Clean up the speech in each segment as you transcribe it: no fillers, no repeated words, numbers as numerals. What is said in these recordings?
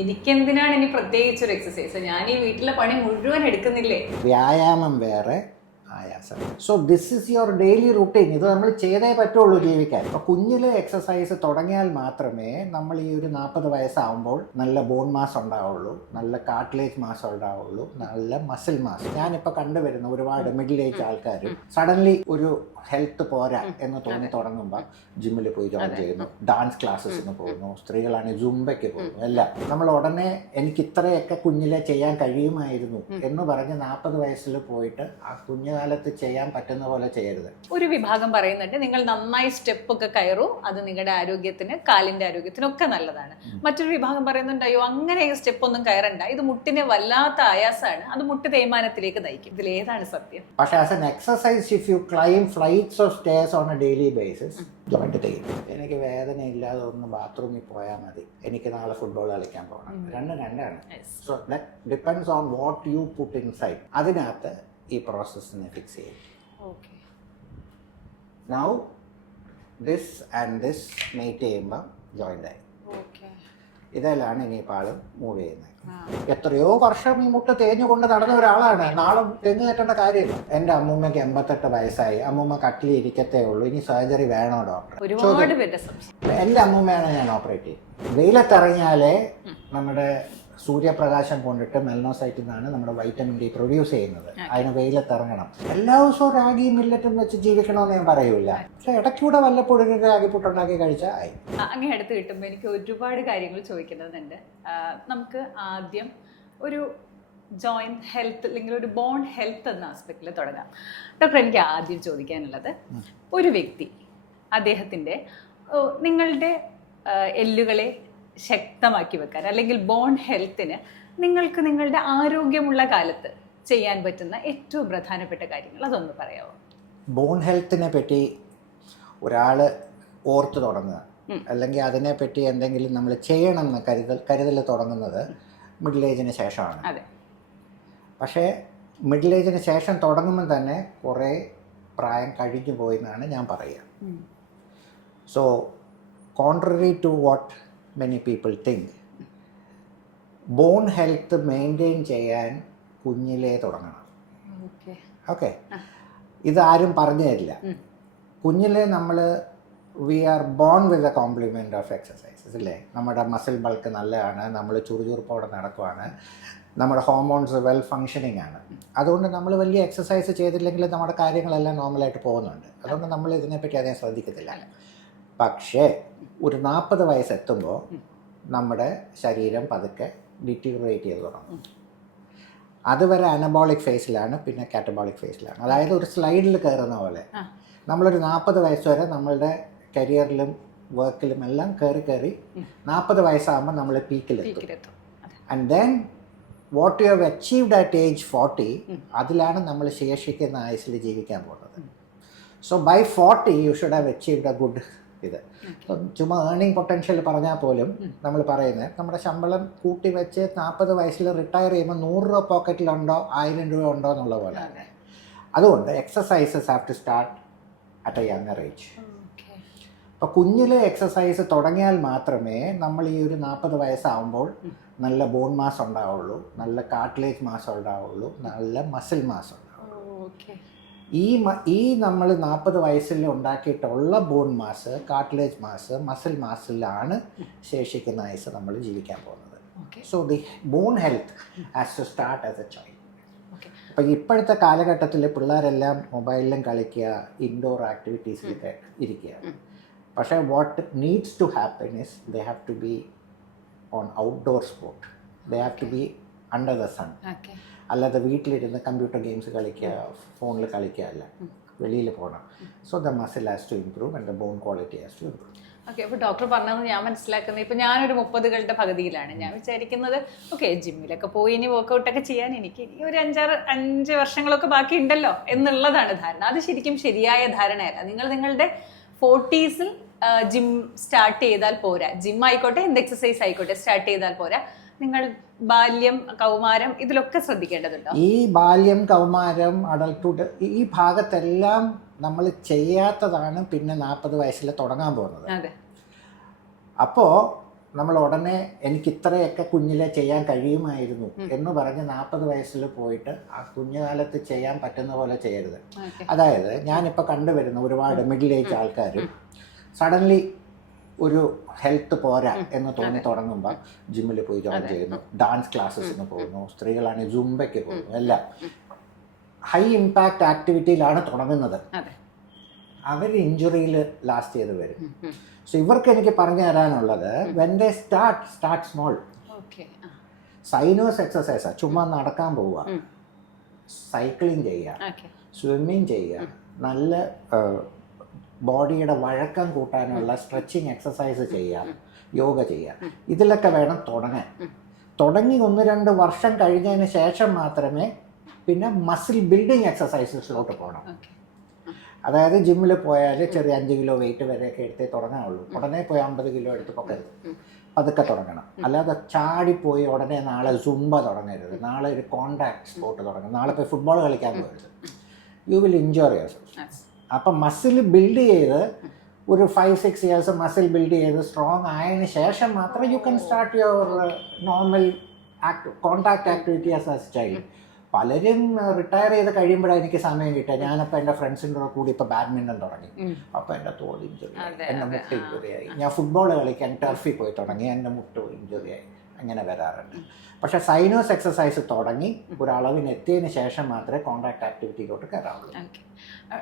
എനിക്കെന്തിനാണ് ഇനി പ്രത്യേകിച്ചൊരു എക്സസൈസ്? ഞാൻ ഈ വീട്ടിലെ പണി മുഴുവൻ എടുക്കുന്നില്ലേ? വ്യായാമം വേറെ, ആയാസം. So this is your daily routine. ഇത് നമ്മൾ ചെയ്തേ പറ്റുള്ളൂ ജീവിക്കാൻ. അപ്പോൾ കുഞ്ഞിലെ എക്സസൈസ് തുടങ്ങിയാൽ മാത്രമേ നമ്മൾ ഈ ഒരു 40 വയസ്സാകുമ്പോൾ നല്ല ബോൺ മാസ് ഉണ്ടാവുള്ളൂ, നല്ല കാർട്ടിലേജ് മാസ് ഉണ്ടാവുള്ളൂ, നല്ല മസിൽ മാസ്. ഞാനിപ്പോൾ കണ്ടുവരുന്ന ഒരുപാട് മിഡിൽ ഏജ് ആൾക്കാർ സഡൻലി ഒരു ഹെൽത്ത് പോരാ എന്ന് തോന്നി തുടങ്ങുമ്പോൾ ജിമ്മിൽ പോയി ജോയിൻ ചെയ്യുന്നു, ഡാൻസ് ക്ലാസ്സസിന് പോകുന്നു, സ്ത്രീകളാണെങ്കിൽ ജുംബയ്ക്ക് പോകുന്നു. എല്ലാം നമ്മൾ ഉടനെ എനിക്ക് ഇത്രയൊക്കെ കുഞ്ഞിലെ ചെയ്യാൻ കഴിയുമായിരുന്നു എന്ന് പറഞ്ഞ് 40 വയസ്സിൽ പോയിട്ട് ആ കുഞ്ഞുകാലത്ത് ചെയ്യാൻ പറ്റുന്ന പോലെ ചെയ്യരുത്. ഒരു വിഭാഗം പറയുന്നുണ്ട് നിങ്ങൾ നന്നായി സ്റ്റെപ്പ് ഒക്കെ കയറൂ, അത് നിങ്ങളുടെ ആരോഗ്യത്തിന്, കാലിന്റെ ആരോഗ്യത്തിനൊക്കെ നല്ലതാണ്. മറ്റൊരു വിഭാഗം പറയുന്നുണ്ട് അയ്യോ അങ്ങനെ സ്റ്റെപ്പ് ഒന്നും കയറണ്ട, ഇത് മുട്ടിന് വല്ലാത്ത ആയാസാണ്, അത് മുട്ട് തേയ്മാനത്തിലേക്ക് നയിക്കും. ഇതിലേതാണ് സത്യം? പക്ഷേ as an exercise if you climb flights of stairs on a daily basis joint ചെയ്യും. എനിക്ക് വേദന ഇല്ലാതെ ഒന്ന് ബാത്റൂമിൽ പോയാൽ മതി, എനിക്ക് നാളെ ഫുട്ബോൾ കളിക്കാൻ പോകണം. രണ്ടാണ്. So that depends on what you put inside. അതിനകത്ത് ഈ പ്രോസസ്സിനെ ഫിക്സ് ചെയ്യും. Now this and this meet ചെയ്യുമ്പോൾ ജോയിൻ്റ് ആയി. ഇതിലാണ് ഇനിയിപ്പോൾ ആൾ മൂവ് ചെയ്യുന്നത്. എത്രയോ വർഷം ഈ മുട്ട് തേഞ്ഞുകൊണ്ട് നടന്ന ഒരാളാണ്. നാളെ തെങ്ങ് കെട്ടേണ്ട കാര്യമില്ല. എൻ്റെ അമ്മൂമ്മയ്ക്ക് 88 വയസ്സായി, അമ്മൂമ്മ കട്ടിൽ ഇരിക്കത്തേ ഉള്ളൂ, ഇനി സർജറി വേണോ ഡോക്ടർ? എൻ്റെ അമ്മൂമ്മയാണ് ഞാൻ ഓപ്പറേറ്റ് ചെയ്യും. വെയിലത്തിറങ്ങിയാലേ നമ്മുടെ സൂര്യപ്രകാശം കൊണ്ടിട്ട് മെലനോസൈറ്റിൽ നിന്നാണ് നമ്മുടെ വൈറ്റമിൻ ഡി പ്രൊഡ്യൂസ് ചെയ്യുന്നത്. അതിന് വെയിലത്തിറങ്ങണം. എല്ലാ ദിവസവും രാഗി മില്ലറ്റും വെച്ച് ജീവിക്കണമെന്ന് ഞാൻ പറയൂല, പക്ഷെ ഇടയ്ക്കൂടെ വല്ലപ്പോഴും രാഗി പുട്ടുണ്ടാക്കി കഴിച്ചാൽ ആയി. അങ്ങനെ അടുത്ത് കിട്ടുമ്പോൾ എനിക്ക് ഒരുപാട് കാര്യങ്ങൾ ചോദിക്കേണ്ടതുണ്ട്. നമുക്ക് ആദ്യം ഒരു ജോയിന്റ് ഹെൽത്ത് അല്ലെങ്കിൽ ഒരു ബോൺ ഹെൽത്ത് എന്ന ആസ്പെക്റ്റിൽ തുടങ്ങാം. ഡോക്ടർ, എനിക്ക് ആദ്യം ചോദിക്കാനുള്ളത്, ഒരു വ്യക്തി അദ്ദേഹത്തിൻ്റെ നിങ്ങളുടെ എല്ലുകളെ ശക്തമാക്കി വെക്കാൻ അല്ലെങ്കിൽ ബോൺ ഹെൽത്തിന് നിങ്ങൾക്ക് നിങ്ങളുടെ ആരോഗ്യമുള്ള കാലത്ത് ചെയ്യാൻ പറ്റുന്ന ഏറ്റവും പ്രധാനപ്പെട്ട കാര്യങ്ങൾ അതൊന്ന് പറയാമോ? ബോൺ ഹെൽത്തിനെ പറ്റി ഒരാൾ ഓർത്ത് തുടങ്ങുക അല്ലെങ്കിൽ അതിനെപ്പറ്റി എന്തെങ്കിലും നമ്മൾ ചെയ്യണം എന്ന് കരുതൽ തുടങ്ങുന്നത് മിഡിൽ ഏജിന് ശേഷമാണ്. അതെ. പക്ഷേ മിഡിൽ ഏജിന് ശേഷം തുടങ്ങുമ്പോൾ തന്നെ കുറേ പ്രായം കഴിഞ്ഞു പോയി എന്നാണ് ഞാൻ പറയുക. So contrary to what many people think, bone health maintain ചെയ്യാൻ കുഞ്ഞിലേ തുടങ്ങണം. ഓക്കെ, ഇതാരും പറഞ്ഞു തരില്ല. കുഞ്ഞിലെ നമ്മൾ we are born with a complement of exercises അല്ലേ. നമ്മുടെ മസിൽ ബൾക്ക് നല്ലതാണ്, നമ്മൾ ചുറുചുറുപ്പോടെ നടക്കുവാണ്, നമ്മുടെ ഹോർമോൺസ് വെൽ ഫങ്ഷനിങ് ആണ്. അതുകൊണ്ട് നമ്മൾ വലിയ എക്സസൈസ് ചെയ്തില്ലെങ്കിൽ നമ്മുടെ കാര്യങ്ങളെല്ലാം നോർമലായിട്ട് പോകുന്നുണ്ട്. അതുകൊണ്ട് നമ്മൾ ഇതിനെപ്പറ്റി അധികം ശ്രദ്ധിക്കത്തില്ല. പക്ഷേ ഒരു 40 വയസ്സെത്തുമ്പോൾ നമ്മുടെ ശരീരം പതുക്കെ ഡിറ്റീറിയേറ്റ് ചെയ്ത് തുടങ്ങും. അതുവരെ അനബോളിക് ഫേസിലാണ്, പിന്നെ കാറ്റബോളിക് ഫേസിലാണ്. അതായത് ഒരു സ്ലൈഡിൽ കയറുന്ന പോലെ നമ്മളൊരു 40 വയസ്സ് വരെ നമ്മളുടെ കരിയറിലും വർക്കിലും എല്ലാം കയറി 40 വയസ്സാകുമ്പോൾ നമ്മൾ പീക്കിലെത്തും. And then what you have achieved at age 40, അതിലാണ് നമ്മൾ ശേഷിക്കുന്ന ആയുസ്സിൽ ജീവിക്കാൻ പോകുന്നത്. So by 40 you should have achieved a good ഇത്. ചുമ്മാ ഏർണിംഗ് പൊട്ടൻഷ്യൽ പറഞ്ഞാൽ പോലും നമ്മൾ പറയുന്നത് നമ്മുടെ ശമ്പളം കൂട്ടി വെച്ച് 40 വയസ്സിൽ റിട്ടയർ ചെയ്യുമ്പോൾ 100 രൂപ പോക്കറ്റിലുണ്ടോ 1000 രൂപ ഉണ്ടോ എന്നുള്ള പോലെ തന്നെ. അതുകൊണ്ട് exercises have to start at a younger age. അപ്പോൾ കുഞ്ഞിലെ എക്സസൈസ് തുടങ്ങിയാൽ മാത്രമേ നമ്മൾ ഈ ഒരു 40 വയസ്സാകുമ്പോൾ നല്ല ബോൺ മാസ് ഉണ്ടാവുള്ളൂ, നല്ല കാർട്ടിലേജ് മാസ് ഉണ്ടാവുള്ളൂ, നല്ല മസിൽ മാസ് ഉണ്ടാവുള്ളൂ. ഈ നമ്മൾ 40 വയസ്സിൽ ഉണ്ടാക്കിയിട്ടുള്ള bone mass, cartilage mass, muscle മാസിലാണ് ശേഷിക്കുന്ന ആയുസ് നമ്മൾ ജീവിക്കാൻ പോകുന്നത്. So the bone health has to start as a child. അപ്പോൾ ഇപ്പോഴത്തെ കാലഘട്ടത്തിൽ പിള്ളേരെല്ലാം മൊബൈലിലും കളിക്കുക, ഇൻഡോർ ആക്ടിവിറ്റീസിലൊക്കെ ഇരിക്കുക. പക്ഷേ what needs to happen is they have to be on outdoor sport, they have to be under the sun. അല്ലാതെ വീട്ടിലിരുന്ന് കമ്പ്യൂട്ടർ ഗെയിംസ് കളിക്കുക, ഫോണിൽ കളിക്കുക അല്ല, വെളിയിൽ പോകണം. So the muscle has to improve and the bone quality has to improve. Okay, അപ്പോൾ doctor പറഞ്ഞത് ഞാൻ മനസ്സിലാക്കുന്നത്, ഇപ്പോൾ ഞാനൊരു 30കളുടെ പകുതിയിലാണ്. ഞാൻ വിചാരിക്കുന്നത് ഓക്കെ ജിമ്മിലൊക്കെ പോയി ഇനി വർക്കൗട്ടൊക്കെ ചെയ്യാൻ എനിക്ക് ഒരു 5 വർഷങ്ങളൊക്കെ ബാക്കി ഉണ്ടല്ലോ എന്നുള്ളതാണ് ധാരണ. അത് ശരിക്കും ശരിയായ ധാരണയല്ല. നിങ്ങളുടെ 40s ജിം സ്റ്റാർട്ട് ചെയ്താൽ പോരാ. ജിം ആയിക്കോട്ടെ, എന്ത് എക്സസൈസ് ആയിക്കോട്ടെ സ്റ്റാർട്ട് ചെയ്താൽ പോരാ. നിങ്ങൾ ബാല്യം, കൗമാരം ഇതിലൊക്കെ ശ്രദ്ധിക്കേണ്ടതുണ്ടോ? ഈ ബാല്യം, കൗമാരം, അഡൾട്ട്ഹുഡ് ഈ ഭാഗത്തെല്ലാം നമ്മൾ ചെയ്യാത്തതാണ് പിന്നെ 40 വയസ്സിൽ തുടങ്ങാൻ പോകുന്നത്. അതെ. അപ്പോൾ നമ്മൾ ഉടനെ എനിക്ക് ഇത്രയൊക്കെ കുഞ്ഞിലെ ചെയ്യാൻ കഴിയുമായിരുന്നു എന്ന് പറഞ്ഞ് 40 വയസ്സിൽ പോയിട്ട് ആ കുഞ്ഞുകാലത്ത് ചെയ്യാൻ പറ്റുന്ന പോലെ ചെയ്യരുത്. അതായത് ഞാനിപ്പോൾ കണ്ടുവരുന്ന ഒരുപാട് മിഡിൽ ഏജ് ആൾക്കാർ സഡൻലി ഒരു ഹെൽത്ത് പോരാ എന്ന് തോന്നി തുടങ്ങുമ്പോൾ ജിമ്മിൽ പോയി ജോയിൻ ചെയ്യുന്നു, ഡാൻസ് ക്ലാസ്സസിന് പോകുന്നു, സ്ത്രീകളാണെങ്കിൽ ജുംബയ്ക്ക് പോകുന്നു, എല്ലാം ഹൈ ഇമ്പാക്റ്റ് ആക്ടിവിറ്റിയിലാണ് തുടങ്ങുന്നത്. അവർ ഇഞ്ചുറിയിൽ ലാസ്റ്റ് ചെയ്ത് വരും. സോ ഇവർക്ക് എനിക്ക് പറഞ്ഞു തരാനുള്ളത് when they start small. Zainus എക്സസൈസാണ്, ചുമ്മാ നടക്കാൻ പോവുക, സൈക്ലിംഗ് ചെയ്യുക, സ്വിമ്മിങ് ചെയ്യുക, നല്ല ബോഡിയുടെ വഴക്കം കൂട്ടാനുള്ള സ്ട്രെച്ചിങ് എക്സസൈസ് ചെയ്യുക, യോഗ ചെയ്യുക. ഇതിലൊക്കെ വേണം തുടങ്ങാൻ. തുടങ്ങി 1-2 വർഷം കഴിഞ്ഞതിന് ശേഷം മാത്രമേ പിന്നെ മസിൽ ബിൽഡിങ് എക്സസൈസസിലോട്ട് പോകണം. അതായത് ജിമ്മിൽ പോയാൽ ചെറിയ 5 കിലോ വെയിറ്റ് വരെയൊക്കെ എടുത്തേ തുടങ്ങാനുള്ളൂ. ഉടനെ പോയി 50 കിലോ എടുത്ത് പൊക്കരുത്, അതൊക്കെ തുടങ്ങണം. അല്ലാതെ ചാടിപ്പോയി ഉടനെ നാളെ സുംബ തുടങ്ങരുത്, നാളെ ഒരു കോണ്ടാക്ട് സ്പോർട്ട് തുടങ്ങണം, നാളെ പോയി ഫുട്ബോൾ കളിക്കാൻ പോകരുത്. You will enjoy yourself. അപ്പം മസിൽ ബിൽഡ് ചെയ്ത് ഒരു 5-6 ഇയേഴ്സ് മസിൽ ബിൽഡ് ചെയ്ത് സ്ട്രോങ് ആയതിനു ശേഷം മാത്രം you can start your normal contact activity as a child. പലരും റിട്ടയർ ചെയ്ത് കഴിയുമ്പോഴാണ് എനിക്ക് സമയം കിട്ടുക. ഞാനപ്പോൾ എൻ്റെ ഫ്രണ്ട്സിൻ്റെ കൂടി ഇപ്പോൾ ബാഡ്മിൻ്റൺ തുടങ്ങി, അപ്പോൾ എൻ്റെ തോൾ ഇഞ്ചുറിയായി, എൻ്റെ മുട്ട് ഇഞ്ചുറിയായി. ഞാൻ ഫുട്ബോൾ കളിക്കാൻ ടർഫിൽ പോയി തുടങ്ങി, എൻ്റെ മുട്ട് ഇഞ്ചുറിയായി. അങ്ങനെ വരാറുണ്ട്. പക്ഷേ സൈനോസ് എക്സസൈസ് തുടങ്ങി ഒരളവിന് എത്തിയതിന് ശേഷം മാത്രമേ കോണ്ടാക്ട് ആക്ടിവിറ്റിയിലോട്ട് കയറാവുള്ളൂ.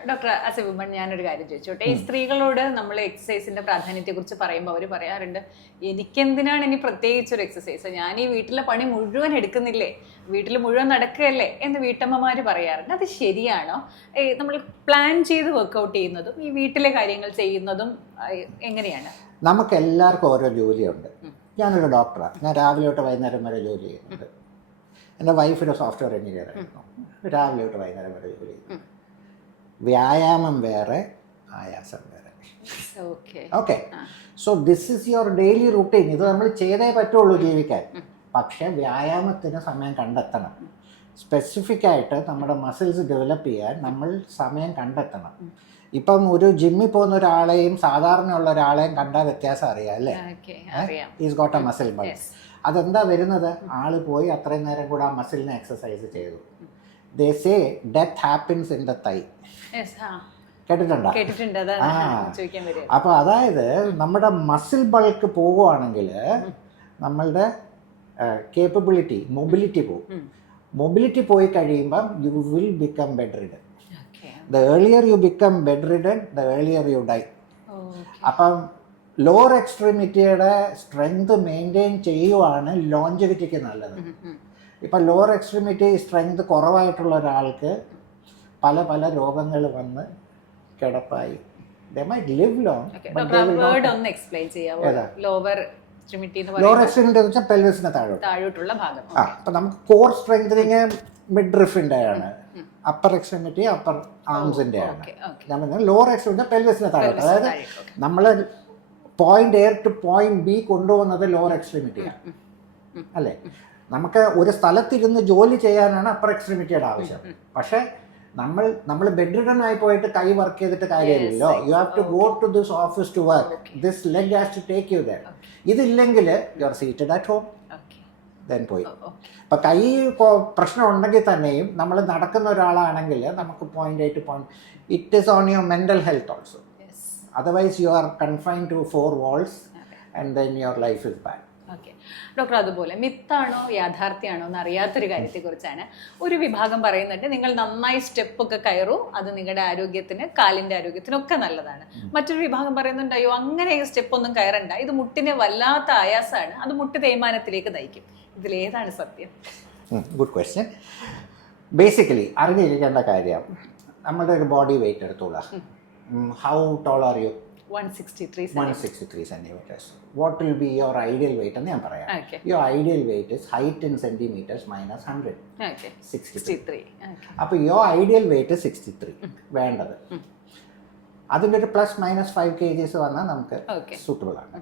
ഡോക്ടർ ആസ് എ വുമൺ ഞാനൊരു കാര്യം ചോദിച്ചോട്ടെ, ഈ സ്ത്രീകളോട് നമ്മൾ എക്സസൈസിന്റെ പ്രാധാന്യത്തെക്കുറിച്ച് പറയുമ്പോൾ അവർ പറയാറുണ്ട്, എനിക്കെന്തിനാണ് ഇനി പ്രത്യേകിച്ച് ഒരു എക്സസൈസ്, ഞാൻ ഈ വീട്ടിലെ പണി മുഴുവൻ എടുക്കുന്നില്ലേ, വീട്ടിൽ മുഴുവൻ നടക്കുകയല്ലേ എന്ന് വീട്ടമ്മമാർ പറയാറുണ്ട്. അത് ശരിയാണോ? നമ്മൾ പ്ലാൻ ചെയ്ത് വർക്കൗട്ട് ചെയ്യുന്നതും ഈ വീട്ടിലെ കാര്യങ്ങൾ ചെയ്യുന്നതും എങ്ങനെയാണ്? നമുക്ക് എല്ലാവർക്കും ഓരോ ജോലിയുണ്ട്. ഞാനൊരു ഡോക്ടറാണ്, ഞാൻ രാവിലെ തൊട്ട് വൈകുന്നേരം വരെ ജോലി ചെയ്യുന്നുണ്ട്. എൻ്റെ വൈഫ് ഒരു സോഫ്റ്റ്വെയർ എഞ്ചിനീയർ ആയിരുന്നു, രാവിലെ തൊട്ട് വൈകുന്നേരം വരെ ജോലി ചെയ്യുന്നു. വ്യായാമം വേറെ, ആയാസം വേറെ. Okay, so this is your daily routine. ഇത് നമ്മൾ ചെയ്തേ പറ്റുള്ളൂ ജീവിക്കാൻ. പക്ഷേ വ്യായാമത്തിന് സമയം കണ്ടെത്തണം. സ്പെസിഫിക് ആയിട്ട് നമ്മുടെ മസിൽസ് ഡെവലപ്പ് ചെയ്യാൻ നമ്മൾ സമയം കണ്ടെത്തണം. ഇപ്പം ഒരു ജിമ്മിൽ പോകുന്ന ഒരാളെയും സാധാരണയുള്ള ഒരാളെയും കണ്ടാൽ വ്യത്യാസം അറിയാം അല്ലേ? Is got A muscle bulge. അതെന്താ വരുന്നത്? ആള് പോയി അത്രയും നേരം കൂടെ ആ മസിലിനെ എക്സസൈസ് ചെയ്തു. They say death happens in the തൈ. കേട്ടിട്ടുണ്ടോ? അപ്പൊ അതായത് നമ്മുടെ മസിൽ ബൾക്ക് പോവുകയാണെങ്കിൽ നമ്മളുടെ കേപ്പബിലിറ്റി, മൊബിലിറ്റി പോകും. മൊബിലിറ്റി പോയി കഴിയുമ്പം you will become bed ridden. The earlier you become bedridden, the earlier you die. അപ്പം ലോവർ എക്സ്ട്രീമിറ്റിയുടെ സ്ട്രെങ്ത് മെയിൻറ്റെയിൻ ചെയ്യുവാണ് ലോഞ്ചവിറ്റിക്ക് നല്ലത്. ഇപ്പം ലോവർ എക്സ്ട്രീമിറ്റി സ്ട്രെങ്ത് കുറവായിട്ടുള്ള ഒരാൾക്ക് പല പല രോഗങ്ങൾ വന്ന് കിടപ്പായി. They might live long, but they will not. Lower extremity എന്ന് വെച്ചാൽ പെൽവിസിന് താഴോട്ടുള്ള ഭാഗം. അപ്പം നമുക്ക് കോർ സ്ട്രെങ്തനിങ് മിഡ്രിഫിൻ്റെ ആണ്, അപ്പർ എക്സ്ട്രീമിറ്റി അപ്പർ ആംസിൻ്റെ ആണ്. ഞാൻ പറഞ്ഞത് ലോവർ എക്സ്ട്രീമിറ്റി പെൽവിസിന് താഴോട്ട്. അതായത് നമ്മൾ point A to point B കൊണ്ടുപോകുന്നത് ലോവർ എക്സ്ട്രീമിറ്റിയാണ് അല്ലേ? നമുക്ക് ഒരു സ്ഥലത്തിരുന്ന് ജോലി ചെയ്യാനാണ് അപ്പർ എക്സ്ട്രീമിറ്റിയുടെ ആവശ്യം. പക്ഷേ നമ്മൾ ബെഡ് റിഡൻ ആയി പോയിട്ട് കൈ വർക്ക് ചെയ്തിട്ട് കാര്യമില്ലല്ലോ. You have to go to this office to work. This leg has to take you there. ഇതില്ലെങ്കിൽ you are seated at home. Then പോയി. അപ്പം കൈ പ്രശ്നം ഉണ്ടെങ്കിൽ തന്നെയും നമ്മൾ നടക്കുന്ന ഒരാളാണെങ്കിൽ നമുക്ക് point A to point, it is on your mental health also. Otherwise you are confined to 4 walls and then your life is bad. Okay doctor, അതുപോലെ മിത്താണോ യാഥാർത്ഥ്യമാണോ എന്ന് അറിയാത്തൊരു കാര്യത്തെക്കുറിച്ചാണ്. ഒരു വിഭാഗം പറയുന്നുണ്ട് നിങ്ങൾ നന്നായി സ്റ്റെപ്പൊക്കെ കയറൂ, അത് നിങ്ങളുടെ ആരോഗ്യത്തിന്, കാലിൻ്റെ ആരോഗ്യത്തിനൊക്കെ നല്ലതാണ്. മറ്റൊരു വിഭാഗം പറയുന്നുണ്ട് അയ്യോ അങ്ങനെ സ്റ്റെപ്പൊന്നും കയറണ്ട, ഇത് മുട്ടിന് വല്ലാത്ത ആയാസമാണ്, അത് മുട്ട് തേയ്മാനത്തിലേക്ക് നയിക്കും. ഇതിലേതാണ് സത്യം? Good question. ബേസിക്കലി അറിഞ്ഞിരിക്കേണ്ട കാര്യം, നമ്മുടെ ഒരു ബോഡി വെയിറ്റ് എടുത്തോളാം. How tall are you? 163 centimeters. What will be your ideal weight എന്ന് ഞാൻ പറയാം. Your ideal weight is height in centimeters minus 100. 63. അപ്പോൾ your ideal weight is 63 വേണ്ടത്. അതിൻ്റെ ഒരു പ്ലസ് മൈനസ് 5 kgs വന്നാൽ നമുക്ക് സൂട്ടബിൾ ആണ്.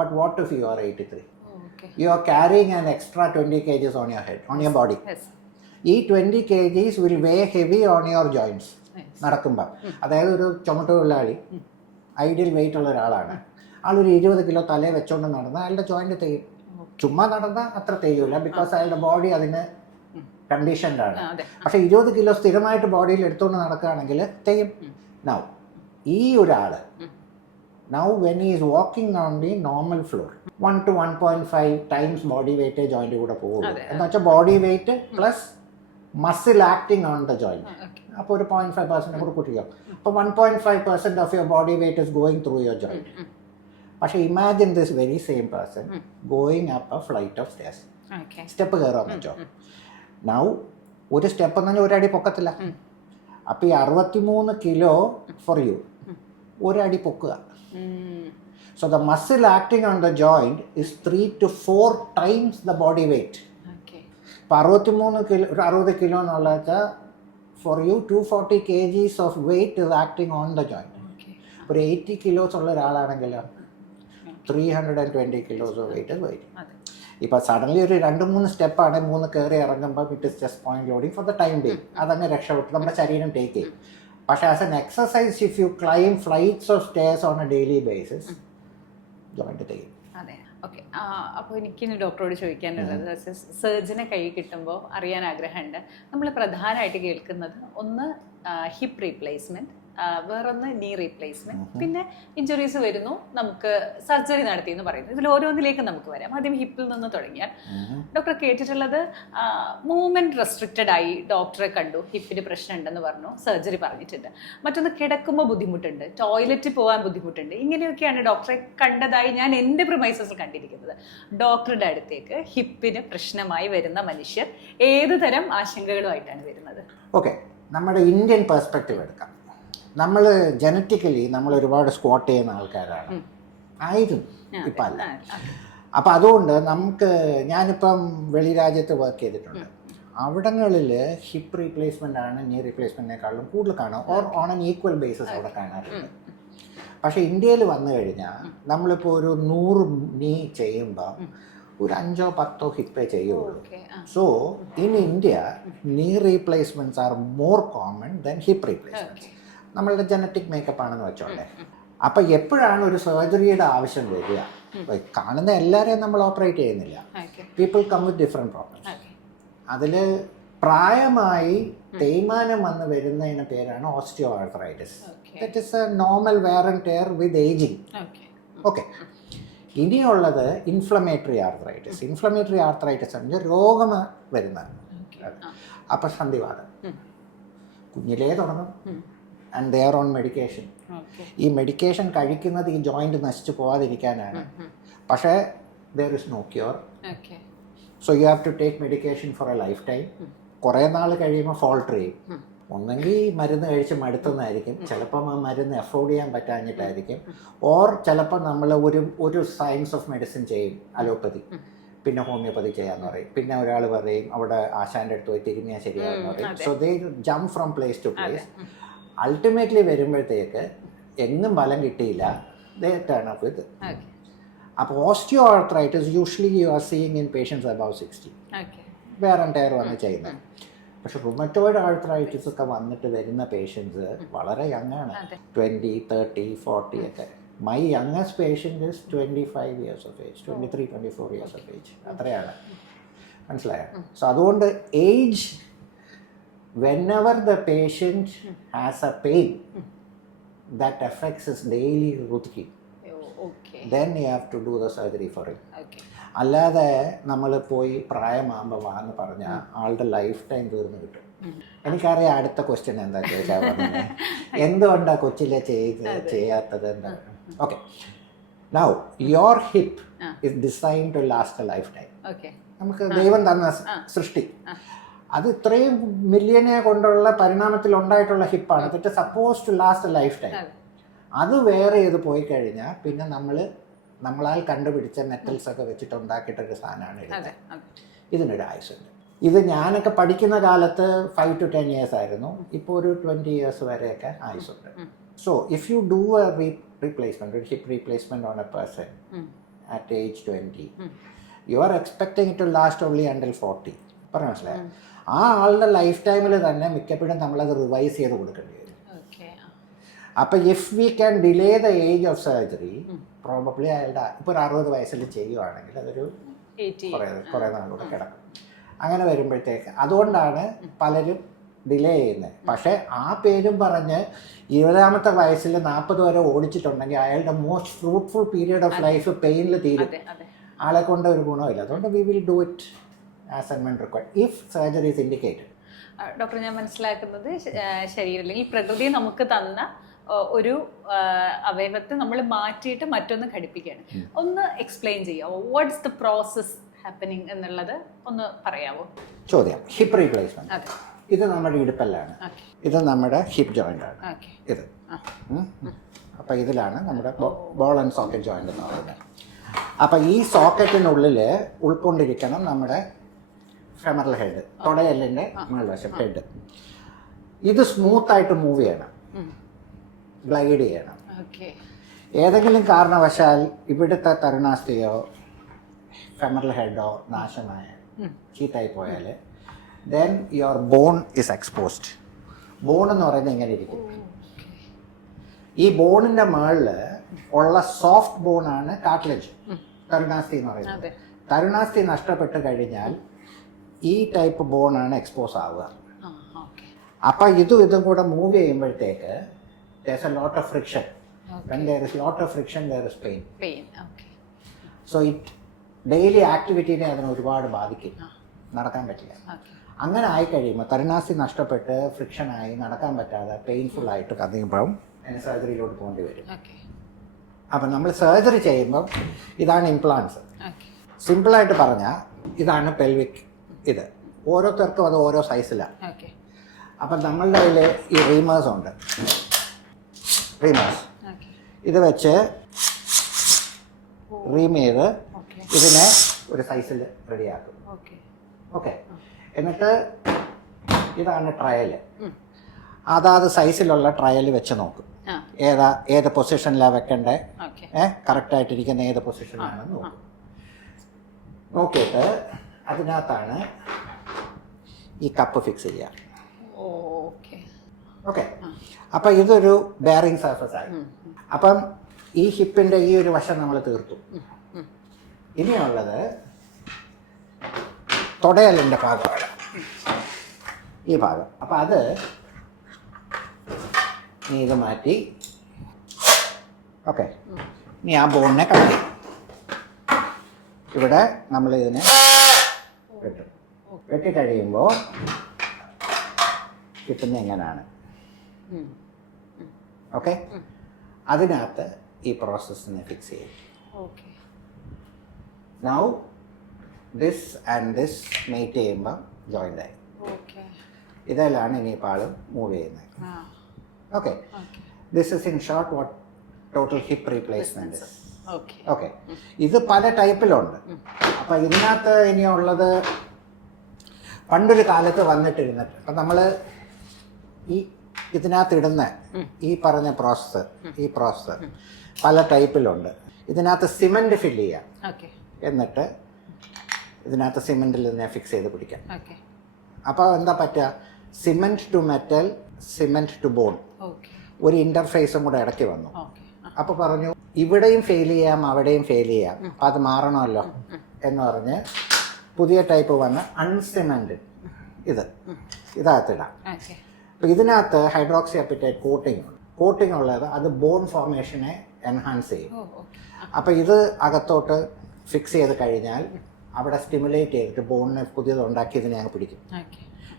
But what if you R 83? You are carrying an extra 20 kgs on your head, on your body. ഈ 20 kgs will weigh heavy on your joints നടക്കുമ്പോൾ. അതായത് ഒരു ചുമട്ടുതൊഴിലാളി ഐഡിയൽ വെയിറ്റ് ഉള്ള ഒരാളാണ്, ആളൊരു 20 കിലോ തലയെ വെച്ചോണ്ട് നടന്നാൽ അയാളുടെ ജോയിന്റ് തേയും. ചുമ്മാ നടന്നാൽ അത്ര തേയൂല, ബിക്കോസ് അയാളുടെ ബോഡി അതിന് കണ്ടീഷൻഡാണ്. പക്ഷെ 20 കിലോ സ്ഥിരമായിട്ട് ബോഡിയിൽ എടുത്തുകൊണ്ട് നടക്കുകയാണെങ്കിൽ തെയ്യും. നൗ ഈ ഒരാൾ now when he is walking on the normal floor 1 to 1.5 times body weight joint കൂടെ പോകും. എന്ന് വെച്ചാൽ body weight plus muscle acting on the joint. അപ്പോൾ ഒരു 0.5% കൂടെ കൂട്ടിയോ. അപ്പോൾ 1.5% of your body weight is going through your joint. പക്ഷേ imagine this very same person going up a flight of stairs. Step കയറാന്ന് വെച്ചോ. നൗ ഒരു സ്റ്റെപ്പ് എന്ന് പറഞ്ഞാൽ ഒരടി പൊക്കത്തില്ല. അപ്പോൾ ഈ 63 കിലോ ഫോർ യു ഒരടി പൊക്കുക. So the muscle acting on the joint is 3 to 4 times the body weight. ഇപ്പോൾ 63 കിലോ, ഒരു 60 കിലോ എന്നുള്ള വെച്ചാൽ for you 240 kgs of weight is acting on the joint. ഒരു 80 കിലോസ് ഉള്ള ഒരാളാണെങ്കിൽ 320 kilos ഓഫ് വെയിറ്റ് വെയിറ്റ്. ഇപ്പോൾ സഡൻലി ഒരു 2-3 സ്റ്റെപ്പാണ് 3 കയറി ഇറങ്ങുമ്പോൾ it is just point loading for the time being. അതങ്ങ് രക്ഷപ്പെട്ടു, നമ്മുടെ ശരീരം ടേക്ക് ചെയ്യും. പക്ഷേ as an exercise if you climb flights of stairs on a daily basis joint ചെയ്യും. അതെ, ഓക്കെ. അപ്പോൾ എനിക്കിനി ഡോക്ടറോട് ചോദിക്കാനുള്ളത്, സർജനെ കൈ കിട്ടുമ്പോൾ അറിയാൻ ആഗ്രഹമുണ്ട്. നമ്മൾ പ്രധാനമായിട്ട് കേൾക്കുന്നത് ഒന്ന് ഹിപ്പ് റീപ്ലേസ്മെൻറ്റ്, വേറൊന്ന് നീ റീപ്ലേസ്മെൻറ്റ്, പിന്നെ ഇഞ്ചുറീസ് വരുന്നു, നമുക്ക് സർജറി നടത്തി എന്ന് പറയുന്നു. ഇതിൽ ഓരോന്നിലേക്ക് നമുക്ക് വരാം. ആദ്യം ഹിപ്പിൽ നിന്ന് തുടങ്ങിയാൽ ഡോക്ടർ കേട്ടിട്ടുള്ളത് മൂവ്മെൻറ്റ് റെസ്ട്രിക്റ്റഡ് ആയി ഡോക്ടറെ കണ്ടു, ഹിപ്പിന് പ്രശ്നം ഉണ്ടെന്ന് പറഞ്ഞു, സർജറി പറഞ്ഞിട്ടുണ്ട്. മറ്റൊന്ന് കിടക്കുമ്പോൾ ബുദ്ധിമുട്ടുണ്ട്, ടോയ്ലറ്റിൽ പോകാൻ ബുദ്ധിമുട്ടുണ്ട്. ഇങ്ങനെയൊക്കെയാണ് ഡോക്ടറെ കണ്ടതായി ഞാൻ എൻ്റെ പ്രിമൈസസിൽ കണ്ടിരിക്കുന്നത്. ഡോക്ടറുടെ അടുത്തേക്ക് ഹിപ്പിന് പ്രശ്നമായി വരുന്ന മനുഷ്യർ ഏത് തരം ആശങ്കകളുമായിട്ടാണ് വരുന്നത്? ഓക്കെ, നമ്മുടെ ഇന്ത്യൻ പെർസ്പെക്റ്റീവ് എടുക്കാം. നമ്മൾ ജനറ്റിക്കലി നമ്മൾ ഒരുപാട് സ്ക്വാട്ട് ചെയ്യുന്ന ആൾക്കാരാണ്, ആയിരുന്നു, ഇപ്പം അല്ല. അപ്പം അതുകൊണ്ട് നമുക്ക്, ഞാനിപ്പം വെളി രാജ്യത്ത് വർക്ക് ചെയ്തിട്ടുണ്ട്, അവിടങ്ങളിൽ ഹിപ്പ് റീപ്ലേസ്മെൻ്റ് ആണ് നീ റീപ്ലേസ്മെൻറ്റിനേക്കാളും കൂടുതൽ കാണുക, or on an equal basis അവിടെ കാണാറുണ്ട്. പക്ഷേ ഇന്ത്യയിൽ വന്നു കഴിഞ്ഞാൽ നമ്മളിപ്പോൾ ഒരു 100 നീ ചെയ്യുമ്പോൾ ഒരു 5-10 ഹിപ്പേ ചെയ്യുള്ളൂ. സോ ഇൻ ഇന്ത്യ നീ replacements are more common than hip replacements. നമ്മളുടെ ജനറ്റിക് മേക്കപ്പ് ആണെന്ന് വെച്ചോണ്ടേ. അപ്പം എപ്പോഴാണ് ഒരു സർജറിയുടെ ആവശ്യം വരിക? കാണുന്ന എല്ലാവരെയും നമ്മൾ ഓപ്പറേറ്റ് ചെയ്യുന്നില്ല. People come with different problems. അതിൽ പ്രായമായി തേയ്മാനം വന്ന് വരുന്നതിന് പേരാണ് osteoarthritis. That is a normal wear and tear with ageing. ഓക്കെ, ഇനിയുള്ളത് ഇൻഫ്ലമേറ്ററി ആർത്രൈറ്റിസ്. ഇൻഫ്ലമേറ്ററി ആർത്രൈറ്റിസ് എന്ന് പറഞ്ഞാൽ രോഗം വരുന്നത്. അപ്പം സന്ധിവാതം കുഞ്ഞിലേ തുടങ്ങും. And they are on medication. ഈ മെഡിക്കേഷൻ കഴിക്കുന്നത് ഈ ജോയിൻറ്റ് നശിച്ചു പോകാതിരിക്കാനാണ്. പക്ഷേ there is no cure. So you have to take medication for a lifetime. കുറേ നാൾ കഴിയുമ്പോൾ ഫോൾട്ടർ ചെയ്യും. ഒന്നെങ്കിൽ മരുന്ന് കഴിച്ച് മടുത്തുന്നതായിരിക്കും, ചിലപ്പം ആ മരുന്ന് അഫോർഡ് ചെയ്യാൻ പറ്റാഞ്ഞിട്ടായിരിക്കും, ഓർ ചിലപ്പോൾ നമ്മൾ ഒരു സയൻസ് ഓഫ് മെഡിസിൻ ചെയ്യും, അലോപ്പതി, പിന്നെ ഹോമിയോപ്പതി ചെയ്യാന്ന് പറയും, പിന്നെ ഒരാൾ പറയും അവിടെ ആശാൻ്റെ അടുത്ത് പോയി തിരിഞ്ഞാൽ ശരിയാണെന്ന് പറയും. So they jump from place to place. Ultimately വരുമ്പോഴത്തേക്ക് എങ്ങും ഫലം കിട്ടിയില്ല, ദേ ടേൺ അപ്പ് വിത്ത്. അപ്പോൾ osteoarthritis usually you are seeing in patients above 60, wear and tear വന്ന് ചെയ്യുന്നത്. പക്ഷെ റുമറ്റോയിഡ് ആർത്രൈറ്റിസ് ഒക്കെ വന്നിട്ട് വരുന്ന പേഷ്യൻസ് വളരെ യങ് ആണ്, 20, 30, 40 ഒക്കെ. My youngest patient is 25 years of age, 23, 24 years of age. അത്രയാണ്, മനസ്സിലായോ? സോ അതുകൊണ്ട് age, whenever the patient has a pain that affects his daily routine, then you have to do the surgery for it. അല്ലാതെ നമ്മൾ പോയി പ്രായമാകുമ്പോൾ വാന്ന് പറഞ്ഞാൽ ആളുടെ ലൈഫ് ടൈം തീർന്നു കിട്ടും. എനിക്കറിയാം അടുത്ത ക്വസ്റ്റ്യൻ എന്താ ചോദിച്ചാൽ പറഞ്ഞത്, എന്തുകൊണ്ടാണ് കൊച്ചിലെ ചെയ്യാത്തത് എന്താ? Okay, now your hip is design to last a lifetime. നമുക്ക് ദൈവം തന്ന സൃഷ്ടി അത് ഇത്രയും മില്യനെ കൊണ്ടുള്ള പരിണാമത്തിൽ ഉണ്ടായിട്ടുള്ള ഹിപ്പാണ്. It suppose to last a lifetime. അത് വേറെ ചെയ്ത് പോയി കഴിഞ്ഞാൽ പിന്നെ നമ്മളാൽ കണ്ടുപിടിച്ച മെറ്റൽസ് ഒക്കെ വെച്ചിട്ട് ഉണ്ടാക്കിയിട്ടൊരു സാധനമാണ് ഇത്. ഇതിനൊരു ആയുസുണ്ട്. ഇത് ഞാനൊക്കെ പഠിക്കുന്ന കാലത്ത് 5 to 10 years ആയിരുന്നു. ഇപ്പോൾ ഒരു 20 years വരെയൊക്കെ ആയുസുണ്ട്. So if you do a replacement, ഒരു hip replacement on a person at age 20, you are expecting it to last only until 40. പറഞ്ഞ മനസ്സിലായോ? ആ ആളുടെ ലൈഫ് ടൈമിൽ തന്നെ മിക്കപ്പോഴും നമ്മളത് റിവൈസ് ചെയ്ത് കൊടുക്കേണ്ടി വരും. അപ്പം if we can delay the age of surgery probably അയാളുടെ ഇപ്പോൾ ഒരു 60 വയസ്സിൽ ചെയ്യുവാണെങ്കിൽ അതൊരു കുറേ നാളൂടെ കിടക്കും. അങ്ങനെ വരുമ്പോഴത്തേക്ക് അതുകൊണ്ടാണ് പലരും ഡിലേ ചെയ്യുന്നത്. പക്ഷേ ആ പേരും പറഞ്ഞ് 20ാമത്തെ വയസ്സിൽ 40 വരെ ഓടിച്ചിട്ടുണ്ടെങ്കിൽ അയാളുടെ most fruitful period of life പെയിനിൽ തീരും. ആളെ കൊണ്ട് ഒരു ഗുണമില്ല. അതുകൊണ്ട് we will do it as and when required if surgery is indicated. Doctor, ഞാൻ മനസ്സിലാക്കുന്നത് ശരീരം അല്ലെങ്കിൽ പ്രകൃതി നമുക്ക് തന്ന ഒരു അവയവത്തെ നമ്മൾ മാറ്റിയിട്ട് മറ്റൊന്ന് ഘടിപ്പിക്കുകയാണ്. ഒന്ന് എക്സ്പ്ലെയിൻ ചെയ്യാമോ? വാട്ട്സ് ദ പ്രോസസ് ഹാപ്പനിങ് എന്നുള്ളത് ഒന്ന് പറയാമോ? ചോദ്യം. ഹിപ്പ് റീപ്ലേസ്മെന്റ്, ഇത് നമ്മുടെ ഇടുപ്പല്ലാണ്, ഇത് നമ്മുടെ ഹിപ്പ് ജോയിന്റ് ആണ്. ഇത് അപ്പം ഇതിലാണ് നമ്മുടെ ബോൾ ആൻഡ് സോക്കറ്റ് ജോയിന്റ് എന്ന് പറയുന്നത്. അപ്പം ഈ സോക്കറ്റിനുള്ളിൽ ഉൾക്കൊണ്ടിരിക്കണം നമ്മുടെ ഫെമറൽ ഹെഡ്, തുടയെല്ലിൻ്റെ മുകൾവശം ഹെഡ്. ഇത് സ്മൂത്തായിട്ട് മൂവ് ചെയ്യണം, ഗ്ലൈഡ് ചെയ്യണം. ഏതെങ്കിലും കാരണവശാൽ ഇവിടുത്തെ തരുണാസ്ഥിയോ ഫെമറൽ ഹെഡോ നാശമായ ചീത്തായി പോയാൽ then your bone is exposed. Bone എന്ന് പറയുന്നത് ഇങ്ങനെ ഇരിക്കും. ഈ ബോണിൻ്റെ മുകളിൽ ഉള്ള സോഫ്റ്റ് ബോണാണ് കാർട്ടിലേജ്, തരുണാസ്ഥി എന്ന് പറയുന്നത്. തരുണാസ്ഥി നഷ്ടപ്പെട്ട് കഴിഞ്ഞാൽ ഈ ടൈപ്പ് ബോണാണ് എക്സ്പോസ് ആവുക. അപ്പം ഇതും കൂടെ മൂവ് ചെയ്യുമ്പോഴത്തേക്ക് there's a lot of friction. When there is lot of friction, there is pain. So it daily ആക്ടിവിറ്റീനെ അതിന് ഒരുപാട് ബാധിക്കും, നടക്കാൻ പറ്റില്ല. അങ്ങനെ ആയി കഴിയുമ്പോൾ തരുണാസ്ഥി നഷ്ടപ്പെട്ട് ഫ്രിക്ഷനായി നടക്കാൻ പറ്റാതെ പെയിൻഫുൾ ആയിട്ട് കഴിയുമ്പം സർജറിയിലോട്ട് പോകേണ്ടി വരും. അപ്പം നമ്മൾ സർജറി ചെയ്യുമ്പം ഇതാണ് ഇംപ്ലാന്റ്സ്. സിമ്പിളായിട്ട് പറഞ്ഞാൽ ഇതാണ് പെൽവിക്. ഇത് ഓരോരുത്തർക്കും അത് ഓരോ സൈസിലാണ്. അപ്പം നമ്മളുടെ കയ്യിൽ ഈ റീമേഴ്സ് ഉണ്ട്. റീമേഴ്സ് ഇത് വെച്ച് റീം ചെയ്ത് ഇതിനെ ഒരു സൈസിൽ റെഡിയാക്കും. ഓക്കെ, എന്നിട്ട് ഇതാണ് ട്രയൽ. അതാത് സൈസിലുള്ള ട്രയൽ വെച്ച് നോക്കും. ഏത് പൊസിഷനിലാണ് വെക്കണ്ടേ, കറക്റ്റായിട്ടിരിക്കുന്ന ഏത് പൊസിഷനിലാണെന്ന് നോക്കും. നോക്കിയിട്ട് അതിനകത്താണ് ഈ കപ്പ് ഫിക്സ് ചെയ്യുക. ഓക്കെ, അപ്പം ഇതൊരു ബെയറിംഗ് സർഫസ് ആയി. അപ്പം ഈ ഹിപ്പിൻ്റെ ഈ ഒരു വശം നമ്മൾ തീർത്തു. ഇനിയുള്ളത് തുടയലിൻ്റെ ഭാഗമാണ്, ഈ ഭാഗം. അപ്പം അത് നീ ഇത് മാറ്റി. ഓക്കെ, ഇനി ആ ബോണിനെ കട്ട് ചെയ്യും. ഇവിടെ നമ്മൾ ഇതിനെ വെട്ടും. വെട്ടിക്കഴിയുമ്പോൾ കിട്ടുന്ന എങ്ങനെയാണ്. ഓക്കെ, അതിനകത്ത് ഈ പ്രോസസ്സിനെ ഫിക്സ് ചെയ്യും. Now this and this mate ചെയ്യുമ്പോൾ ജോയിൻ്റ് ആയി. ഇതിലാണ് ഇനിയിപ്പോൾ ആൾ മൂവ് ചെയ്യുന്നത്. Okay, this is in short what total hip replacement. Okay, ഇത് പല ടൈപ്പിലുണ്ട്. അപ്പം ഇതിനകത്ത് ഇനിയുള്ളത് പണ്ടൊരു കാലത്ത് വന്നിട്ടിരുന്നിട്ട് അപ്പം നമ്മൾ ഇതിനകത്ത് ഇടുന്ന ഈ പറഞ്ഞ ഈ പ്രോസസ്സ് പല ടൈപ്പിലുണ്ട്. ഇതിനകത്ത് സിമെൻറ്റ് ഫില്ല് ചെയ്യാം, എന്നിട്ട് ഇതിനകത്ത് സിമെൻറ്റിൽ ഇതിനെ ഫിക്സ് ചെയ്ത് പിടിക്കാം. അപ്പോൾ എന്താ പറ്റുക, cement to metal, cement to bone, ഒരു ഇൻ്റർഫേസും കൂടെ ഇടയ്ക്ക് വന്നു. അപ്പോൾ പറഞ്ഞു ഇവിടെയും ഫെയിൽ ചെയ്യാം അവിടെയും ഫെയിൽ ചെയ്യാം, അപ്പം അത് മാറണമല്ലോ എന്ന് പറഞ്ഞ് പുതിയ ടൈപ്പ് വന്ന് അൺസിമെൻറ്റഡ് ഇതകത്തിടാം. അപ്പോൾ ഇതിനകത്ത് ഹൈഡ്രോക്സി അപ്പിറ്റൈറ്റ് കോട്ടിംഗ് ഉള്ളത് അത് ബോൺ ഫോർമേഷനെ എൻഹാൻസ് ചെയ്യും. അപ്പോൾ ഇത് അകത്തോട്ട് ഫിക്സ് ചെയ്ത് കഴിഞ്ഞാൽ അവിടെ സ്റ്റിമുലേറ്റ് ചെയ്തിട്ട് ബോണിനെ പുതിയതുണ്ടാക്കി ഇതിനെ അങ്ങ് പിടിക്കും.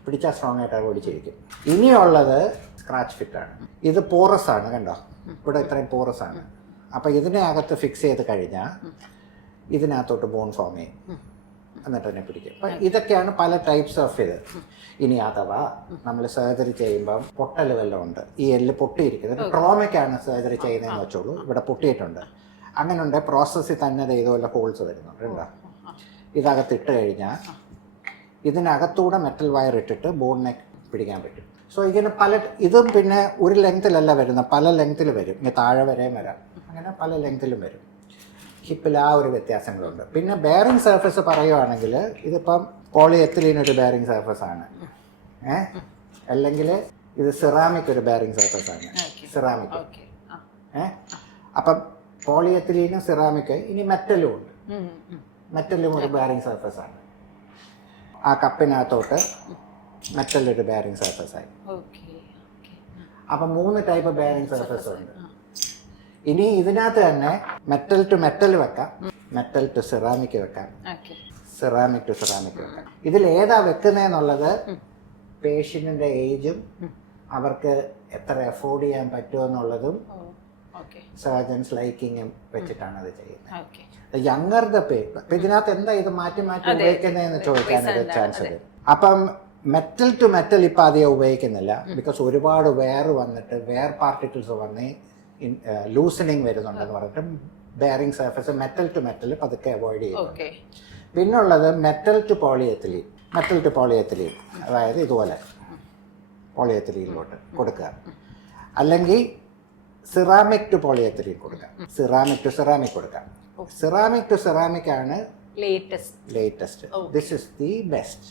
പിടിച്ചാൽ സ്ട്രോങ് ആയിട്ട് അത് പിടിച്ചിരിക്കും. ഇനിയുള്ളത് സ്ക്രാച്ച് ഫിറ്റാണ്. ഇത് പോറസ് ആണ്, കണ്ടോ, ഇവിടെ ഇത്രയും പോറസ് ആണ്. അപ്പോൾ ഇതിനെ അകത്ത് ഫിക്സ് ചെയ്ത് കഴിഞ്ഞാൽ ഇതിനകത്തോട്ട് ബോൺ ഫോം ചെയ്യും, എന്നിട്ട് തന്നെ പിടിക്കും. അപ്പം ഇതൊക്കെയാണ് പല ടൈപ്സ് ഓഫ് ഇത്. ഇനി അഥവാ നമ്മൾ സർജറി ചെയ്യുമ്പം പൊട്ടൽ വല്ലതും ഉണ്ട്, ഈ എല്ല് പൊട്ടിയിരിക്കുന്നത് ട്രോമയ്ക്കാണ് സർജറി ചെയ്യുന്നതെന്ന് വെച്ചോളൂ, ഇവിടെ പൊട്ടിയിട്ടുണ്ട്, അങ്ങനെ ഉണ്ട് പ്രോസസ്സിൽ തന്നെ ഇതുപോലെ ഹോൾസ് വരുന്നുണ്ട്. ഉണ്ടോ, ഇതകത്തിട്ട് കഴിഞ്ഞാൽ ഇതിനകത്തൂടെ മെറ്റൽ വയർ ഇട്ടിട്ട് ബോണിനെ പിടിക്കാൻ പറ്റും. സോ ഇങ്ങനെ ഇതും പിന്നെ ഒരു ലെങ്ത്തിലല്ല വരുന്നത്, പല ലെങ്ത്തിൽ വരും. ഇനി താഴെ വരെയും വരാം, അങ്ങനെ പല ലെങ്ത്തിലും വരും. ഹിപ്പിൽ ആ ഒരു വ്യത്യാസങ്ങളുണ്ട്. പിന്നെ ബെയറിംഗ് സർഫസ് പറയുവാണെങ്കിൽ ഇതിപ്പം പോളിയെത്തിലീൻ ഒരു ബെയറിംഗ് സർഫസ് ആണ്, അല്ലെങ്കിൽ ഇത് സിറാമിക് ഒരു ബെയറിംഗ് സർഫസ് ആണ്, സിറാമിക്. അപ്പം പോളിയെത്തിലീനും സിറാമിക്, ഇനി മെറ്റലും ഉണ്ട്. മെറ്റലും ഒരു ബെയറിംഗ് സർഫസ് ആണ്. ആ കപ്പിനകത്തോട്ട് മെറ്റൽ ഒരു ബെയറിംഗ് സർഫസ് ആയി. അപ്പം 3 ടൈപ്പ് ബെയറിംഗ് സർഫസ് ഉണ്ട്. ഇനി ഇതിനകത്ത് തന്നെ മെറ്റൽ ടു മെറ്റൽ വെക്കാം, മെറ്റൽ ടു സിറാമിക് വെക്കാം, സിറാമിക് ടു സിറാമിക് വെക്കാം. ഇതിൽ ഏതാ വെക്കുന്നതെന്നുള്ളത് പേഷ്യന്റിന്റെ ഏജും അവർക്ക് എത്ര അഫോർഡ് ചെയ്യാൻ പറ്റുമെന്നുള്ളതും സർജൻസ് ലൈക്കിങ്ങും വെച്ചിട്ടാണ് അത് ചെയ്യുന്നത്. Younger the pay. അപ്പൊ ഇതിനകത്ത് എന്താ ഇത് മാറ്റി മാറ്റി ഉപയോഗിക്കുന്നതെന്ന് ചോദിക്കാനൊരു ചാൻസ് ഉണ്ട്. അപ്പം മെറ്റൽ ടു മെറ്റൽ ഇപ്പം അധികം ഉപയോഗിക്കുന്നില്ല, ബിക്കോസ് ഒരുപാട് വെയർ വന്നിട്ട് വെയർ പാർട്ടിക്കിൾസ് വന്ന് ലൂസനിങ് വരുന്നുണ്ടെന്ന് പറഞ്ഞിട്ട് bearing surface metal to metal പതുക്കെ അവോയ്ഡ് ചെയ്യുന്നു. പിന്നുള്ളത് metal to polyethylene. Metal to polyethylene, അതായത് ഇതുപോലെ പോളിയെത്തിലീനിലോട്ട് കൊടുക്കുക, അല്ലെങ്കിൽ സിറാമിക് ടു പോളിയെത്തിലീൻ കൊടുക്കാം, സിറാമിക് ടു സിറാമിക് കൊടുക്കാം. സിറാമിക് ടു സിറാമിക് ആണ് latest. This is the best.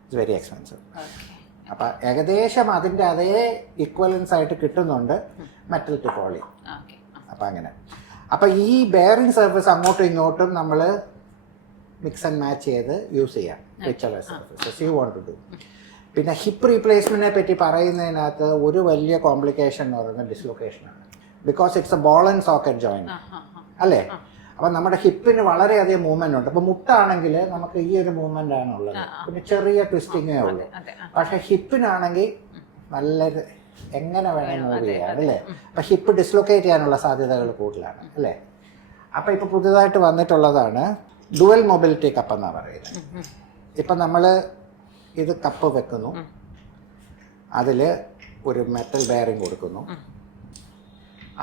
It's very expensive. അപ്പം ഏകദേശം അതിൻ്റെ അതേ ഇക്വലൻസ് ആയിട്ട് കിട്ടുന്നുണ്ട് മെറ്റൽ ടു പോളി. അപ്പം അങ്ങനെ. അപ്പം ഈ ബെയറിംഗ് സർഫസ് അങ്ങോട്ടും ഇങ്ങോട്ടും നമ്മൾ മിക്സ് ആൻഡ് മാച്ച് ചെയ്ത് യൂസ് ചെയ്യാം, whichever surfaces you want to do. പിന്നെ ഹിപ്പ് റീപ്ലേസ്മെന്റിനെ പറ്റി പറയുന്നതിനകത്ത് ഒരു വലിയ കോംപ്ലിക്കേഷൻ എന്ന് പറയുന്നത് ഡിസ്ലൊക്കേഷനാണ്. Because it's a ball and socket joint അല്ലേ. അപ്പം നമ്മുടെ ഹിപ്പിന് വളരെയധികം മൂവ്മെന്റ് ഉണ്ട്. അപ്പം മുട്ടാണെങ്കിൽ നമുക്ക് ഈ ഒരു മൂവ്മെന്റ് ആണുള്ളത്, പിന്നെ ചെറിയ ട്വിസ്റ്റിങ്ങേ ഉള്ളൂ. പക്ഷെ ഹിപ്പിനാണെങ്കിൽ നല്ലൊരു എങ്ങനെ വേണം മൂവ് ചെയ്യാം അല്ലേ. അപ്പം ഹിപ്പ് ഡിസ്ലൊക്കേറ്റ് ചെയ്യാനുള്ള സാധ്യതകൾ കൂടുതലാണ് അല്ലേ. അപ്പം ഇപ്പം പുതിയതായിട്ട് വന്നിട്ടുള്ളതാണ് ഡുവൽ മൊബിലിറ്റി കപ്പ് എന്നാണ് പറയുന്നത്. ഇപ്പം നമ്മൾ ഇത് കപ്പ് വെക്കുന്നു, അതിൽ ഒരു മെറ്റൽ ബെയറിംഗ് കൊടുക്കുന്നു,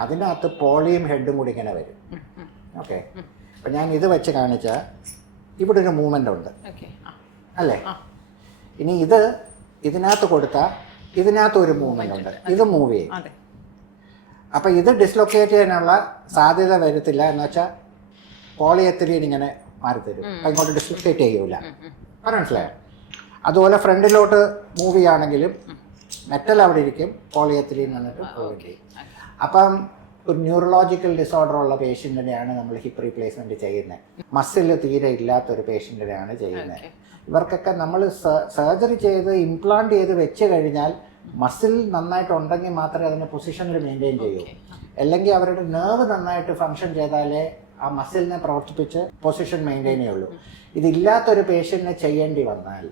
അതിനകത്ത് പോളിയും ഹെഡും കൂടി ഇങ്ങനെ വരും. ഓക്കെ, അപ്പം ഞാൻ ഇത് വെച്ച് കാണിച്ചാൽ ഇവിടെ ഒരു മൂവ്മെൻ്റ് ഉണ്ട് അല്ലേ. ഇനി ഇത് ഇതിനകത്ത് കൊടുത്താൽ ഇതിനകത്ത് ഒരു മൂവ്മെൻ്റ് ഉണ്ട്, ഇത് മൂവ് ചെയ്യും. അപ്പം ഇത് ഡിസ്ലൊക്കേറ്റ് ചെയ്യാനുള്ള സാധ്യത വരത്തില്ല. എന്ന് വെച്ചാൽ പോളിയെത്തിലീൻ ഇങ്ങനെ മാറിത്തരും, അപ്പം ഇങ്ങോട്ട് ഡിസ്ലൊക്കേറ്റ് ചെയ്യൂല. മനസ്സിലായോ? അതുപോലെ ഫ്രണ്ടിലോട്ട് മൂവ് ചെയ്യുകയാണെങ്കിലും മെറ്റൽ അവിടെ ഇരിക്കും, പോളിയെത്തിലീൻ വന്നിട്ട് പോയി. അപ്പം ഒരു ന്യൂറോളജിക്കൽ ഡിസോർഡർ ഉള്ള പേഷ്യൻറ്റിനെയാണ് നമ്മൾ ഹിപ്പ് റീപ്ലേസ്മെൻറ്റ് ചെയ്യുന്നത്. മസിൽ തീരെ ഇല്ലാത്തൊരു പേഷ്യൻറ്റിനെയാണ് ചെയ്യുന്നത്. ഇവർക്കൊക്കെ നമ്മൾ സർജറി ചെയ്ത് ഇംപ്ലാന്റ് ചെയ്ത് വെച്ച് കഴിഞ്ഞാൽ മസിൽ നന്നായിട്ടുണ്ടെങ്കിൽ മാത്രമേ അതിൻ്റെ പൊസിഷനിൽ മെയിൻറ്റെയിൻ ചെയ്യൂ. അല്ലെങ്കിൽ അവരുടെ നെർവ് നന്നായിട്ട് ഫങ്ഷൻ ചെയ്താലേ ആ മസിലിനെ പ്രവർത്തിപ്പിച്ച് പൊസിഷൻ മെയിൻറ്റെയിൻ ചെയ്യുള്ളൂ. ഇതില്ലാത്തൊരു പേഷ്യൻറ്റിനെ ചെയ്യേണ്ടി വന്നാൽ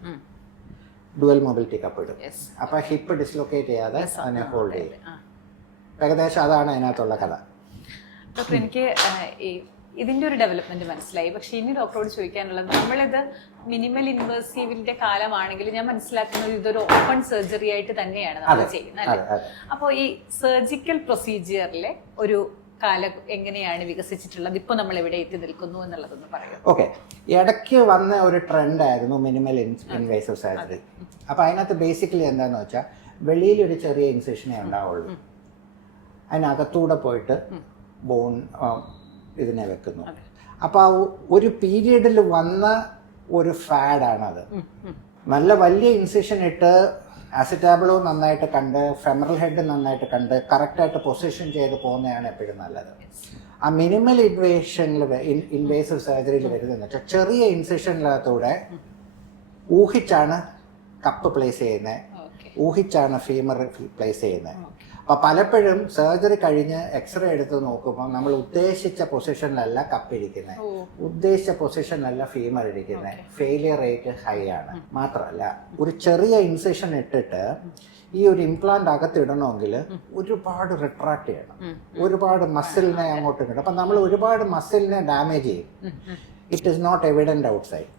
ഡുവൽ മൊബിലിറ്റി കപ്പ് ഇടും. അപ്പം ഹിപ്പ് ഡിസ്ലൊക്കേറ്റ് ചെയ്യാതെ അതിനെ ഹോൾഡ് ചെയ്യും. ഏകദേശം അതാണ് അതിനകത്തുള്ള കഥ. ഡോക്ടർ, എനിക്ക് ഇതിൻ്റെ ഒരു ഡെവലപ്മെന്റ് മനസ്സിലായി. പക്ഷേ ഇനി ഡോക്ടറോട് ചോദിക്കാനുള്ളത്, നമ്മളിത് മിനിമൽ ഇൻവേസീവിന്റെ കാലമാണെങ്കിൽ ഞാൻ മനസ്സിലാക്കുന്നത് ഇതൊരു ഓപ്പൺ സർജറി ആയിട്ട് തന്നെയാണ് നമ്മൾ ചെയ്യുന്നത് അല്ലേ. അപ്പോൾ ഈ സർജിക്കൽ പ്രൊസീജിയറിലെ ഒരു കാലം എങ്ങനെയാണ് വികസിച്ചിട്ടുള്ളത്, ഇപ്പോൾ നമ്മൾ എവിടെ എത്തി നിൽക്കുന്നു എന്നുള്ളതൊന്ന് പറയാം. ഓക്കെ, ഇടയ്ക്ക് വന്ന ഒരു ട്രെൻഡായിരുന്നു മിനിമൽ ഇൻവേസീവ് സർജറി. അപ്പോൾ അതിനകത്ത് ബേസിക്കലി എന്താണെന്ന് വെച്ചാൽ വെളിയിലൊരു ചെറിയ ഇൻസിഷനേ ഉണ്ടാവുള്ളൂ, അതിനകത്തൂടെ പോയിട്ട് ബോൺ ഇതിനെ വെക്കുന്നു. അപ്പോൾ ഒരു പീരീഡിൽ വന്ന ഒരു ഫാഡാണത്. നല്ല വലിയ ഇൻസിഷൻ ഇട്ട് ആസിറ്റാബിളോ നന്നായിട്ട് കണ്ട് ഫെമറൽ ഹെഡ് നന്നായിട്ട് കണ്ട് കറക്റ്റായിട്ട് പൊസിഷൻ ചെയ്ത് പോകുന്നതാണ് എപ്പോഴും നല്ലത്. ആ മിനിമൽ ഇൻവേസീവ് സർജറിയിൽ വരുന്നതെന്ന് വെച്ചാൽ ചെറിയ ഇൻസിഷനിലകത്തൂടെ ഊഹിച്ചാണ് കപ്പ് പ്ലേസ് ചെയ്യുന്നത്, ഊഹിച്ചാണ് ഫീമർ പ്ലേസ് ചെയ്യുന്നത്. അപ്പോൾ പലപ്പോഴും സർജറി കഴിഞ്ഞ് എക്സ്റേ എടുത്ത് നോക്കുമ്പോൾ നമ്മൾ ഉദ്ദേശിച്ച പൊസിഷനിലല്ല കപ്പ് ഇരിക്കുന്നത്, ഉദ്ദേശിച്ച പൊസിഷനിലല്ല ഫീമർ ഇരിക്കുന്നത്. ഫെയിലിയർ റേറ്റ് ഹൈ ആണ്. മാത്രമല്ല ഒരു ചെറിയ ഇൻസിഷൻ ഇട്ടിട്ട് ഈ ഒരു ഇംപ്ലാന്റ് അകത്തിടണമെങ്കിൽ ഒരുപാട് റിട്രാക്ട് ചെയ്യണം, ഒരുപാട് മസിലിനെ അങ്ങോട്ടും ഇടണം. അപ്പം നമ്മൾ ഒരുപാട് മസിലിനെ ഡാമേജ് ചെയ്യും. It is not evident outside.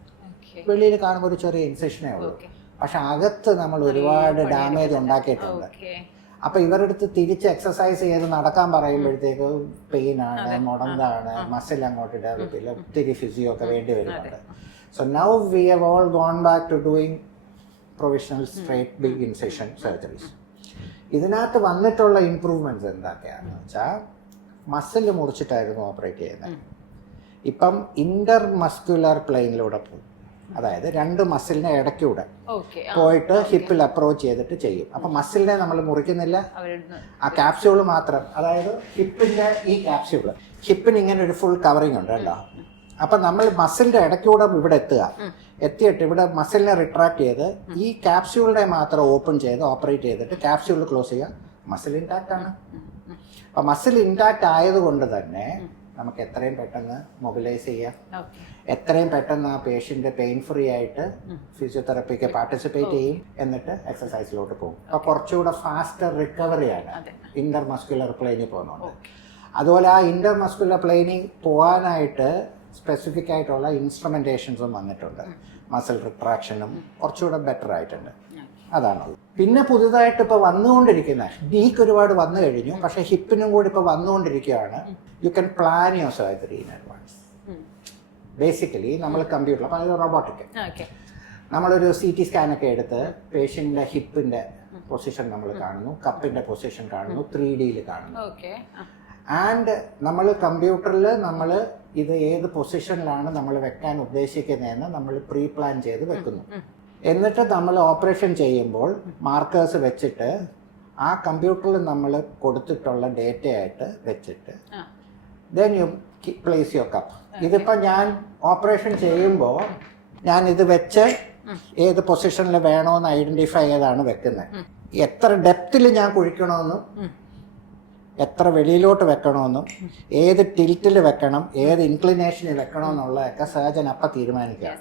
വെളിയിൽ കാണുമ്പോൾ ഒരു ചെറിയ ഇൻസിഷനേ ഉള്ളൂ, പക്ഷെ അകത്ത് നമ്മൾ ഒരുപാട് ഡാമേജ് ഉണ്ടാക്കിയിട്ടുണ്ട്. അപ്പൊ ഇവരുടെ അടുത്ത് തിരിച്ച് എക്സസൈസ് ചെയ്ത് നടക്കാൻ പറയുമ്പോഴത്തേക്ക് പെയിനാണ്, മുടന്താണ്, മസിൽ അങ്ങോട്ട് ഡെവലപ്പില്ല, ഒത്തിരി ഫിസിയോ ഒക്കെ വേണ്ടി വരുന്നുണ്ട്. So now we have all gone back to doing provisional straight big incision surgeries. ഇതിനകത്ത് വന്നിട്ടുള്ള ഇംപ്രൂവ്മെന്റ്സ് എന്തൊക്കെയാണെന്ന് വെച്ചാൽ മസിൽ മുറിച്ചിട്ടായിരുന്നു ഓപ്പറേറ്റ് ചെയ്യുന്നത്. ഇപ്പം ഇന്റർ മസ്കുലർ പ്ലെയിനിലൂടെ പോകും. അതായത് രണ്ട് മസിലിനെ ഇടയ്ക്കൂടെ ഓക്കെ പോയിട്ട് ഹിപ്പിൽ അപ്രോച്ച് ചെയ്തിട്ട് ചെയ്യും. അപ്പം മസിലിനെ നമ്മൾ മുറിക്കുന്നില്ല, ആ ക്യാപ്സ്യൂള് മാത്രം. അതായത് ഹിപ്പിൻ്റെ ഈ ക്യാപ്സ്യൂള്, ഹിപ്പിന് ഇങ്ങനെ ഒരു ഫുൾ കവറിങ് ഉണ്ട് കേട്ടോ. അപ്പം നമ്മൾ മസിലിൻ്റെ ഇടയ്ക്കൂടെ ഇവിടെ എത്തിയിട്ട് ഇവിടെ മസിലിനെ റിട്രാക്ട് ചെയ്ത് ഈ ക്യാപ്സ്യൂളിനെ മാത്രം ഓപ്പൺ ചെയ്ത് ഓപ്പറേറ്റ് ചെയ്തിട്ട് ക്യാപ്സ്യൂൾ ക്ലോസ് ചെയ്യുക. മസിൽ ഇൻടാക്റ്റ് ആണ്. അപ്പം മസിൽ ഇൻടാക്റ്റ് ആയതുകൊണ്ട് തന്നെ നമുക്ക് എത്രയും പെട്ടെന്ന് മൊബിലൈസ് ചെയ്യാം, എത്രയും പെട്ടെന്ന് ആ പേഷ്യൻ്റ് പെയിൻ ഫ്രീ ആയിട്ട് ഫിസിയോതെറപ്പിക്ക് പാർട്ടിസിപ്പേറ്റ് ചെയ്യും, എന്നിട്ട് എക്സസൈസിലോട്ട് പോകും. അപ്പോൾ കുറച്ചുകൂടെ ഫാസ്റ്റർ റിക്കവറിയാണ് ഇൻ്റർ മസ്കുലർ പ്ലെയിനിൽ പോകുന്നുണ്ട്. അതുപോലെ ആ ഇൻ്റർ മസ്കുലർ പ്ലെയിനിൽ പോകാനായിട്ട് സ്പെസിഫിക് ആയിട്ടുള്ള ഇൻസ്ട്രുമെൻറ്റേഷൻസും വന്നിട്ടുണ്ട്. മസിൽ റിട്രാക്ഷനും കുറച്ചുകൂടെ ബെറ്റർ ആയിട്ടുണ്ട്. അതാണുള്ളത്. പിന്നെ പുതുതായിട്ട് ഇപ്പോൾ വന്നുകൊണ്ടിരിക്കുന്ന നീക്ക് ഒരുപാട് വന്നു കഴിഞ്ഞു, പക്ഷേ ഹിപ്പിനും കൂടി ഇപ്പോൾ വന്നുകൊണ്ടിരിക്കുകയാണ്. You can plan your surgery in advance. Basically നമ്മൾ കമ്പ്യൂട്ടറിൽ, അപ്പോൾ അത് റോബോട്ടിക്, നമ്മളൊരു CT സ്കാനൊക്കെ എടുത്ത് പേഷ്യൻ്റെ ഹിപ്പിൻ്റെ പൊസിഷൻ നമ്മൾ കാണുന്നു, കപ്പിൻ്റെ പൊസിഷൻ കാണുന്നു, 3Dയിൽ കാണുന്നു. ആൻഡ് നമ്മൾ കമ്പ്യൂട്ടറിൽ നമ്മൾ ഇത് ഏത് പൊസിഷനിലാണ് നമ്മൾ വെക്കാൻ ഉദ്ദേശിക്കുന്നതെന്ന് നമ്മൾ പ്രീ പ്ലാൻ ചെയ്ത് വെക്കുന്നു. എന്നിട്ട് നമ്മൾ ഓപ്പറേഷൻ ചെയ്യുമ്പോൾ മാർക്കേഴ്സ് വെച്ചിട്ട് ആ കമ്പ്യൂട്ടറിൽ നമ്മൾ കൊടുത്തിട്ടുള്ള ഡേറ്റയായിട്ട് വെച്ചിട്ട് then you place your cup. ഇതിപ്പോൾ ഞാൻ ഓപ്പറേഷൻ ചെയ്യുമ്പോൾ ഞാൻ ഇത് വെച്ച് ഏത് പൊസിഷനിൽ വേണമെന്ന് ഐഡൻറ്റിഫൈ ചെയ്താണ് വെക്കുന്നത്. എത്ര ഡെപ്തിൽ ഞാൻ കുഴിക്കണമെന്നും എത്ര വെളിയിലോട്ട് വെക്കണമെന്നും ഏത് ടിൽറ്റിൽ വെക്കണം, ഏത് ഇൻക്ലിനേഷനിൽ വെക്കണമെന്നുള്ളതൊക്കെ സർജൻ അപ്പം തീരുമാനിക്കുക.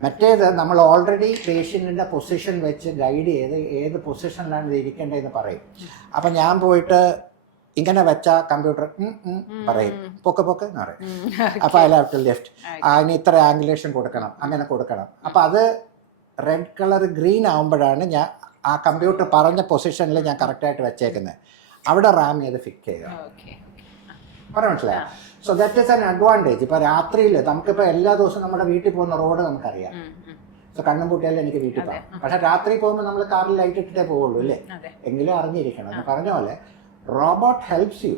മറ്റേത് നമ്മൾ ഓൾറെഡി പേഷ്യൻറ്റിൻ്റെ പൊസിഷൻ വെച്ച് ഗൈഡ് ചെയ്ത് ഏത് പൊസിഷനിലാണ് ഇത് ഇരിക്കേണ്ടതെന്ന് പറയും. അപ്പം ഞാൻ പോയിട്ട് ഇങ്ങനെ വെച്ചാൽ കമ്പ്യൂട്ടർ പറയും പൊക്കെ എന്ന് പറയും. അപ്പോൾ ഐ ഹാവ് ടു ലിഫ്റ്റ്, അതിന് ഇത്ര ആംഗുലേഷൻ കൊടുക്കണം, അങ്ങനെ കൊടുക്കണം. അപ്പം അത് റെഡ് കളർ ഗ്രീൻ ആകുമ്പോഴാണ് ഞാൻ ആ കമ്പ്യൂട്ടർ പറഞ്ഞ പൊസിഷനിൽ ഞാൻ കറക്റ്റായിട്ട് വെച്ചേക്കുന്നത്. അവിടെ റാം ചെയ്ത് ഫിക്സ് ചെയ്യുക. പറയാൻ മനസ്സിലായോ? So that is an advantage. ഇപ്പോൾ രാത്രിയിൽ നമുക്കിപ്പോൾ എല്ലാ ദിവസവും നമ്മുടെ വീട്ടിൽ പോകുന്ന റോഡ് നമുക്കറിയാം. സോ കണ്ണും പൂട്ടിയാലും എനിക്ക് വീട്ടിൽ പോകാം. പക്ഷെ രാത്രി പോകുമ്പോൾ നമ്മൾ കാറിൽ ലൈറ്റ് ഇട്ടിട്ടേ പോവുള്ളൂ അല്ലേ? എങ്കിലും അറിഞ്ഞിരിക്കണം. എന്ന് പറഞ്ഞ പോലെ robot helps you,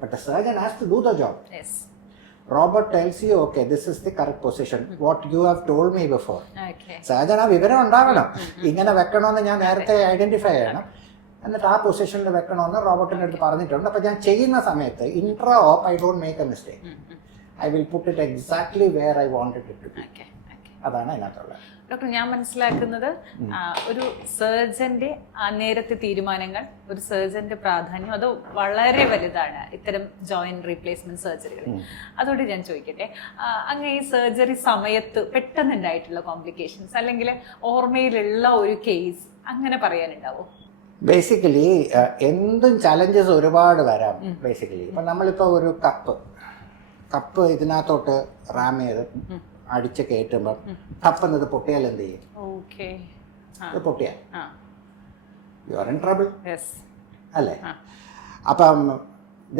but surgeon has to do the job. Robot tells you okay this is the correct position what you have told me before. Surgeon ആ വിവരം ഉണ്ടാവണം, ഇങ്ങനെ വെക്കണമെന്ന് ഞാൻ നേരത്തെ ഐഡന്റിഫൈ ചെയ്യണം, എന്നിട്ട് ആ പൊസിഷനിൽ വെക്കണമെന്ന് റോബോട്ടിൻ്റെ അടുത്ത് പറഞ്ഞിട്ടുണ്ട്. അപ്പോൾ ഞാൻ ചെയ്യുന്ന സമയത്ത് intra op I don't make a mistake, I will put it exactly where I wanted it to be. അതാണ് അതിനകത്തുള്ളത്. ഡോക്ടർ, ഞാൻ മനസ്സിലാക്കുന്നത് ഒരു സർജന്റെ നേരത്തെ തീരുമാനങ്ങൾ, ഒരു സർജന്റെ പ്രാധാന്യം അത് വളരെ വലുതാണ് ഇത്തരം ജോയിന്റ് റീപ്ലേസ്മെന്റ് സർജറികളിൽ. അതുകൊണ്ട് ഞാൻ ചോദിക്കട്ടെ, അങ്ങ് ഈ സർജറി സമയത്ത് പെട്ടെന്നുണ്ടായിട്ടുള്ള കോംപ്ലിക്കേഷൻസ് അല്ലെങ്കിൽ ഓർമ്മയിലുള്ള ഒരു കേസ് അങ്ങനെ പറയാനുണ്ടാവോ? ബേസിക്കലി എന്തും ചലഞ്ചസ് ഒരുപാട് വരാം. ബേസിക്കലി ഇപ്പം നമ്മളിപ്പോൾ ഒരു കപ്പ് ഇതിനകത്തോട്ട് റാം ചെയ്ത് അടിച്ച് കയറ്റുമ്പം കപ്പെന്നത് പൊട്ടിയാൽ എന്ത് ചെയ്യും? ഇത് പൊട്ടിയാൽ യു ആർ ഇൻ ട്രബിൾ അല്ലേ? അപ്പം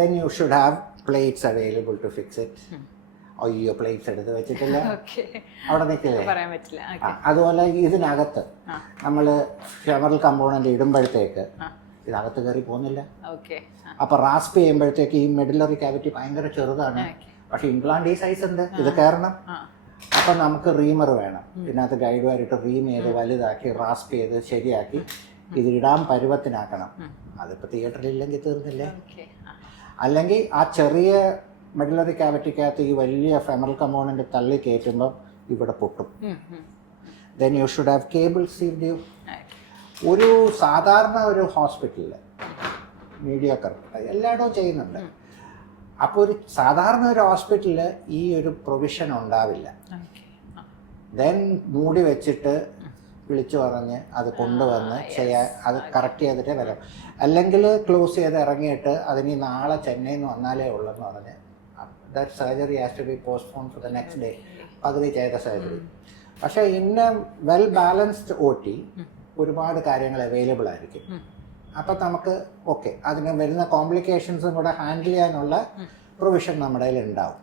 then you should have plates available to fix it. അയ്യോ പ്ലേറ്റ്സ് എടുത്ത് വെച്ചിട്ടില്ല, അവിടെ നിൽക്കില്ലേ? അതുപോലെ ഇതിനകത്ത് നമ്മൾ ഫെമറൽ കമ്പോണന്റ് ഇടുമ്പോഴത്തേക്ക് ഇതിനകത്ത് കയറി പോകുന്നില്ല. അപ്പൊ റാസ്പ് ചെയ്യുമ്പോഴത്തേക്ക് ഈ മെഡുലറി കാവിറ്റി ഭയങ്കര ചെറുതാണ്, പക്ഷെ ഇംപ്ലാന്റ് ഈ സൈസ് ഉണ്ട്, ഇത് കയറണം. അപ്പം നമുക്ക് റീമർ വേണം, ഇതിനകത്ത് ഗൈഡ് വയറിട്ട് റീം ചെയ്ത് വലുതാക്കി റാസ്പ് ചെയ്ത് ശരിയാക്കി ഇത് ഇടാൻ പരുവത്തിനാക്കണം. അതിപ്പോൾ തിയേറ്ററിലില്ലെങ്കിൽ തീർന്നില്ലേ? അല്ലെങ്കിൽ ആ ചെറിയ മെഡുലറി കാവിറ്റിക്കകത്ത് ഈ വലിയ ഫെമറൽ കമ്പോണന്റ് തള്ളി കയറ്റുമ്പോൾ ഇവിടെ പൊട്ടും. Then you should have cables in you. ഒരു സാധാരണ ഒരു ഹോസ്പിറ്റലിൽ മീഡിയോക്കർ എല്ലായിടവും ചെയ്യുന്നുണ്ട്. അപ്പോൾ ഒരു സാധാരണ ഒരു ഹോസ്പിറ്റലിൽ ഈ ഒരു പ്രൊവിഷൻ ഉണ്ടാവില്ല. ദെൻ മൂടി വെച്ചിട്ട് വിളിച്ചു പറഞ്ഞ് അത് കൊണ്ടുവന്ന് ചെയ്യാൻ, അത് കറക്റ്റ് ചെയ്തിട്ടേ വരാം. അല്ലെങ്കിൽ ക്ലോസ് ചെയ്ത് ഇറങ്ങിയിട്ട് അതിന് നാളെ ചെന്നൈയിൽ നിന്ന് വന്നാലേ ഉള്ളെന്ന് പറഞ്ഞ് that surgery has to be postpone for the next day. പകുതി ചെയ്ത സർജറി. പക്ഷേ ഇന്ന വെൽ ബാലൻസ്ഡ് OT ഒരുപാട് കാര്യങ്ങൾ അവൈലബിൾ ആയിരിക്കും. അപ്പം നമുക്ക് ഓക്കെ അതിന് വരുന്ന കോംപ്ലിക്കേഷൻസും കൂടെ ഹാൻഡിൽ ചെയ്യാനുള്ള പ്രൊവിഷൻ നമ്മുടെ കയ്യിൽ ഉണ്ടാവും.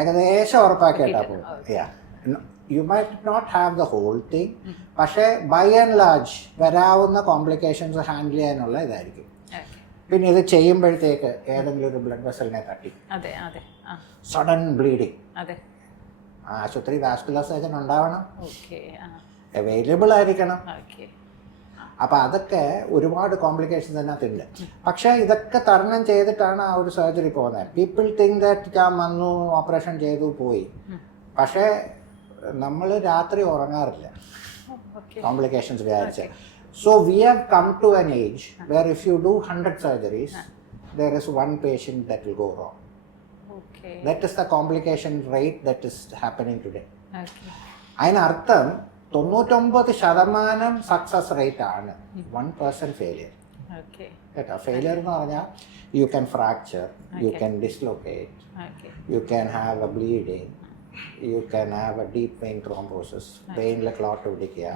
ഏകദേശം ഉറപ്പാക്കിയിട്ടാ പോകും. You might not have the whole thing, പക്ഷേ ബൈ ആൻഡ് ലാർജ് വരാവുന്ന കോംപ്ലിക്കേഷൻസ് ഹാൻഡിൽ ചെയ്യാനുള്ള ഇതായിരിക്കും. പിന്നെ ഇത് ചെയ്യുമ്പോഴത്തേക്ക് ഏതെങ്കിലും ഒരു ബ്ലഡ് വെസലിനെ തട്ടി സഡൻ ബ്ലീഡിങ്, ആശുപത്രി വാസ്കുലർ സർജൻ ഉണ്ടാവണം, ഓക്കെ അവൈലബിൾ ആയിരിക്കണം. ഓക്കെ അപ്പം അതൊക്കെ ഒരുപാട് കോംപ്ലിക്കേഷൻസ് അതിനകത്തുണ്ട്. പക്ഷേ ഇതൊക്കെ തരണം ചെയ്തിട്ടാണ് ആ ഒരു സർജറി പോകുന്നത്. പീപ്പിൾ തിങ്ക് ദാറ്റ് ഞാൻ വന്നു ഓപ്പറേഷൻ ചെയ്തു പോയി, പക്ഷേ നമ്മൾ രാത്രി ഉറങ്ങാറില്ല കോംപ്ലിക്കേഷൻസ് വിചാരിച്ച്. So we have come to an age where if you do 100 surgeries, there is one patient that will go wrong. That is the complication rate that is happening today. അതിനർത്ഥം 99% success rate ആണ്, 1% failure. കേട്ടോ, failure എന്ന് പറഞ്ഞാൽ you can fracture, you can dislocate, you can have a bleeding, you can have a deep vein thrombosis, വെയിനിലെ clot പിടിക്കുക,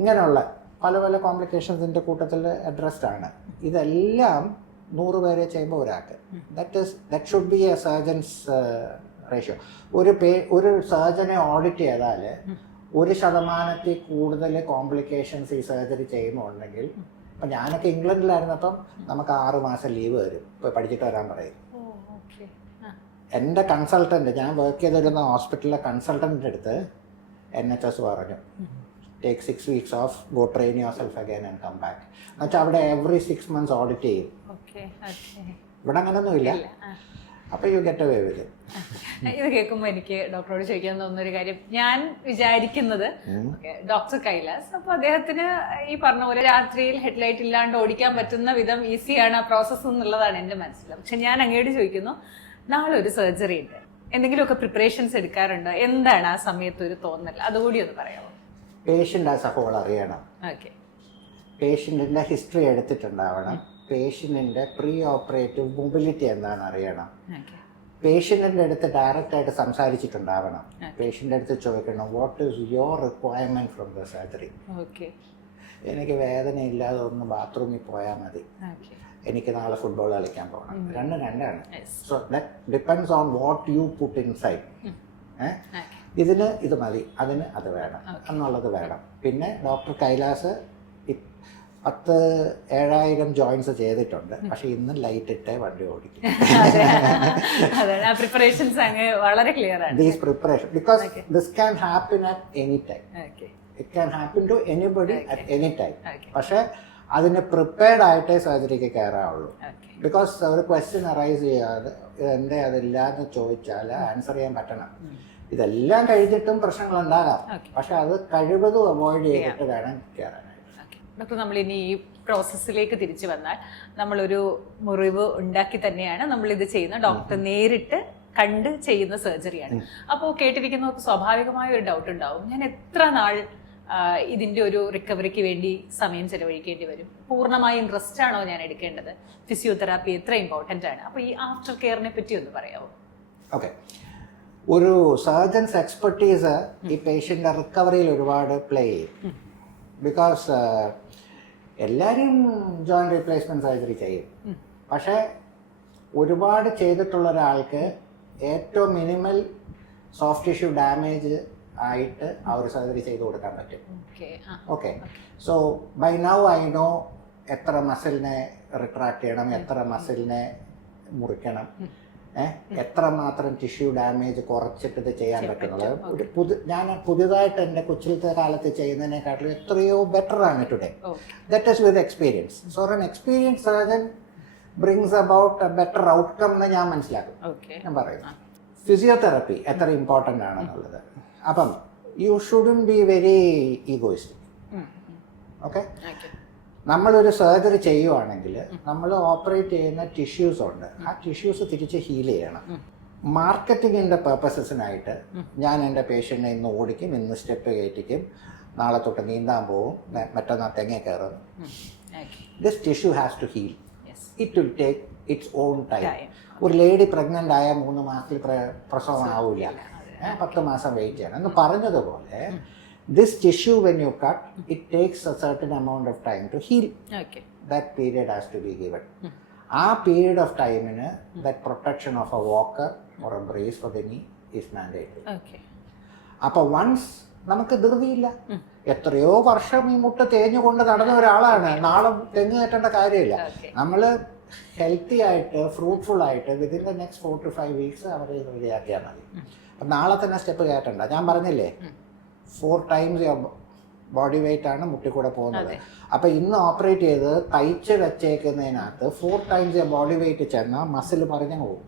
ഇങ്ങനെയുള്ള പല പല കോംപ്ലിക്കേഷൻസിൻ്റെ കൂട്ടത്തിൽ അഡ്രസ്ഡ് ആണ്. ഇതെല്ലാം 100 പേരെ ചെയ്യുമ്പോൾ ഒരാൾക്ക്. That should be A surgeons ratio. ഒരു സർജനെ ഓഡിറ്റ് ചെയ്താൽ 1% കൂടുതൽ കോംപ്ലിക്കേഷൻസ് ഈ സർജറി ചെയ്യുന്നുണ്ടെങ്കിൽ, ഇപ്പം ഞാനൊക്കെ ഇംഗ്ലണ്ടിലായിരുന്നപ്പം നമുക്ക് 6 മാസം ലീവ് തരും, ഇപ്പോൾ പഠിച്ചിട്ട് വരാൻ പറയും. എൻ്റെ കൺസൾട്ടൻറ്റ്, ഞാൻ വർക്ക് ചെയ്തിരുന്ന ഹോസ്പിറ്റലിലെ കൺസൾട്ടൻറ്റിൻ്റെ അടുത്ത് NHS പറഞ്ഞു, take 6 weeks off, go train yourself again and come back. എന്നുവെച്ചാൽ അവിടെ എവറി 6 months ഓഡിറ്റ് ചെയ്യും. ഇവിടെ അങ്ങനൊന്നുമില്ല. അപ്പോൾ യു ഗെറ്റ് അവേ വിത്ത്. ഇത് കേൾക്കുമ്പോൾ എനിക്ക് ഡോക്ടറോട് ചോദിക്കാൻ തോന്നുന്ന ഒരു കാര്യം, ഞാൻ വിചാരിക്കുന്നത് ഡോക്ടർ കൈലാസ്, അപ്പോൾ അദ്ദേഹത്തിന് ഈ പറഞ്ഞ പോലെ രാത്രിയിൽ ഹെഡ്ലൈറ്റ് ഇല്ലാണ്ട് ഓടിക്കാൻ പറ്റുന്ന വിധം ഈസിയാണ് ആ പ്രോസസ്സ് എന്നുള്ളതാണ് എൻ്റെ മനസ്സിൽ. പക്ഷെ ഞാൻ അങ്ങോട്ട് ചോദിക്കുന്നു, നാളെ ഒരു സർജറി ഉണ്ട്, എന്തെങ്കിലുമൊക്കെ പ്രിപ്പറേഷൻസ് എടുക്കാറുണ്ടോ? എന്താണ് ആ സമയത്ത് ഒരു തോന്നൽ? അതുകൂടി ഒന്ന് പറയാമോ? പേഷ്യൻ്റ് ആസ് എ ഹോൾ അറിയണം. പേഷ്യൻറ്റിൻ്റെ ഹിസ്റ്ററി എടുത്തിട്ടുണ്ടാവണം. പേഷ്യൻറ്റിൻ്റെ പ്രീ ഓപ്പറേറ്റീവ് മൊബിലിറ്റി എന്താണെന്ന് അറിയണം. പേഷ്യൻറ്റിൻ്റെ അടുത്ത് ഡയറക്റ്റായിട്ട് സംസാരിച്ചിട്ടുണ്ടാവണം. പേഷ്യൻ്റെ അടുത്ത് ചോദിക്കണം, what is your requirement from the surgery. എനിക്ക് വേദനയില്ലാതെ ഒന്ന് ബാത്റൂമിൽ പോയാൽ മതി, എനിക്ക് നാളെ ഫുട്ബോൾ കളിക്കാൻ പോകണം. രണ്ടാണ്. So that depends on what you put inside. ഇതിന് ഇത് മതി, അതിന് അത് വേണം എന്നുള്ളത് വേണം. പിന്നെ ഡോക്ടർ കൈലാസ് 10,000-7,000 ജോയിൻസ് ചെയ്തിട്ടുണ്ട്, പക്ഷെ ഇന്ന് ലൈറ്റ് ഇട്ടേ വണ്ടി ഓടിക്കും. വളരെ ക്ലിയർ ആണ്. These preparation, because this can happen at any time. It can happen to anybody at any time. പക്ഷെ അതിന് പ്രിപ്പയർഡ് ആയിട്ടേ സർജറിക്ക് കയറാവുള്ളൂ. ബിക്കോസ് ഒരു ക്വസ്റ്റ്യൻ അറൈസ് ചെയ്യാതെ എന്തേ അതില്ലാന്ന് ചോദിച്ചാൽ ആൻസർ ചെയ്യാൻ പറ്റണം. ഇതെല്ലാം കഴിഞ്ഞിട്ടും പ്രശ്നങ്ങൾ ഉണ്ടാകാം, പക്ഷെ അത് കഴിവതും അവോയ്ഡ് ചെയ്തിട്ട് വേണം കയറാനായിട്ട്. ഡോക്ടർ, നമ്മളിനി ഈ പ്രോസസ്സിലേക്ക് തിരിച്ചു വന്നാൽ, നമ്മളൊരു മുറിവ് ഉണ്ടാക്കി തന്നെയാണ് നമ്മളിത് ചെയ്യുന്നത്. ഡോക്ടർ നേരിട്ട് കണ്ട് ചെയ്യുന്ന സർജറിയാണ്. അപ്പോൾ കേട്ടിരിക്കുന്നവർക്ക് സ്വാഭാവികമായ ഒരു ഡൗട്ട് ഉണ്ടാവും, ഞാൻ എത്ര നാൾ ഇതിൻ്റെ ഒരു റിക്കവറിക്ക് വേണ്ടി സമയം ചെലവഴിക്കേണ്ടി വരും? പൂർണ്ണമായും റെസ്റ്റ് ആണോ ഞാൻ എടുക്കേണ്ടത്? ഫിസിയോതെറാപ്പി എത്ര ഇമ്പോർട്ടൻ്റ് ആണ്? അപ്പോൾ ഈ ആഫ്റ്റർ കെയറിനെ പറ്റി ഒന്ന് പറയാമോ? ഓക്കെ, ഒരു സർജൻസ് എക്സ്പെർട്ടീസ് ഈ പേഷ്യൻ്റെ റിക്കവറിയിൽ ഒരുപാട് പ്ലേ ചെയ്യും. ബിക്കോസ് എല്ലാവരും ജോയിൻറ്റ് റീപ്ലേസ്മെൻറ്റ് സർജറി ചെയ്യും, പക്ഷേ ഒരുപാട് ചെയ്തിട്ടുള്ള ഒരാൾക്ക് ഏറ്റവും മിനിമൽ സോഫ്റ്റ് ടിഷ്യൂ ഡാമേജ് ആയിട്ട് ആ ഒരു സർജറി ചെയ്ത് കൊടുക്കാൻ പറ്റും. Okay, so buy now I know എത്ര മസിലിനെ റിട്രാക്ട് ചെയ്യണം, എത്ര മസിലിനെ മുറിക്കണം, എത്രമാത്രം ടിഷ്യൂ ഡാമേജ് കുറച്ചിട്ട് ഇത് ചെയ്യാൻ പറ്റുന്നത്. ഞാൻ പുതിയതായിട്ട് എൻ്റെ കൊച്ചിലത്തെ കാലത്ത് ചെയ്യുന്നതിനെക്കാട്ടിലും എത്രയോ ബെറ്റർ ആണ് today. That is with experience. So an experience surgeon brings about A better outcome എന്ന് ഞാൻ മനസ്സിലാക്കും. ഞാൻ പറയും ഫിസിയോതെറാപ്പി എത്ര ഇമ്പോർട്ടൻ്റ് ആണെന്നുള്ളത്. അപ്പം U shouldn't be very egoistic. Okay, നമ്മളൊരു സർജറി ചെയ്യുവാണെങ്കിൽ നമ്മൾ ഓപ്പറേറ്റ് ചെയ്യുന്ന ടിഷ്യൂസ് ഉണ്ട്, ആ ടിഷ്യൂസ് തിരിച്ച് ഹീൽ ചെയ്യണം. മാർക്കറ്റിങ്ങിൻ്റെ പേർപ്പസസിനായിട്ട് ഞാൻ എൻ്റെ പേഷ്യൻറ്റിനെ ഇന്ന് ഓടിക്കും, ഇന്ന് സ്റ്റെപ്പ് കയറ്റിക്കും, നാളെ തൊട്ട് നീന്താൻ പോവും, മറ്റന്നാൾ തെങ്ങ കയറും. This tissue has to heal. It will take its own time. ഒരു ലേഡി പ്രഗ്നൻ്റ് ആയ 3 മാസത്തിൽ പ്രസവം ആവില്ല, 10 മാസം വെയിറ്റ് ചെയ്യണം എന്ന് പറഞ്ഞതുപോലെ this tissue when you cut, it takes a certain amount of time to heal. That period has to be given. ആ period of time in that protection of a walker or a brace for the knee is mandatory. അപ്പോൾ once നമുക്ക് ധൃതിയില്ല, എത്രയോ വർഷം ഈ മുട്ട തേഞ്ഞുകൊണ്ട് നടന്ന ഒരാളാണ്, നാളെ തെങ്ങ് കയറ്റേണ്ട കാര്യമില്ല. നമ്മൾ ഹെൽത്തി ആയിട്ട് ഫ്രൂട്ട്ഫുൾ ആയിട്ട് within the next 4 to 5 weeks അവരെ റെഡിയാക്കിയാൽ മതി. അപ്പം നാളെ തന്നെ സ്റ്റെപ്പ് കയറ്റണ്ട. ഞാൻ പറഞ്ഞില്ലേ 4 times ബോഡി വെയിറ്റ് ആണ് മുട്ടിക്കൂടെ പോകുന്നത്. അപ്പം ഇന്ന് ഓപ്പറേറ്റ് ചെയ്ത് തയ്ച്ച് വെച്ചേക്കുന്നതിനകത്ത് 4 times ബോഡി വെയിറ്റ് ചെന്നാൽ മസിൽ പറഞ്ഞ് പോകും.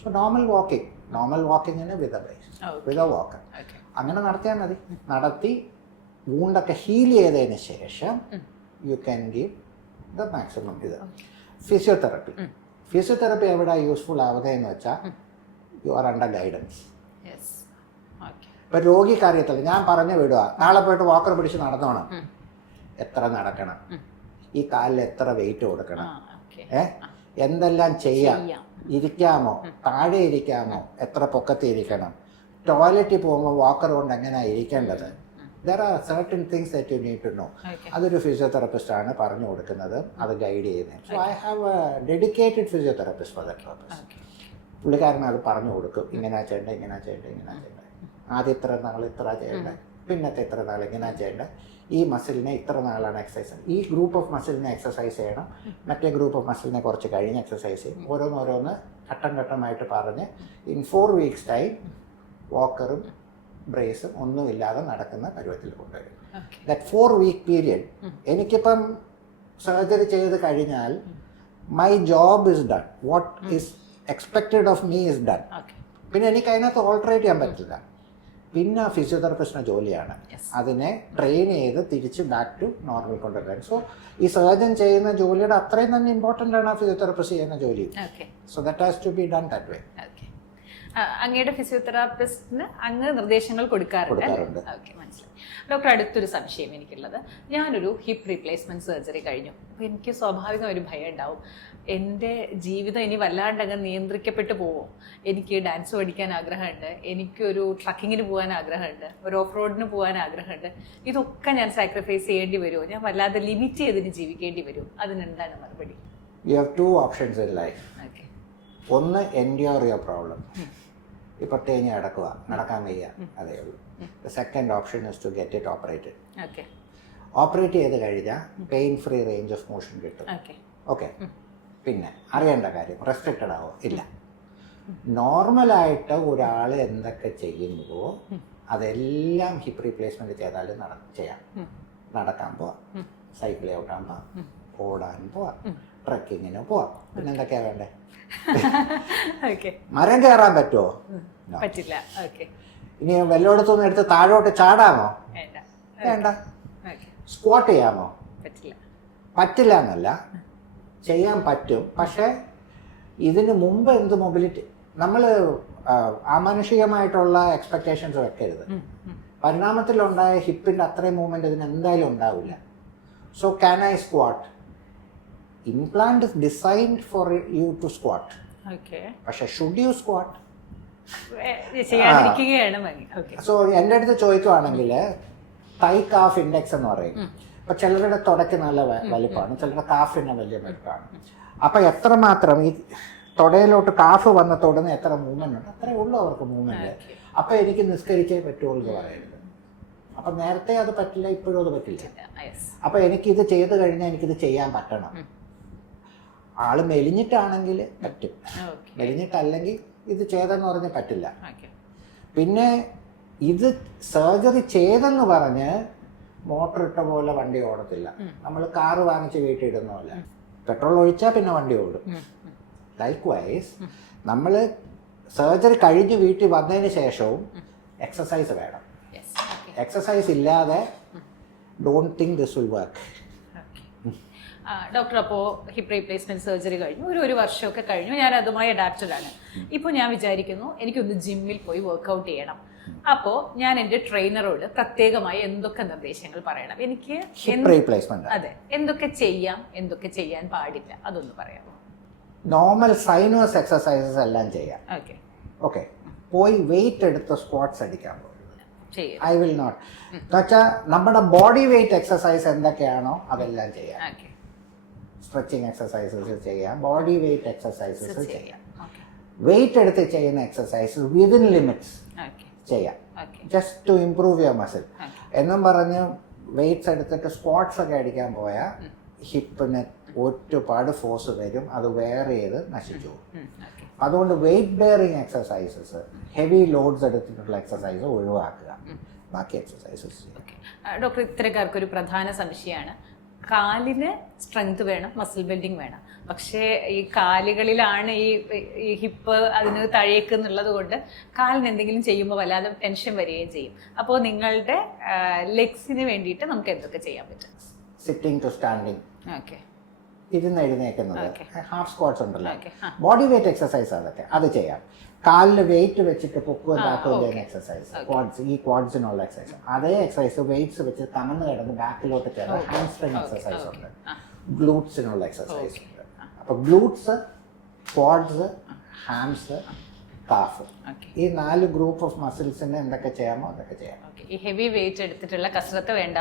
സോ നോർമൽ വാക്കിങ്ങിന് വിത്ത് എ വാക്കർ അങ്ങനെ നടത്തിയാൽ മതി. നടത്തി വൂണ്ടൊക്കെ ഹീൽ ചെയ്തതിന് ശേഷം you can give the maximum. ഇത് ഫിസിയോതെറപ്പി എവിടെ യൂസ്ഫുൾ ആവുന്നതെന്ന് വെച്ചാൽ യു ആർ അണ്ടർ ഗൈഡൻസ്. ഇപ്പം രോഗിക്ക് അറിയത്തില്ല, ഞാൻ പറഞ്ഞു വിടുക, നാളെ പോയിട്ട് വാക്കർ പിടിച്ച് നടന്നോണം, എത്ര നടക്കണം, ഈ കാലിൽ എത്ര വെയിറ്റ് കൊടുക്കണം, എന്തെല്ലാം ചെയ്യാം, ഇരിക്കാമോ, താഴെ ഇരിക്കാമോ, എത്ര പൊക്കത്തി ഇരിക്കണം, ടോയ്ലറ്റിൽ പോകുമ്പോൾ വാക്കർ കൊണ്ട് എങ്ങനെയാണ് ഇരിക്കേണ്ടത്. There are certain things that you need to know. അതൊരു ഫിസിയോതെറപ്പിസ്റ്റാണ് പറഞ്ഞു കൊടുക്കുന്നത്, അത് ഗൈഡ് ചെയ്യുന്നത്. So I have a dedicated physiotherapist for that purpose. പുള്ളിക്കാരൻ അത് പറഞ്ഞു കൊടുക്കും, ഇങ്ങനെ ചെയ്യേണ്ടത്, ഇങ്ങനെ ചെയ്യേണ്ടത്, ഇങ്ങനെ ചെയ്യേണ്ടത്, ആദ്യം ഇത്ര നാൾ ഇത്ര ചെയ്യേണ്ടത്, പിന്നത്തെ ഇത്ര നാൾ ഇങ്ങനെ ചെയ്യേണ്ടത്, ഈ മസിലിനെ ഇത്ര നാളാണ് എക്സസൈസ്, ഈ ഗ്രൂപ്പ് ഓഫ് മസിലിനെ എക്സസൈസ് ചെയ്യണം, മറ്റേ ഗ്രൂപ്പ് ഓഫ് മസിലിനെ കുറച്ച് കഴിഞ്ഞ് എക്സസൈസ് ചെയ്യും. ഓരോന്നോരോന്ന് ഘട്ടമായിട്ട് പറഞ്ഞ് ഇൻ 4 weeks ടൈം വാക്കറും ബ്രേസും ഒന്നുമില്ലാതെ നടക്കുന്ന പരുവത്തിൽ കൊണ്ടുവരും. ദാറ്റ് 4 week പീരിയഡ് എനിക്കിപ്പം സർജറി ചെയ്ത് കഴിഞ്ഞാൽ my job is done, what is expected of me is done. പിന്നെ എനിക്ക് അതിനകത്ത് ഓൾട്ടറേറ്റ് ചെയ്യാൻ പറ്റില്ല. പിന്നെ ഫിസിയോതെറപ്പിസ്റ്റിൻ്റെ ജോലിയാണ് അതിനെ ട്രെയിൻ ചെയ്ത് തിരിച്ച് ബാക്ക് ടു നോർമൽ കൊണ്ടുവരാൻ. സോ ഈ സർജൻ ചെയ്യുന്ന ജോലിയുടെ അത്രയും തന്നെ ഇമ്പോർട്ടൻ്റ് ആണ് ഫിസിയോതെറപ്പിസ്റ്റ് ചെയ്യുന്ന ജോലി. So that has to be done that way. അങ്ങയുടെ ഫിസിയോതെറാപ്പിസ്റ്റിന് അങ്ങ് നിർദ്ദേശങ്ങൾ കൊടുക്കാറുണ്ട്. ഓക്കെ, മനസ്സിലായി. ഡോക്ടർ, അടുത്തൊരു സംശയം എനിക്കുള്ളത്, ഞാനൊരു ഹിപ്പ് റീപ്ലേസ്മെന്റ് സർജറി കഴിഞ്ഞു. അപ്പോൾ എനിക്ക് സ്വാഭാവികം ഒരു ഭയം ഉണ്ടാവും, എൻ്റെ ജീവിതം ഇനി വല്ലാണ്ട് അങ്ങ് നിയന്ത്രിക്കപ്പെട്ടു പോവും. എനിക്ക് ഡാൻസ് പഠിക്കാൻ ആഗ്രഹമുണ്ട്, എനിക്കൊരു ട്രക്കിങ്ങിന് പോകാൻ ആഗ്രഹമുണ്ട്, ഒരു ഓഫ് റോഡിന് പോകാൻ ആഗ്രഹമുണ്ട്. ഇതൊക്കെ ഞാൻ സാക്രിഫൈസ് ചെയ്യേണ്ടി വരുമോ? ഞാൻ വല്ലാതെ ലിമിറ്റ് ചെയ്തിട്ട് ജീവിക്കേണ്ടി വരുമോ? അതിനെന്താണ് മറുപടി? You have 2 options in life. ഒന്ന്, എൻഡ്യൂർ യുവർ പ്രോബ്ലം, ഇപ്പോൾ തേഞ്ഞ് കിടക്കുക, നടക്കാൻ വയ്യ, അതേ ഉള്ളൂ. The second option is to get it operated. Operate ചെയ്ത് കഴിഞ്ഞാൽ pain free range of motion കിട്ടും. ഓക്കെ, പിന്നെ അറിയേണ്ട കാര്യം റെസ്ട്രിക്റ്റഡ് ആവോ? ഇല്ല. നോർമലായിട്ട് ഒരാൾ എന്തൊക്കെ ചെയ്യുന്നുവോ അതെല്ലാം ഹിപ്പ് റീപ്ലേസ്മെൻറ്റ് ചെയ്താലും ചെയ്യാം. നടക്കാൻ പോവാം, സൈക്കിൾ ചവിട്ടാൻ പോവാം, ഓടാൻ പോവാം, ട്രക്കിങ്ങിന് പോവാം. പിന്നെ എന്തൊക്കെയാ വേണ്ടേ? മരം കയറാൻ പറ്റുമോ? പറ്റില്ല. ഇനി വല്ലയിടത്തുനിന്ന് എടുത്ത് താഴോട്ട് ചാടാമോ? വേണ്ട. സ്ക്വാട്ട് ചെയ്യാമോ? പറ്റില്ല എന്നല്ല, ചെയ്യാൻ പറ്റും. പക്ഷേ ഇതിന് മുമ്പ് എന്ത് മൊബിലിറ്റി, നമ്മൾ അമാനുഷികമായിട്ടുള്ള എക്സ്പെക്റ്റേഷൻസ് വെക്കരുത്. പരിണാമത്തിലുണ്ടായ ഹിപ്പിൻ്റെ അത്രയും മൂവ്മെൻറ്റ് ഇതിന് എന്തായാലും ഉണ്ടാവില്ല. So can I squat? Implant is designed for you to squat. പക്ഷെ should you squat? സോ എൻ്റെ അടുത്ത് ചോദിക്കുവാണെങ്കിൽ തൈ കാഫ് ഇൻഡെക്സ് എന്ന് പറയും. അപ്പൊ ചിലരുടെ തുടയ്ക്ക് നല്ല വലിപ്പമാണ്, ചിലരുടെ കാഫിന് വലിയ വലിപ്പമാണ്. അപ്പൊ എത്രമാത്രം ഈ തുടയിലോട്ട് കാഫ് വന്ന തുടർന്ന് എത്ര മൂവ്മെന്റ് ഉണ്ട്, അത്രേ ഉള്ളൂ അവർക്ക് മൂവ്മെന്റ്. അപ്പൊ എനിക്ക് നിസ്കരിച്ചേ പറ്റുള്ളൂ എന്ന് പറയരുത്. അപ്പൊ നേരത്തെ അത് പറ്റില്ല, ഇപ്പോഴും അത് പറ്റില്ല. അപ്പൊ എനിക്കിത് ചെയ്ത് കഴിഞ്ഞാൽ എനിക്കിത് ചെയ്യാൻ പറ്റണം. ആള് മെലിഞ്ഞിട്ടാണെങ്കിൽ പറ്റും, മെലിഞ്ഞിട്ടല്ലെങ്കിൽ ഇത് ചെയ്തെന്ന് പറഞ്ഞ് പറ്റില്ല. പിന്നെ ഇത് സർജറി ചെയ്തെന്ന് പറഞ്ഞ് മോട്ടർ ഇട്ട പോലെ വണ്ടി ഓടത്തില്ല. നമ്മൾ കാറ് വാങ്ങിച്ച് വീട്ടിലിടുന്ന പോലെ പെട്രോൾ ഒഴിച്ചാൽ പിന്നെ വണ്ടി ഓടും. ലൈക്ക് വൈസ് നമ്മൾ സർജറി കഴിഞ്ഞ് വീട്ടിൽ വന്നതിന് ശേഷവും എക്സസൈസ് വേണം. എക്സസൈസ് ഇല്ലാതെ don't think this will work. Doctor, അപ്പോൾ ഹിപ്പ് റീപ്ലേസ്മെന്റ് സർജറി കഴിഞ്ഞു, ഒരു വർഷമൊക്കെ കഴിഞ്ഞു, ഞാൻ അതുമായി അഡാപ്റ്റഡ് ആണ്. ഇപ്പോൾ ഞാൻ വിചാരിക്കുന്നു എനിക്കൊന്ന് ജിമ്മിൽ പോയി വർക്ക്ഔട്ട് ചെയ്യണം. അപ്പോൾ ഞാൻ എൻ്റെ ട്രെയിനറോട് പ്രത്യേകമായി എന്തൊക്കെ നിർദ്ദേശങ്ങൾ പറയണം? എനിക്ക് അതെ, എന്തൊക്കെ ചെയ്യാം, എന്തൊക്കെ ചെയ്യാൻ പാടില്ല, അതൊന്ന് പറയാമോ? നോർമൽ സൈനോസ് എക്സസൈസസ് എല്ലാം ചെയ്യാം. ഓക്കെ, പോയി വെയിറ്റ് എടുത്ത് സ്ക്വാട്ട്സ് അടിക്കാൻ പോകും. I will not. എന്നുവെച്ചാൽ നമ്മുടെ ബോഡി വെയിറ്റ് എക്സസൈസ് എന്തൊക്കെയാണോ അതെല്ലാം ചെയ്യാം. സ്ട്രെച്ചിങ് എക്സസൈസസ് ചെയ്യാം, ബോഡി വെയിറ്റ് എക്സസൈസസ് ചെയ്യാം. വെയിറ്റ് എടുത്ത് ചെയ്യുന്ന എക്സസൈസസ് വിതിൻ ലിമിറ്റ്സ് ചെയ്യാം, just to improve your muscle. എന്നും പറഞ്ഞ് വെയിറ്റ്സ് എടുത്തിട്ട് സ്ക്വാട്ട്സ് ഒക്കെ അടിക്കാൻ പോയാൽ ഹിപ്പിന് ഒരുപാട് ഫോഴ്സ് വരും, അത് വെയർ ചെയ്ത് നശിച്ചു പോകും. അതുകൊണ്ട് weight bearing exercises, heavy loads എടുത്തിട്ടുള്ള എക്സസൈസ് ഒഴിവാക്കുക, ബാക്കി എക്സസൈസസ് ചെയ്യുക. ഡോക്ടർ, ഇത്തരക്കാർക്കൊരു പ്രധാന സംശയമാണ്, കാലിന് സ്ട്രെങ്ത് വേണം, മസിൽ ബിൽഡിംഗ് വേണം, പക്ഷേ ഈ കാലുകളിലാണ് ഈ ഹിപ്പ് അതിന് തഴേക്ക് എന്നുള്ളത് കൊണ്ട് കാലിന് എന്തെങ്കിലും ചെയ്യുമ്പോൾ വല്ലാതെ ടെൻഷൻ വരികയും ചെയ്യും. അപ്പോൾ നിങ്ങളുടെ ലെഗ്സിന് വേണ്ടിയിട്ട് നമുക്ക് എന്തൊക്കെ ചെയ്യാൻ പറ്റും? സിറ്റിംഗ് ടു സ്റ്റാൻഡിങ്, ഓക്കെ, ഇരുന്ന് എഴുന്നേക്കുന്നത്, ഹാഫ് സ്ക്വാട്ട്സ് ഉണ്ടല്ലോ, ബോഡി വെയിറ്റ് എക്സസൈസ് അതൊക്കെ അത് ചെയ്യാം. കാലിൽ വെയിറ്റ് വെച്ചിട്ട് പൊക്കുകയും താക്കുകയും എക്സസൈസ്, ക്വാഡ്സ്, ഈ ക്വാഡ്സിനുള്ള എക്സസൈസ്. അതേ എക്സസൈസ് വെയിറ്റ്സ് വെച്ച് കമന്ന് കിടന്ന് ബാക്കിലോട്ട് കയറാൻ ഹാംസ്ട്രിങ് എക്സസൈസ് ഉണ്ട്, ഗ്ലൂട്ട്സിനുള്ള എക്സസൈസ് ഉണ്ട്. അപ്പോൾ ഗ്ലൂട്ട്സ്, ക്വാഡ്സ്, ഹാംസ്, കാഫ്, ഈ 4 ഗ്രൂപ്പ് ഓഫ് മസിൽസിന് എന്തൊക്കെ ചെയ്യാമോ അതൊക്കെ ചെയ്യാം. ഈ ഹെവി വെയിറ്റ് എടുത്തിട്ടുള്ള കസരത്ത് വേണ്ട.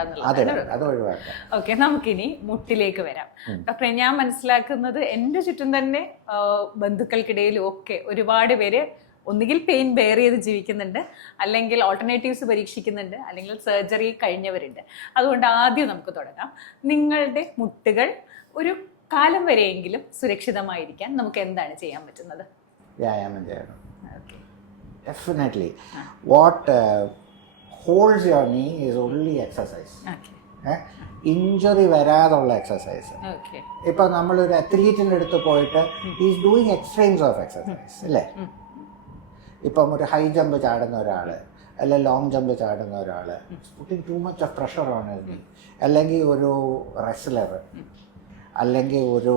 അത് ഒഴിവാക്കാം. ഓക്കെ, നമുക്കിനി മുട്ടിലേക്ക് വരാം. ഡോക്ടറെ, ഞാൻ മനസ്സിലാക്കുന്നത് എൻ്റെ ചുറ്റും തന്നെ ബന്ധുക്കൾക്കിടയിലും ഒക്കെ ഒരുപാട് പേര് ഒന്നുകിൽ പെയിൻ ബെയർ ചെയ്ത് ജീവിക്കുന്നുണ്ട്, അല്ലെങ്കിൽ ഓൾട്ടർനേറ്റീവ്സ് പരീക്ഷിക്കുന്നുണ്ട്, അല്ലെങ്കിൽ സർജറി കഴിഞ്ഞവരുണ്ട്. അതുകൊണ്ട് ആദ്യം നമുക്ക് തുടങ്ങാം. നിങ്ങളുടെ മുട്ടുകൾ ഒരു കാലം വരെയെങ്കിലും സുരക്ഷിതമായിരിക്കാൻ നമുക്ക് എന്താണ് ചെയ്യാൻ പറ്റുന്നത്? വ്യായാമം ചെയ്യണം. Definitely. What holds your knee is only exercise. Injury വരാതുള്ള എക്സസൈസ്. ഇപ്പൊ നമ്മളൊരു അത്ലീറ്റിൻ്റെ അടുത്ത് പോയിട്ട് is doing extremes of exercise അല്ലേ? ഇപ്പം ഒരു ഹൈ ജമ്പ് ചാടുന്ന ഒരാൾ, അല്ലെ ലോങ് ജമ്പ് ചാടുന്ന ഒരാൾ, putting too much of pressure on his knee, അല്ലെങ്കിൽ ഒരു റെസ്ലർ, അല്ലെങ്കിൽ ഒരു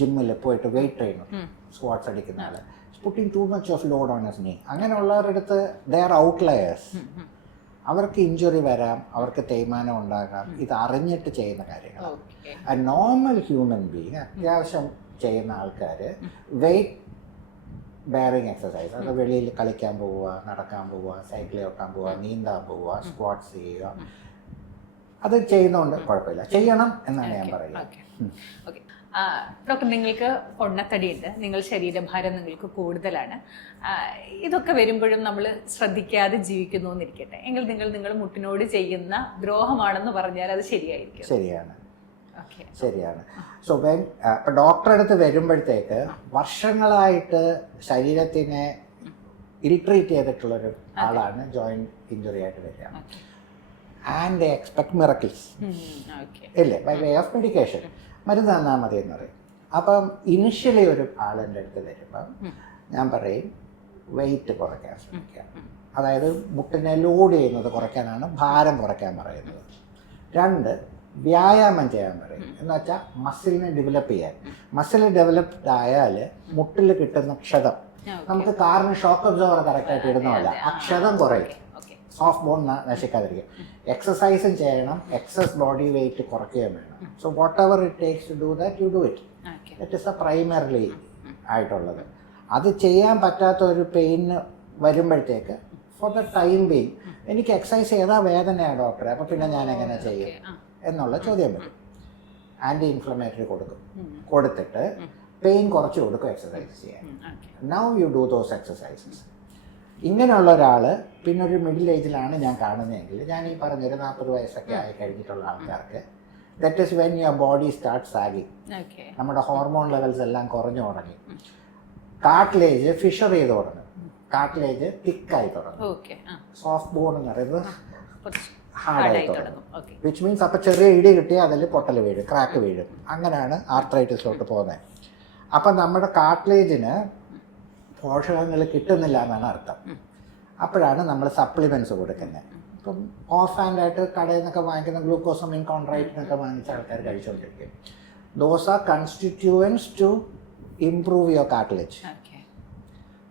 ജിമ്മിൽ പോയിട്ട് വെയിറ്റ് ട്രെയിനർ, സ്ക്വാട്ട്സ് അടിക്കുന്ന ആൾ, putting too much of load on his knee, അങ്ങനെയുള്ളവരുടെ അടുത്ത് ദേ ആർ ഔട്ട്ലയേഴ്സ്. അവർക്ക് ഇഞ്ചുറി വരാം, അവർക്ക് തേയ്മാനം ഉണ്ടാകാം. ഇത് അറിഞ്ഞിട്ട് ചെയ്യുന്ന കാര്യങ്ങളാണ്. ആ നോർമൽ ഹ്യൂമൻ ബീങ് അത്യാവശ്യം ചെയ്യുന്ന ആൾക്കാർ വെയിറ്റ് ബെയറിങ് എക്സസൈസ്, അത് വെളിയിൽ കളിക്കാൻ പോവുക, നടക്കാൻ പോവുക, സൈക്കിൾ ഓട്ടാൻ പോവുക, നീന്താൻ പോവുക, സ്ക്വാട്ട്സ് ചെയ്യുക, അത് ചെയ്യുന്നതുകൊണ്ട് കുഴപ്പമില്ല, ചെയ്യണം എന്നാണ് ഞാൻ പറയുന്നത്. ഡോക്ടർ, നിങ്ങൾക്ക് പൊണ്ണത്തടിയുണ്ട്, നിങ്ങൾ ശരീരഭാരം നിങ്ങൾക്ക് കൂടുതലാണ്, ഇതൊക്കെ വരുമ്പോഴും നമ്മൾ ശ്രദ്ധിക്കാതെ ജീവിക്കുന്നു എന്നിരിക്കട്ടെ, എങ്കിൽ നിങ്ങൾ മുട്ടിനോട് ചെയ്യുന്ന ദ്രോഹമാണെന്ന് പറഞ്ഞാൽ അത് ശരിയായിരിക്കും? ശരിയാണ്. സോ ഇപ്പം ഡോക്ടറെ അടുത്ത് വരുമ്പോഴത്തേക്ക് വർഷങ്ങളായിട്ട് ശരീരത്തിനെ ഇൽട്രീറ്റ് ചെയ്തിട്ടുള്ളൊരു ആളാണ് ജോയിന്റ് ഇഞ്ചുറി ആയിട്ട് വരിക. ആൻഡ് ദേ എക്സ്പെക്ട് മിറക്കിൾസ് ഇല്ലേ, ബൈ വേ ഓഫ് മെഡിക്കേഷൻ. മരുന്ന് തന്നാൽ മതി എന്ന് പറയും. അപ്പം ഇനിഷ്യലി ഒരു ആളിൻ്റെ അടുത്ത് വരുമ്പം ഞാൻ പറയും വെയിറ്റ് കുറയ്ക്കാൻ ശ്രമിക്കാം. അതായത് മുട്ടിനെ ലോഡ് ചെയ്യുന്നത് കുറയ്ക്കാനാണ് ഭാരം കുറയ്ക്കാൻ പറയുന്നത്. 2, വ്യായാമം ചെയ്യാൻ പറയും. എന്ന് വെച്ചാൽ മസിലിനെ ഡെവലപ്പ് ചെയ്യാൻ. മസിൽ ഡെവലപ്ഡ് ആയാൽ മുട്ടിൽ കിട്ടുന്ന ക്ഷതം, നമുക്ക് കാറിന് ഷോക്ക് അബ്സോർവർ കറക്റ്റായിട്ട് ഇടുന്നതല്ല, ആ ക്ഷതം കുറയും, സോഫ്റ്റ് ബോൺ നശിക്കാതിരിക്കും. എക്സസൈസും ചെയ്യണം, എക്സസ് ബോഡി വെയിറ്റ് കുറയ്ക്കുകയും വേണം. So whatever it takes to do that you do it. That is a primarily ആയിട്ടുള്ളത്. അത് ചെയ്യാൻ പറ്റാത്ത ഒരു പെയിന് വരുമ്പോഴത്തേക്ക് ഫോർ ദ ടൈം ബീങ് എനിക്ക് എക്സസൈസ് ചെയ്താൽ വേദനയാണ് ഡോക്ടറെ, അപ്പോൾ പിന്നെ ഞാൻ എങ്ങനെ ചെയ്യും എന്നുള്ള ചോദ്യം വരും. ആൻറ്റി ഇൻഫ്ലമേറ്ററി കൊടുത്തിട്ട് പെയിൻ കുറച്ച് കൊടുക്കും എക്സസൈസ് ചെയ്യാൻ. Now you do those exercises. ഇങ്ങനെയുള്ള ഒരാൾ പിന്നെ ഒരു മിഡിൽ ഏജിലാണ് ഞാൻ കാണുന്നതെങ്കിൽ, ഞാൻ ഈ പറഞ്ഞൊരു 40 വയസ്സൊക്കെ ആയി കഴിഞ്ഞിട്ടുള്ള ആൾക്കാർക്ക്, that is when your body start sagging. നമ്മുടെ ഹോർമോൺ ലെവൽസ് എല്ലാം കുറഞ്ഞു തുടങ്ങി, കാർട്ടിലേജ് ഫിഷർ ചെയ്ത് തുടങ്ങും, കാർട്ടിലേജ് തിക്കായി തുടങ്ങും, സോഫ്റ്റ് ബോൺ എന്ന് പറയുന്നത് ഹാർഡായി തുടങ്ങും. വിച്ച് മീൻസ് അപ്പം ചെറിയ ഇടി കിട്ടിയാൽ അതിൽ പൊട്ടൽ വീഴും, ക്രാക്ക് വീഴും. അങ്ങനെയാണ് ആർത്രൈറ്റിസിലോട്ട് പോകുന്നത്. അപ്പം നമ്മുടെ കാർട്ടിലേജിന് പോഷകങ്ങൾ കിട്ടുന്നില്ല എന്നാണ് അർത്ഥം. അപ്പോഴാണ് നമ്മൾ സപ്ലിമെൻറ്റ്സ് കൊടുക്കുന്നത്. ഇപ്പം ഓഫ് ഹാൻഡായിട്ട് കടയിൽ നിന്നൊക്കെ വാങ്ങിക്കുന്ന ഗ്ലൂക്കോസമിൻ കോൺട്രൈറ്റിനൊക്കെ വാങ്ങിച്ച ആൾക്കാർ കഴിച്ചുകൊണ്ടിരിക്കും. Those are constituents to improve your cartilage.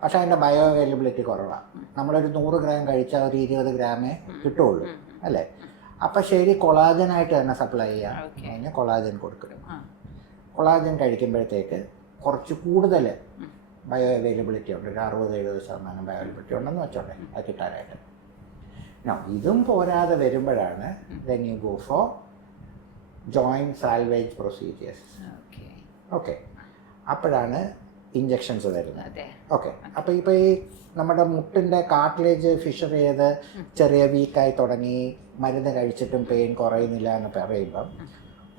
പക്ഷേ അതിൻ്റെ ബയോ അവൈലബിലിറ്റി കുറവാണ്. നമ്മളൊരു 100 ഗ്രാം കഴിച്ചാൽ ഒരു 20 ഗ്രാമേ കിട്ടുള്ളൂ അല്ലേ? അപ്പം ശരി, കൊളാജനായിട്ട് തന്നെ സപ്ലൈ ചെയ്യാം, അതിന് കൊളാജൻ കൊടുക്കണം. കൊളാജൻ കഴിക്കുമ്പോഴത്തേക്ക് കുറച്ച് കൂടുതൽ ബയോ അവൈലബിലിറ്റി ഉണ്ട്, ഒരു 60-70% ബയോ അവൈലബിലിറ്റി ഉണ്ടെന്ന് വെച്ചോട്ടെ അത് കിട്ടാനായിട്ട്. ഇതും പോരാതെ വരുമ്പോഴാണ് then you go for joint salvage procedures. Okay, അപ്പോഴാണ് ഇഞ്ചക്ഷൻസ് വരുന്നത്. ഓക്കെ, അപ്പോൾ ഇപ്പോൾ ഈ നമ്മുടെ മുട്ടിൻ്റെ കാർട്ടിലേജ് ഫിഷർ ചെയ്ത് ചെറിയ വീക്കായി തുടങ്ങി, മരുന്ന് കഴിച്ചിട്ടും പെയിൻ കുറയുന്നില്ല എന്ന് പറയുമ്പം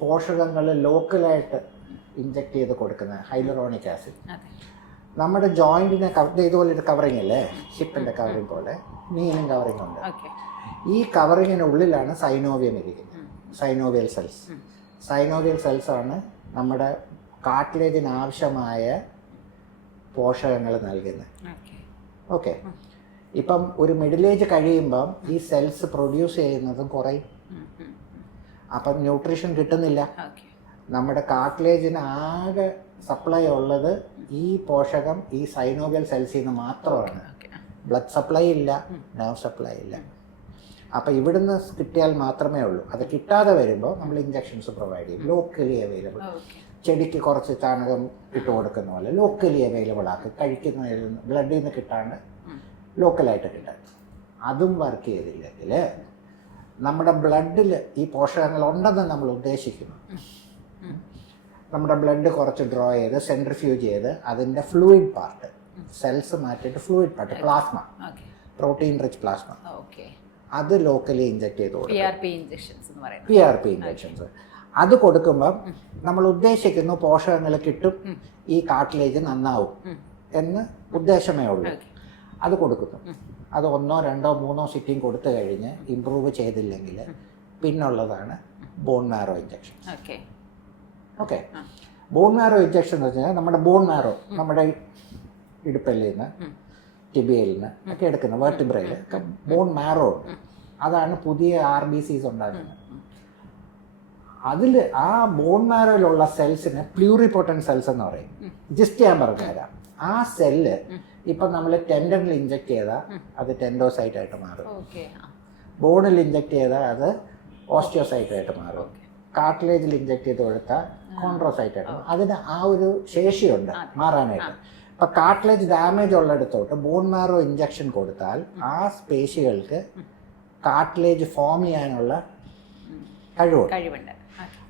പോഷകങ്ങൾ ലോക്കലായിട്ട് ഇഞ്ചക്ട് ചെയ്ത് കൊടുക്കുന്ന ഹൈലറോണിക് ആസിഡ്, നമ്മുടെ ജോയിൻറ്റിനെ ഇതുപോലെ ഒരു കവറിങ് അല്ലേ, ഹിപ്പിൻ്റെ കവറിങ് പോലെ നീനും കവറിങ് ഉണ്ട്. ഓക്കെ. ഈ കവറിങ്ങിനുള്ളിലാണ് സൈനോവിയം ഇരിക്കുന്നത്, സൈനോവിയൽ സെൽസ്. സൈനോവിയൽ സെൽസാണ് നമ്മുടെ കാർട്ടിലേജിന് ആവശ്യമായ പോഷകങ്ങൾ നൽകുന്നത്. ഓക്കെ. ഇപ്പം ഒരു മിഡിൽ ഏജ് കഴിയുമ്പം ഈ സെൽസ് പ്രൊഡ്യൂസ് ചെയ്യുന്നതും കുറയും. അപ്പം ന്യൂട്രീഷൻ കിട്ടുന്നില്ല. നമ്മുടെ കാർട്ടിലേജിന് ആകെ സപ്ലൈ ഉള്ളത് ഈ പോഷകം ഈ സൈനോവിയൽ സെൽസിൽ നിന്ന് മാത്രമാണ്. ബ്ലഡ് സപ്ലൈ ഇല്ല, നെർവ് സപ്ലൈ ഇല്ല. അപ്പോൾ ഇവിടുന്ന് കിട്ടിയാൽ മാത്രമേ ഉള്ളൂ. അത് കിട്ടാതെ വരുമ്പോൾ നമ്മൾ ഇഞ്ചക്ഷൻസ് പ്രൊവൈഡ് ചെയ്യും, ലോക്കലി അവൈലബിൾ. ചെടിക്ക് കുറച്ച് ചാണകം ഇട്ട് കൊടുക്കുന്ന പോലെ ലോക്കലി അവൈലബിൾ ആക്കും. കഴിക്കുന്നതിൽ നിന്ന് ബ്ലഡിൽ നിന്ന് കിട്ടാണ്ട് ലോക്കലായിട്ട് കിട്ടാൻ. അതും വർക്ക് ചെയ്തില്ലെങ്കിൽ നമ്മുടെ ബ്ലഡിൽ ഈ പോഷകങ്ങൾ ഉണ്ടെന്ന് നമ്മൾ ഉദ്ദേശിക്കുന്നു. നമ്മുടെ ബ്ലഡ് കുറച്ച് ഡ്രോ ചെയ്ത് സെൻട്രിഫ്യൂജ് ചെയ്ത് അതിൻ്റെ ഫ്ലൂയിഡ് പാർട്ട്, സെൽസ് മാറ്റിയിട്ട് fluid part, plasma, protein rich plasma, അത് ലോക്കലി ഇഞ്ചെക്ട് ചെയ്ത് കൊടുക്കും. PRP injections. അത് കൊടുക്കുമ്പം നമ്മൾ ഉദ്ദേശിക്കുന്ന പോഷകങ്ങൾ കിട്ടും, ഈ കാർട്ടിലേജ് നന്നാവും എന്ന് ഉദ്ദേശമേ ഉള്ളൂ. അത് കൊടുക്കുന്നു. അത് 1, 2, 3 സിറ്റിംഗ് കൊടുത്തു കഴിഞ്ഞ് ഇമ്പ്രൂവ് ചെയ്തില്ലെങ്കിൽ പിന്നുള്ളതാണ് bone marrow injection. Okay. Bone marrow injection എന്ന് വെച്ചാൽ നമ്മുടെ ബോൺ മാരോ, നമ്മുടെ ഇടുപ്പല്ലിൽ നിന്ന് ടിബിയയിൽ നിന്ന് ഒക്കെ എടുക്കുന്ന വെർട്ടിബ്രയിൽ ബോൺ മാരോ, അതാണ് പുതിയ RBCs ഉണ്ടാക്കുന്നത്. അതിൽ ആ ബോൺ മാരോയിലുള്ള സെൽസിന് പ്ലൂറിപോട്ടൻറ്റ് സെൽസ് എന്ന് പറയും. ജസ്റ്റ് ഞാൻ പറഞ്ഞുതരാം. ആ സെല്ല് ഇപ്പം നമ്മൾ ടെൻഡനിൽ ഇഞ്ചെക്ട് ചെയ്താൽ അത് ടെൻഡോസൈറ്റ് ആയിട്ട് മാറും, ബോണിൽ ഇഞ്ചെക്ട് ചെയ്താൽ അത് ഓസ്റ്റിയോസൈറ്റ് ആയിട്ട് മാറും, കാർട്ടിലേജിൽ ഇഞ്ചെക്ട് ചെയ്ത് കൊടുത്താൽ കോൺട്രോസൈറ്റ് ആയിട്ട് മാറും. അതിന് ആ ഒരു ശേഷിയുണ്ട് മാറാനായിട്ട്. അപ്പം കാർട്ടിലേജ് ഡാമേജ് ഉള്ളിടത്തോട്ട് ബോൺ മാരോ ഇഞ്ചക്ഷൻ കൊടുത്താൽ ആ പേശികൾക്ക് കാർട്ടിലേജ് ഫോം ചെയ്യാനുള്ള കഴിവുണ്ട്.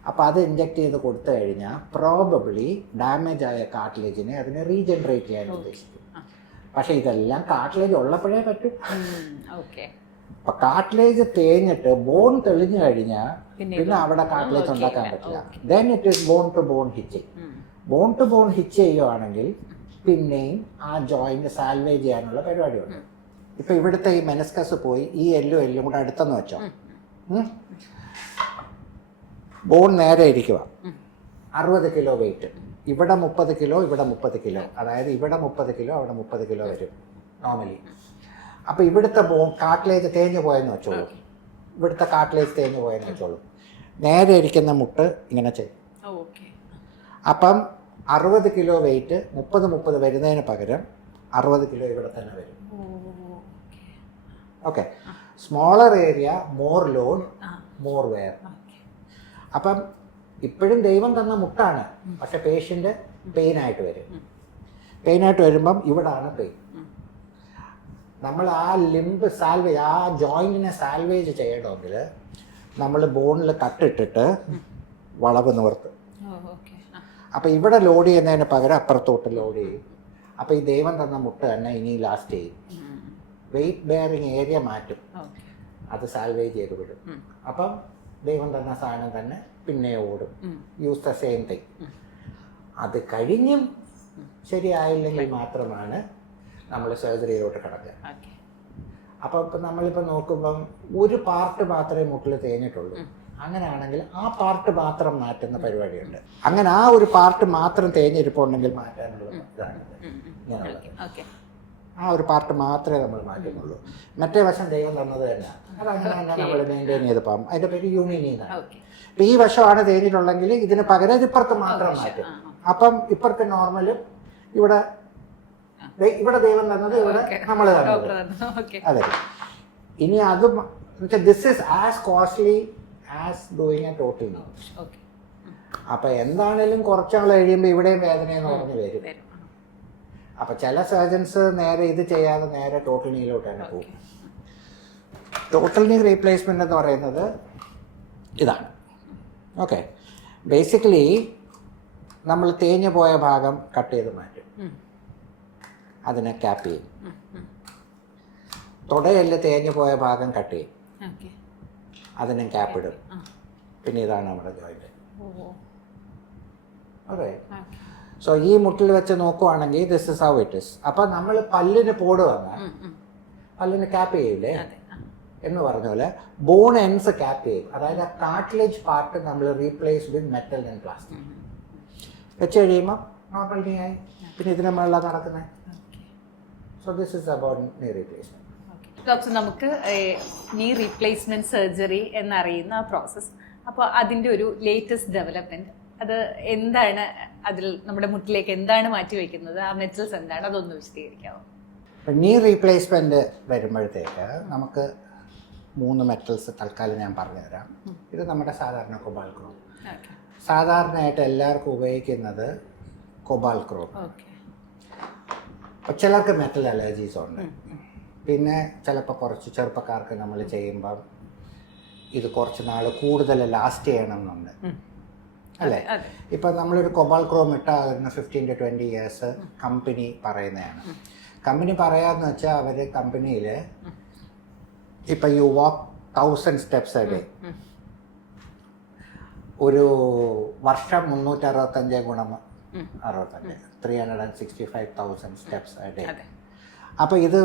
അപ്പോൾ അത് ഇഞ്ചെക്ട് ചെയ്ത് കൊടുത്തു കഴിഞ്ഞാൽ പ്രോബബ്ലി ഡാമേജ് ആയ കാർട്ടിലേജിനെ അതിനെ റീജനറേറ്റ് ചെയ്യാൻ ഉദ്ദേശിക്കും. പക്ഷേ ഇതെല്ലാം കാർട്ടിലേജ് ഉള്ളപ്പോഴേ പറ്റും. അപ്പം കാർട്ടിലേജ് തേഞ്ഞിട്ട് ബോൺ തെളിഞ്ഞു കഴിഞ്ഞാൽ പിന്നെ അവിടെ കാർട്ടിലേജ് ഉണ്ടാക്കാൻ പറ്റില്ല. Then it is bone to bone hitching. Bone to bone hitch ചെയ്യുകയാണെങ്കിൽ പിന്നെയും ആ ജോയിന്റ് സാൽവേജ് ചെയ്യാനുള്ള പരിപാടിയുണ്ട്. ഇപ്പം ഇവിടുത്തെ ഈ മെനസ്കസ് പോയി ഈ എല്ലും കൂടെ അടുത്തെന്ന് വെച്ചോ, ബോൺ നേരെ ഇരിക്കുക, 60 കിലോ വെയിറ്റ്, ഇവിടെ 30 കിലോ, ഇവിടെ 30 കിലോ, അതായത് ഇവിടെ 30 കിലോ, അവിടെ 30 കിലോ വരും നോർമലി. അപ്പോൾ ഇവിടുത്തെ കാർട്ടിലേജ് തേഞ്ഞു പോയെന്ന് വെച്ചോളൂ, ഇവിടുത്തെ കാർട്ടിലേജ് തേഞ്ഞു പോയെന്ന് വെച്ചോളൂ, നേരെ ഇരിക്കുന്ന മുട്ട് ഇങ്ങനെ ചെയ്യും. അപ്പം 60 കിലോ വെയിറ്റ് 30 വരുന്നതിന് പകരം 60 കിലോ ഇവിടെ തന്നെ വരും. Okay. Smaller area, more load, more wear. അപ്പം ഇപ്പോഴും ദൈവം തന്ന മുട്ടാണ്, പക്ഷെ പേഷ്യൻ്റ് പെയിനായിട്ട് വരും. പെയിനായിട്ട് വരുമ്പം ഇവിടാണ് പെയിൻ. നമ്മൾ ആ ലിംബ് സാൽവേജ്, ആ ജോയിൻറ്റിനെ സാൽവേജ് ചെയ്യണമെങ്കിൽ നമ്മൾ ബോണിൽ കട്ടിട്ടിട്ട് വളവ് നിവർത്തും. അപ്പോൾ ഇവിടെ ലോഡ് ചെയ്യുന്നതിന് പകരം അപ്പുറത്തോട്ട് ലോഡ് ചെയ്യും. അപ്പോൾ ഈ ദൈവം തന്ന മുട്ട തന്നെ ഇനി ലാസ്റ്റ് ചെയ്യും. വെയിറ്റ് ബെയറിങ് ഏരിയ മാറ്റും, അത് സാൽവേജ് ചെയ്ത് വിടും. അപ്പം ദൈവം തന്ന സാധനം തന്നെ പിന്നെ ഓടും. Use the same thing. അത് കഴിഞ്ഞും ശരിയായില്ലെങ്കിൽ മാത്രമാണ് നമ്മൾ സർജറിയിലോട്ട് കിടക്കുക. അപ്പോൾ ഇപ്പം നമ്മളിപ്പോൾ നോക്കുമ്പം ഒരു പാർട്ട് മാത്രമേ മുട്ടിൽ തേഞ്ഞിട്ടുള്ളൂ. അങ്ങനെയാണെങ്കിൽ ആ പാർട്ട് മാത്രം മാറ്റുന്ന പരിപാടിയുണ്ട്. അങ്ങനെ ആ ഒരു പാർട്ട് മാത്രം തേഞ്ഞിരിപ്പുണ്ടെങ്കിൽ മാറ്റാനുള്ള ഇതാണ് ഇങ്ങനെയുള്ളത്. ആ ഒരു പാർട്ട് മാത്രമേ നമ്മൾ മാറ്റുന്നുള്ളൂ. മറ്റേ വശം ദൈവം തന്നത് തന്നെ, അതങ്ങനെ തന്നെ നമ്മൾ മെയിൻറ്റെയിൻ ചെയ്ത് പോകാം. അതിൻ്റെ പേര് യൂണിയൻ എന്നാണ്. ഇപ്പം ഈ വശമാണ് തേഞ്ഞിട്ടുള്ളെങ്കിൽ ഇതിന് പകരം ഇതിപ്പുറത്ത് മാത്രം മാറ്റും. അപ്പം ഇപ്പുറത്തെ നോർമലും ഇവിടെ ദൈവം തന്നത്, ഇവിടെ നമ്മൾ തന്നത്. അതെ. ഇനി അത് this is as costly as doing A total നീ. അപ്പം എന്താണേലും കുറച്ചാൾ കഴിയുമ്പോൾ ഇവിടെയും വേദനയെന്ന് പറഞ്ഞ് വരും. അപ്പം ചില സർജൻസ് നേരെ ഇത് ചെയ്യാതെ നേരെ ടോട്ടൽ നീയിലോട്ട് തന്നെ പോകും. ടോട്ടൽ നീ റീപ്ലേസ്മെൻ്റ് എന്ന് പറയുന്നത് ഇതാണ്. ഓക്കെ. ബേസിക്കലി നമ്മൾ തേഞ്ഞു പോയ ഭാഗം കട്ട് ചെയ്ത് മാറ്റും, അതിനെ ക്യാപ്പ് ചെയ്യും. തുടയല്ല തേഞ്ഞു പോയ ഭാഗം കട്ട് ചെയ്യും, അതിനും ക്യാപ്പ് ഇടും. പിന്നെ ഇതാണ് നമ്മുടെ ജോയിന്റ്. ഓക്കെ. സോ ഈ മുട്ടിൽ വെച്ച് നോക്കുവാണെങ്കിൽ this is how it is. അപ്പം നമ്മൾ പല്ലിന് പോട് വന്നാൽ പല്ലിന് ക്യാപ്പ് ചെയ്യില്ലേ എന്ന് പറഞ്ഞ പോലെ ബോൺ എൻഡ്സ് ക്യാപ്പ് ചെയ്യും. അതായത് ആ കാർട്ടിലേജ് പാർട്ട് നമ്മൾ replace with metal and plastic വെച്ച് കഴിയുമ്പോൾ നോർമൽ നീ ആയി. പിന്നെ ഇതിന് മുകളിലാണ് നടക്കുന്നത്. സോ ദിസ് ഇസ് അബൌട്ട് നീ റീപ്ലേസ്മെന്റ്. ഡോക്ടർ, നമുക്ക് നീ റീപ്ലേസ്മെന്റ് സർജറി എന്നറിയുന്ന ആ പ്രോസസ്സ്, അപ്പോൾ അതിൻ്റെ ഒരു ലേറ്റസ്റ്റ് ഡെവലപ്മെന്റ് അത് എന്താണ്? അതിൽ നമ്മുടെ മുട്ടിലേക്ക് എന്താണ് മാറ്റി വയ്ക്കുന്നത്? ആ മെറ്റൽസ് എന്താണ്? അതൊന്ന് വിശദീകരിക്കാമോ? നീ റീപ്ലേസ്മെന്റ് വരുമ്പോഴത്തേക്ക് നമുക്ക് 3 മെറ്റൽസ് തൽക്കാലം ഞാൻ പറഞ്ഞുതരാം. ഇത് നമ്മുടെ സാധാരണ കൊബാൾ ക്രോം. സാധാരണയായിട്ട് എല്ലാവർക്കും ഉപയോഗിക്കുന്നത് കൊബാൾ ക്രോം. അപ്പോൾ ചിലർക്ക് മെറ്റൽ അലർജീസ് ഉണ്ട്. പിന്നെ ചിലപ്പോൾ കുറച്ച് ചെറുപ്പക്കാർക്ക് നമ്മൾ ചെയ്യുമ്പം ഇത് കുറച്ച് നാൾ കൂടുതൽ ലാസ്റ്റ് ചെയ്യണമെന്നുണ്ട് അല്ലേ? ഇപ്പം നമ്മളൊരു കൊബാൾ ക്രോം ഇട്ടാൽ 15 to 20 years കമ്പനി പറയുന്നതാണ്. കമ്പനി പറയാന്ന് വെച്ചാൽ അവർ കമ്പനിയിൽ ഇപ്പം you walk 1000 steps a day, ഒരു വർഷം 365 ഗുണം 65 365,000 steps a day. അപ്പോൾ ഇത്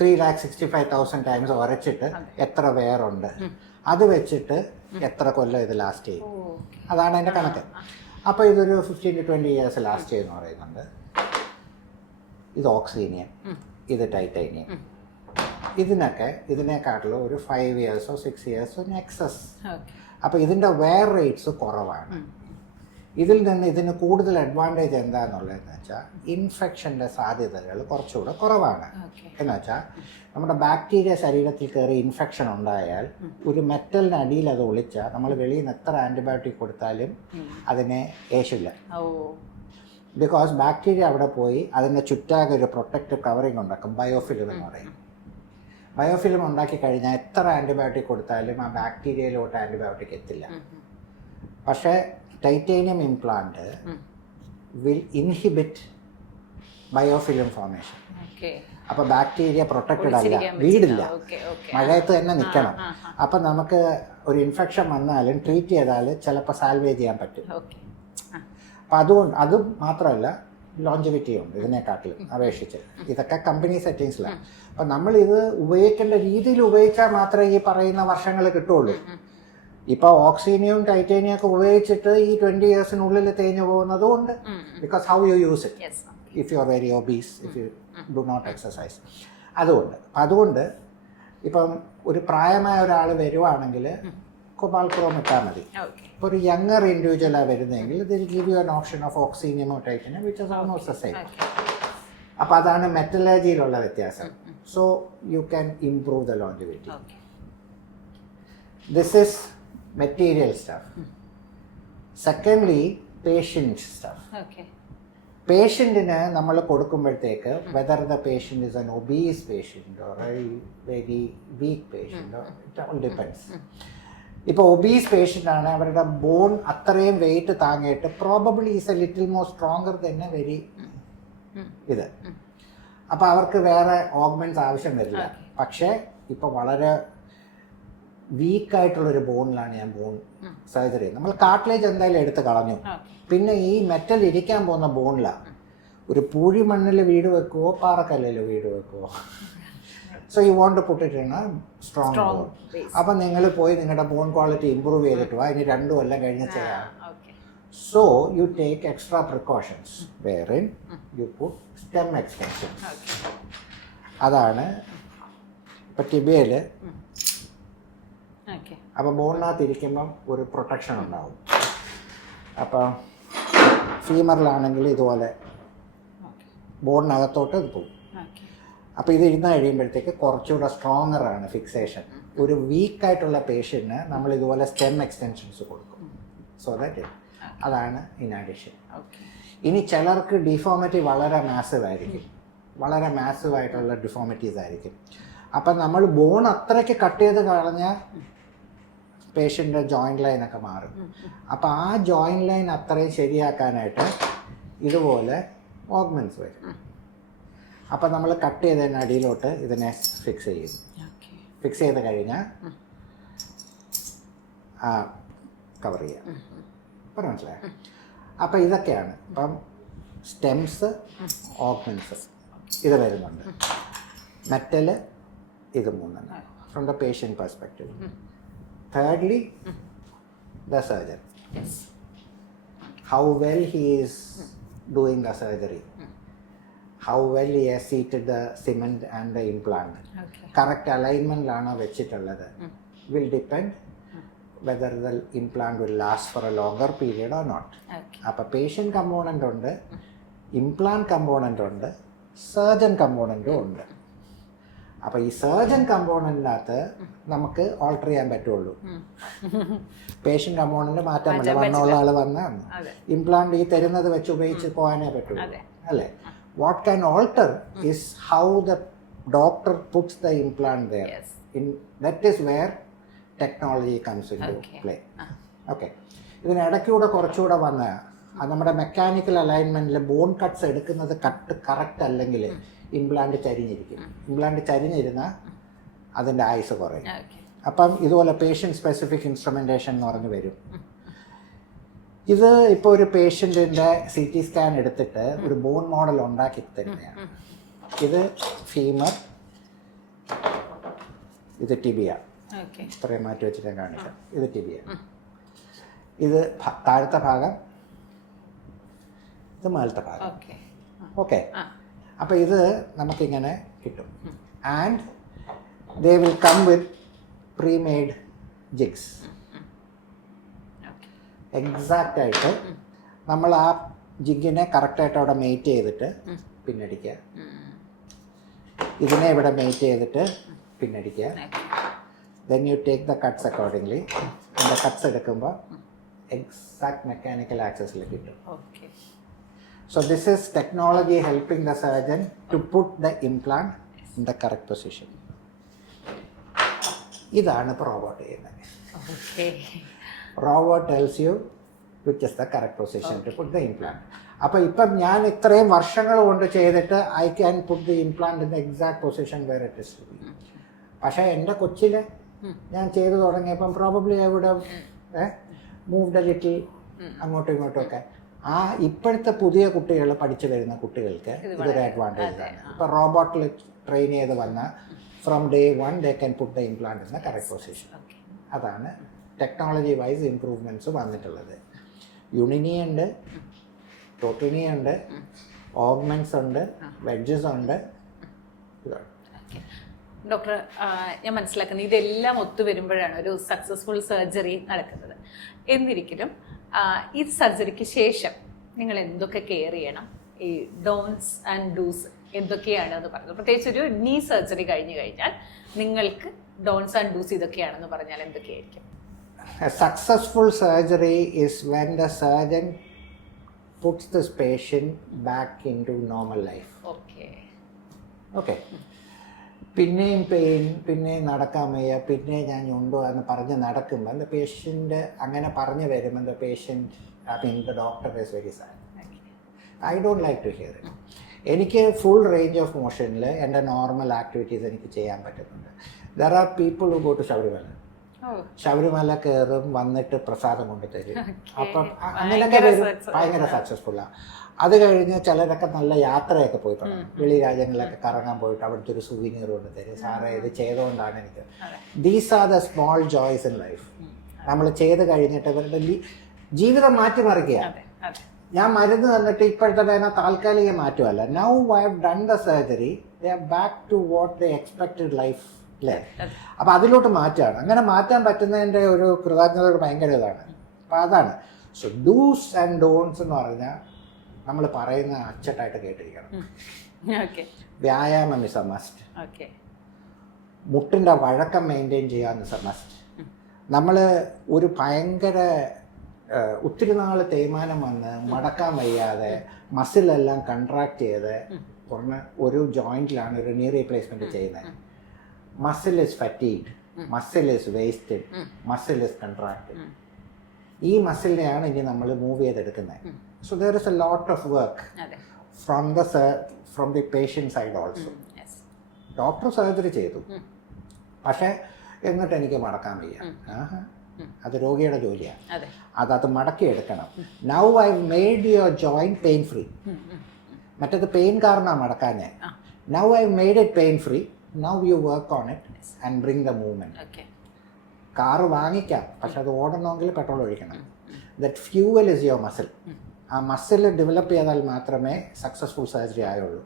365,000 ടൈംസ് ഉരച്ചിട്ട് എത്ര വേറുണ്ട് അത് വെച്ചിട്ട് എത്ര കൊല്ലം ഇത് ലാസ്റ്റ് ചെയ്യും, അതാണ് എൻ്റെ കണക്ക്. അപ്പോൾ ഇതൊരു 15 to 20 years ലാസ്റ്റ് ചെയ്യുമെന്ന് പറയുന്നുണ്ട്. ഇത് ഓക്സീനിയം, ഇത് ടൈറ്റാനിയം. ഇതിനെക്കാട്ടിലും ഒരു 5 years or 6 years എക്സസ്. അപ്പോൾ ഇതിൻ്റെ വെയർ റേറ്റ്സ് കുറവാണ്. ഇതിൽ നിന്ന് ഇതിന് കൂടുതൽ അഡ്വാൻറ്റേജ് എന്താണെന്നുള്ളതെന്ന് വെച്ചാൽ ഇൻഫെക്ഷൻ്റെ സാധ്യതകൾ കുറച്ചുകൂടെ കുറവാണ്. എന്ന് വെച്ചാൽ നമ്മുടെ ബാക്ടീരിയ ശരീരത്തിൽ കയറി ഇൻഫെക്ഷൻ ഉണ്ടായാൽ ഒരു മെറ്റലിന് അടിയിൽ അത് ഒളിച്ചാൽ നമ്മൾ വെളിയിൽ നിന്ന് എത്ര ആൻറ്റിബയോട്ടിക് കൊടുത്താലും അതിനെ ഏശില്ല. ബിക്കോസ് ബാക്ടീരിയ അവിടെ പോയി അതിൻ്റെ ചുറ്റാകെ ഒരു പ്രൊട്ടക്റ്റീവ് കവറിങ് ഉണ്ടാക്കും, ബയോഫിലിം എന്ന് പറയും. ബയോഫിലിം ഉണ്ടാക്കി കഴിഞ്ഞാൽ എത്ര ആൻറ്റിബയോട്ടിക് കൊടുത്താലും ആ ബാക്ടീരിയയിലോട്ട് ആൻറ്റിബയോട്ടിക് എത്തില്ല. പക്ഷേ titanium implant will inhibit biofilm formation. അപ്പോൾ ബാക്ടീരിയ പ്രൊട്ടക്റ്റഡ് അല്ല, വീടില്ല, മഴയത്ത് തന്നെ നിൽക്കണം. അപ്പം നമുക്ക് ഒരു ഇൻഫെക്ഷൻ വന്നാലും ട്രീറ്റ് ചെയ്താൽ ചിലപ്പോൾ സാൽവേജ് ചെയ്യാൻ പറ്റും. അപ്പം അതുകൊണ്ട് അത് മാത്രമല്ല ലോഞ്ചിവിറ്റി ഉണ്ട് ഇതിനെക്കാട്ടിലും അപേക്ഷിച്ച്. ഇതൊക്കെ കമ്പനി സെറ്റിങ്സിലാണ്. അപ്പം നമ്മളിത് ഉപയോഗിക്കേണ്ട രീതിയിൽ ഉപയോഗിച്ചാൽ മാത്രമേ ഈ പറയുന്ന വർഷങ്ങൾ കിട്ടുള്ളൂ. ഇപ്പോൾ ഓക്സീനിയവും ടൈറ്റാനിയം ഒക്കെ ഉപയോഗിച്ചിട്ട് ഈ 20 yearsനുള്ളിൽ തേഞ്ഞു പോകുന്നതും ഉണ്ട്. Because how you use it, if you are very obese, if you do not exercise. അതുകൊണ്ട് ഇപ്പം ഒരു പ്രായമായ ഒരാൾ വരുവാണെങ്കിൽ കൊബാൾ ക്രോം ഇട്ടാൽ മതി. ഇപ്പോൾ ഒരു യങ്ങർ ഇൻഡിവിജ്വലാണ് വരുന്നതെങ്കിൽ ഇതിൽ give you an option of ഓക്സീനിയമോ titanium which is almost the same. അപ്പോൾ അതാണ് മെറ്റലർജിയിലുള്ള വ്യത്യാസം. So you can improve the longevity. This is material stuff. Secondly, patient stuff. പേഷ്യൻറ്റിന് നമ്മൾ കൊടുക്കുമ്പോഴത്തേക്ക് whether the patient is an obese patient or a very weak patient, it all depends. ഇപ്പോൾ obese patient ആണ്, അവരുടെ ബോൺ അത്രയും weight താങ്ങിയിട്ട് probably is a little more stronger തന്നെ very ഇത്. അപ്പോൾ അവർക്ക് വേറെ ഓഗ്മെൻറ്റ്സ് ആവശ്യം വരില്ല. പക്ഷേ ഇപ്പോൾ വളരെ വീക്കായിട്ടുള്ളൊരു ബോണിലാണ് ഞാൻ ബോൺ സർജറി. നമ്മൾ കാർട്ടിലേജ് എന്തായാലും എടുത്ത് കളഞ്ഞു. പിന്നെ ഈ മെറ്റൽ ഇരിക്കാൻ പോകുന്ന ബോണിലാണ്. ഒരു പൂഴി മണ്ണിൽ വീട് വെക്കുവോ പാറക്കല്ലിൽ വീട് വെക്കുവോ? So you want to put it in a strong bone. അപ്പം നിങ്ങൾ പോയി നിങ്ങളുടെ ബോൺ ക്വാളിറ്റി ഇമ്പ്രൂവ് ചെയ്തിട്ട് വാ, ഇനി 2 കൊല്ലം കഴിഞ്ഞ് ചെയ്യാം. So you take extra precautions wherein you put stem extensions. അതാണ് ഇപ്പം ടിബിയയിൽ. അപ്പം ബോണിനകത്ത് ഇരിക്കുമ്പം ഒരു പ്രൊട്ടക്ഷൻ ഉണ്ടാവും. അപ്പം ഫീമറിലാണെങ്കിൽ ഇതുപോലെ ബോണിനകത്തോട്ട് ഇത് പോകും. അപ്പോൾ ഇത് ഇരുന്ന് കഴിയുമ്പോഴത്തേക്ക് കുറച്ചുകൂടെ സ്ട്രോങ്ങറാണ് ഫിക്സേഷൻ. ഒരു വീക്കായിട്ടുള്ള പേഷ്യൻറ്റിന് നമ്മൾ ഇതുപോലെ സ്റ്റെം എക്സ്റ്റൻഷൻസ് കൊടുക്കും. സോ ദാറ്റ് അതാണ് ഇൻ അഡീഷൻ. ഇനി ചിലർക്ക് ഡിഫോമിറ്റി വളരെ മാസീവായിട്ടുള്ള ഡിഫോമിറ്റീസ് ആയിരിക്കും. അപ്പം നമ്മൾ ബോൺ അത്രയ്ക്ക് കട്ട് ചെയ്ത് കളഞ്ഞാൽ പേഷ്യൻ്റെ ജോയിൻറ്റ് ലൈനൊക്കെ മാറും. അപ്പോൾ ആ ജോയിൻറ്റ് ലൈൻ അത്രയും ശരിയാക്കാനായിട്ട് ഇതുപോലെ ഓഗ്മെൻറ്റ്സ് വരും. അപ്പം നമ്മൾ കട്ട് ചെയ്തതിന് അടിയിലോട്ട് ഇതിനെ ഫിക്സ് ചെയ്യും. ഫിക്സ് ചെയ്ത് കഴിഞ്ഞാൽ കവർ ചെയ്യാം. അപ്പോൾ മനസ്സിലായോ? അപ്പം ഇതൊക്കെയാണ്. ഇപ്പം സ്റ്റെംസ്, ഓർഗൻസ് ഇത് വരുന്നുണ്ട്. മെറ്റൽ ഇത് മൂന്നെണ്ണം from the patient perspective. Thirdly, the surgeon. Yes. How well he is doing the surgery. How well he has seated the cement and the implant. Okay. Correct alignment ലാണോ വെച്ചിട്ടുള്ളത്. Will depend whether the implant will last for a longer period or not. Okay. അപ്പോൾ patient component ഉണ്ട്, implant component ഉണ്ട്, surgeon കമ്പോണൻറ്റും ഉണ്ട്. അപ്പോൾ ഈ surgeon കമ്പോണൻറ്റിനകത്ത് നമുക്ക് alter ചെയ്യാൻ പറ്റുള്ളൂ. പേഷ്യൻ്റ് കമ്പോണൻറ്റ് മാറ്റാൻ പറ്റില്ല, വണ്ണമുള്ള ആൾ വന്നാണ്. ഇംപ്ലാന്റ് ഈ തരുന്നത് വെച്ച് ഉപയോഗിച്ച് പോകാനേ പറ്റുള്ളൂ, അല്ലേ? What can alter is how the doctor puts the implant there. That is where technology comes in to play. Okay, ഇതിനിടയ്ക്കൂടെ കുറച്ചുകൂടെ വന്ന നമ്മുടെ മെക്കാനിക്കൽ അലൈൻമെൻറ്റിൽ ബോൺ കട്ട്സ് എടുക്കുന്നത് കറക്റ്റ് അല്ലെങ്കിൽ ഇംപ്ലാന്റ് ചരിഞ്ഞിരിക്കും. ഇംപ്ലാന്റ് ചരിഞ്ഞിരുന്നാൽ അതിൻ്റെ ആയുസ് കുറയും. അപ്പം ഇതുപോലെ പേഷ്യൻ്റ് സ്പെസിഫിക് ഇൻസ്ട്രുമെൻറ്റേഷൻ എന്ന് പറഞ്ഞ് വരും. ഇത് ഇപ്പോൾ ഒരു പേഷ്യൻറ്റിൻ്റെ CT സ്കാൻ എടുത്തിട്ട് ഒരു ബോൺ മോഡൽ ഉണ്ടാക്കി തരുന്നതാണ്. ഇത് ഫീമർ, ഇത് ടിബിയ. ഇത്രയും മാറ്റി വെച്ചിട്ട് ഞാൻ കാണിക്കാം. ഇത് ടിബിയ, ഇത് താഴത്തെ ഭാഗം, ഇത് മേലത്തെ ഭാഗം. ഓക്കെ, അപ്പോൾ ഇത് നമുക്കിങ്ങനെ കിട്ടും. And they will come with premade jigs. Exact ആയിട്ട് നമ്മൾ ആ ജിഗിനെ കറക്റ്റായിട്ട് അവിടെ മെയ്റ്റ് ചെയ്തിട്ട് പിന്നടിക്കുക, ഇതിനെ ഇവിടെ മെയ്റ്റ് ചെയ്തിട്ട് പിന്നടിക്കുക. Then you take the cuts accordingly. അതിൻ്റെ കട്ട്സ് എടുക്കുമ്പോൾ എക്സാക്ട് മെക്കാനിക്കൽ ആക്സസിൽ കിട്ടും. So this is technology helping the surgeon to put the implant in the correct position. ഇതാണ് ഇപ്പോൾ റോബോട്ട് ചെയ്യുന്നത്. Robot tells you which is the correct position to put the implant. അപ്പോൾ ഇപ്പം ഞാൻ ഇത്രയും വർഷങ്ങൾ കൊണ്ട് ചെയ്തിട്ട് I can put the implant in the exact position where it is. പക്ഷേ എൻ്റെ കൊച്ചിൽ ഞാൻ ചെയ്തു തുടങ്ങിയപ്പം probably I would have moved a little അങ്ങോട്ടും ഇങ്ങോട്ടും ഒക്കെ. ആ ഇപ്പോഴത്തെ പുതിയ കുട്ടികൾ പഠിച്ചു വരുന്ന കുട്ടികൾക്ക് ഇതൊരു അഡ്വാൻറ്റേജ് ആണ്. ഇപ്പോൾ റോബോട്ടിൽ ട്രെയിൻ ചെയ്ത് വന്ന from day 1 they can put the implant in the correct position. അതാണ് ടെക്നോളജി വൈസ് ഇംപ്രൂവ്മെൻറ്റ്സ് വന്നിട്ടുള്ളത്. യുണിനി ഉണ്ട്, ടോട്ടിനി ഉണ്ട്, ഓഗ്മെൻറ്റ്സ് ഉണ്ട്, വെഡ്ജസ് ഉണ്ട്. ഡോക്ടർ, ഞാൻ മനസ്സിലാക്കുന്നത് ഇതെല്ലാം ഒത്തുവരുമ്പോഴാണ് ഒരു സക്സസ്ഫുൾ സർജറി നടക്കുന്നത്. എന്നിരിക്കലും ഈ സർജറിക്ക് ശേഷം നിങ്ങൾ എന്തൊക്കെ കെയർ ചെയ്യണം, ഈ ഡോൺസ് ആൻഡ് ഡൂസ് എന്തൊക്കെയാണെന്ന് പറഞ്ഞത്, പ്രത്യേകിച്ച് ഒരു നീ സർജറി കഴിഞ്ഞു കഴിഞ്ഞാൽ നിങ്ങൾക്ക് ഡോൺസ് ആൻഡ് ഡൂസ് ഇതൊക്കെയാണെന്ന് പറഞ്ഞാൽ എന്തൊക്കെയായിരിക്കും? A successful surgery is when the surgeon puts this patient back into normal life. Okay. പിന്നെയും പെയിൻ, പിന്നെയും നടക്കാൻ വയ്യ, പിന്നെ ഞാൻ ഉണ്ടോ എന്ന് പറഞ്ഞ് നടക്കുമ്പോൾ ദ പേഷ്യൻ്റ് അങ്ങനെ പറഞ്ഞു വരുമ്പോൾ the patient the doctor is very sad. I don't like to hear it. എനിക്ക് ഫുൾ റേഞ്ച് ഓഫ് മോഷനിൽ എൻ്റെ നോർമൽ ആക്ടിവിറ്റീസ് എനിക്ക് ചെയ്യാൻ പറ്റുന്നുണ്ട്. There are people who go to Sabarimala. Sabarimala കയറും, വന്നിട്ട് പ്രസാദം കൊണ്ട് തരും. അപ്പം അങ്ങനെയൊക്കെ വരും, ഭയങ്കര സക്സസ്ഫുള്ളാണ്. അത് കഴിഞ്ഞ് ചിലരൊക്കെ നല്ല യാത്രയൊക്കെ പോയി തുടങ്ങും. വെളി രാജ്യങ്ങളിലൊക്കെ കറങ്ങാൻ പോയിട്ട് അവിടുത്തെ ഒരു സുവീനിയർ കൊണ്ട് തരും. സാറേ ഇത് ചെയ്തുകൊണ്ടാണ് എനിക്ക്. These are the small joys in life. നമ്മൾ ചെയ്ത് കഴിഞ്ഞിട്ട് ഇവരുടെ ജീവിതം മാറ്റിമറിക്കുകയാണ്. ഞാൻ മരുന്ന് തന്നിട്ട് ഇപ്പോഴത്തെ വേദന താൽക്കാലിക മാറ്റുമല്ല. Now I have done the surgery, they are back to what they expected life, അല്ലേ? അപ്പം അതിലോട്ട് മാറ്റുകയാണ്. അങ്ങനെ മാറ്റാൻ പറ്റുന്നതിൻ്റെ ഒരു കൃതജ്ഞത ഭയങ്കര ഇതാണ്. അപ്പം അതാണ്. സോ ഡൂസ് ആൻഡ് ഡോൺസ് എന്ന് പറഞ്ഞാൽ നമ്മൾ പറയുന്ന അച്ചട്ടായിട്ട് കേട്ടിരിക്കണം. വ്യായാമം ഇസ് എ മസ്റ്റ്. മുട്ടിൻ്റെ വഴക്കം മെയിൻറ്റെയിൻ ചെയ്യാൻ ഇസ് എ മസ്റ്റ്. നമ്മൾ ഒരു ഭയങ്കര ഒത്തിരി നാൾ തേയ്മാനം വന്ന് മടക്കാൻ വയ്യാതെ മസിലെല്ലാം കൺട്രാക്ട് ചെയ്ത് ഒരു ജോയിൻറ്റിലാണ് ഒരു നീ റീപ്ലേസ്മെൻറ്റ് ചെയ്യുന്നത്. Muscle is ഫറ്റീഗ്ഡ്, muscle is wasted, muscle is contracted. ഈ മസിലിനെയാണ് ഇനി നമ്മൾ മൂവ് ചെയ്തെടുക്കുന്നത്. So there is a lot of work from the patient side also. Doctor surgery ചെയ്തു, പക്ഷേ എന്നിട്ട് എനിക്ക് മടക്കാൻ വയ്യ. അത് രോഗിയുടെ ജോലിയാണ്. അതെ. അത് മടക്കിയെടുക്കണം. Now I made your joint pain free. മറ്റേത് പെയിൻ കാരണമാണ് മടക്കാൻ. Now I made it pain free. Now you work on it and bring the movement. Car വാങ്ങിക്കാം, പക്ഷെ അത് ഓടണമെങ്കിൽ പെട്രോൾ ഒഴിക്കണം. That fuel is your muscle. ആ മസിൽ ഡെവലപ്പ് ചെയ്താൽ മാത്രമേ സക്സസ്ഫുൾ സർജറി ആയുള്ളൂ.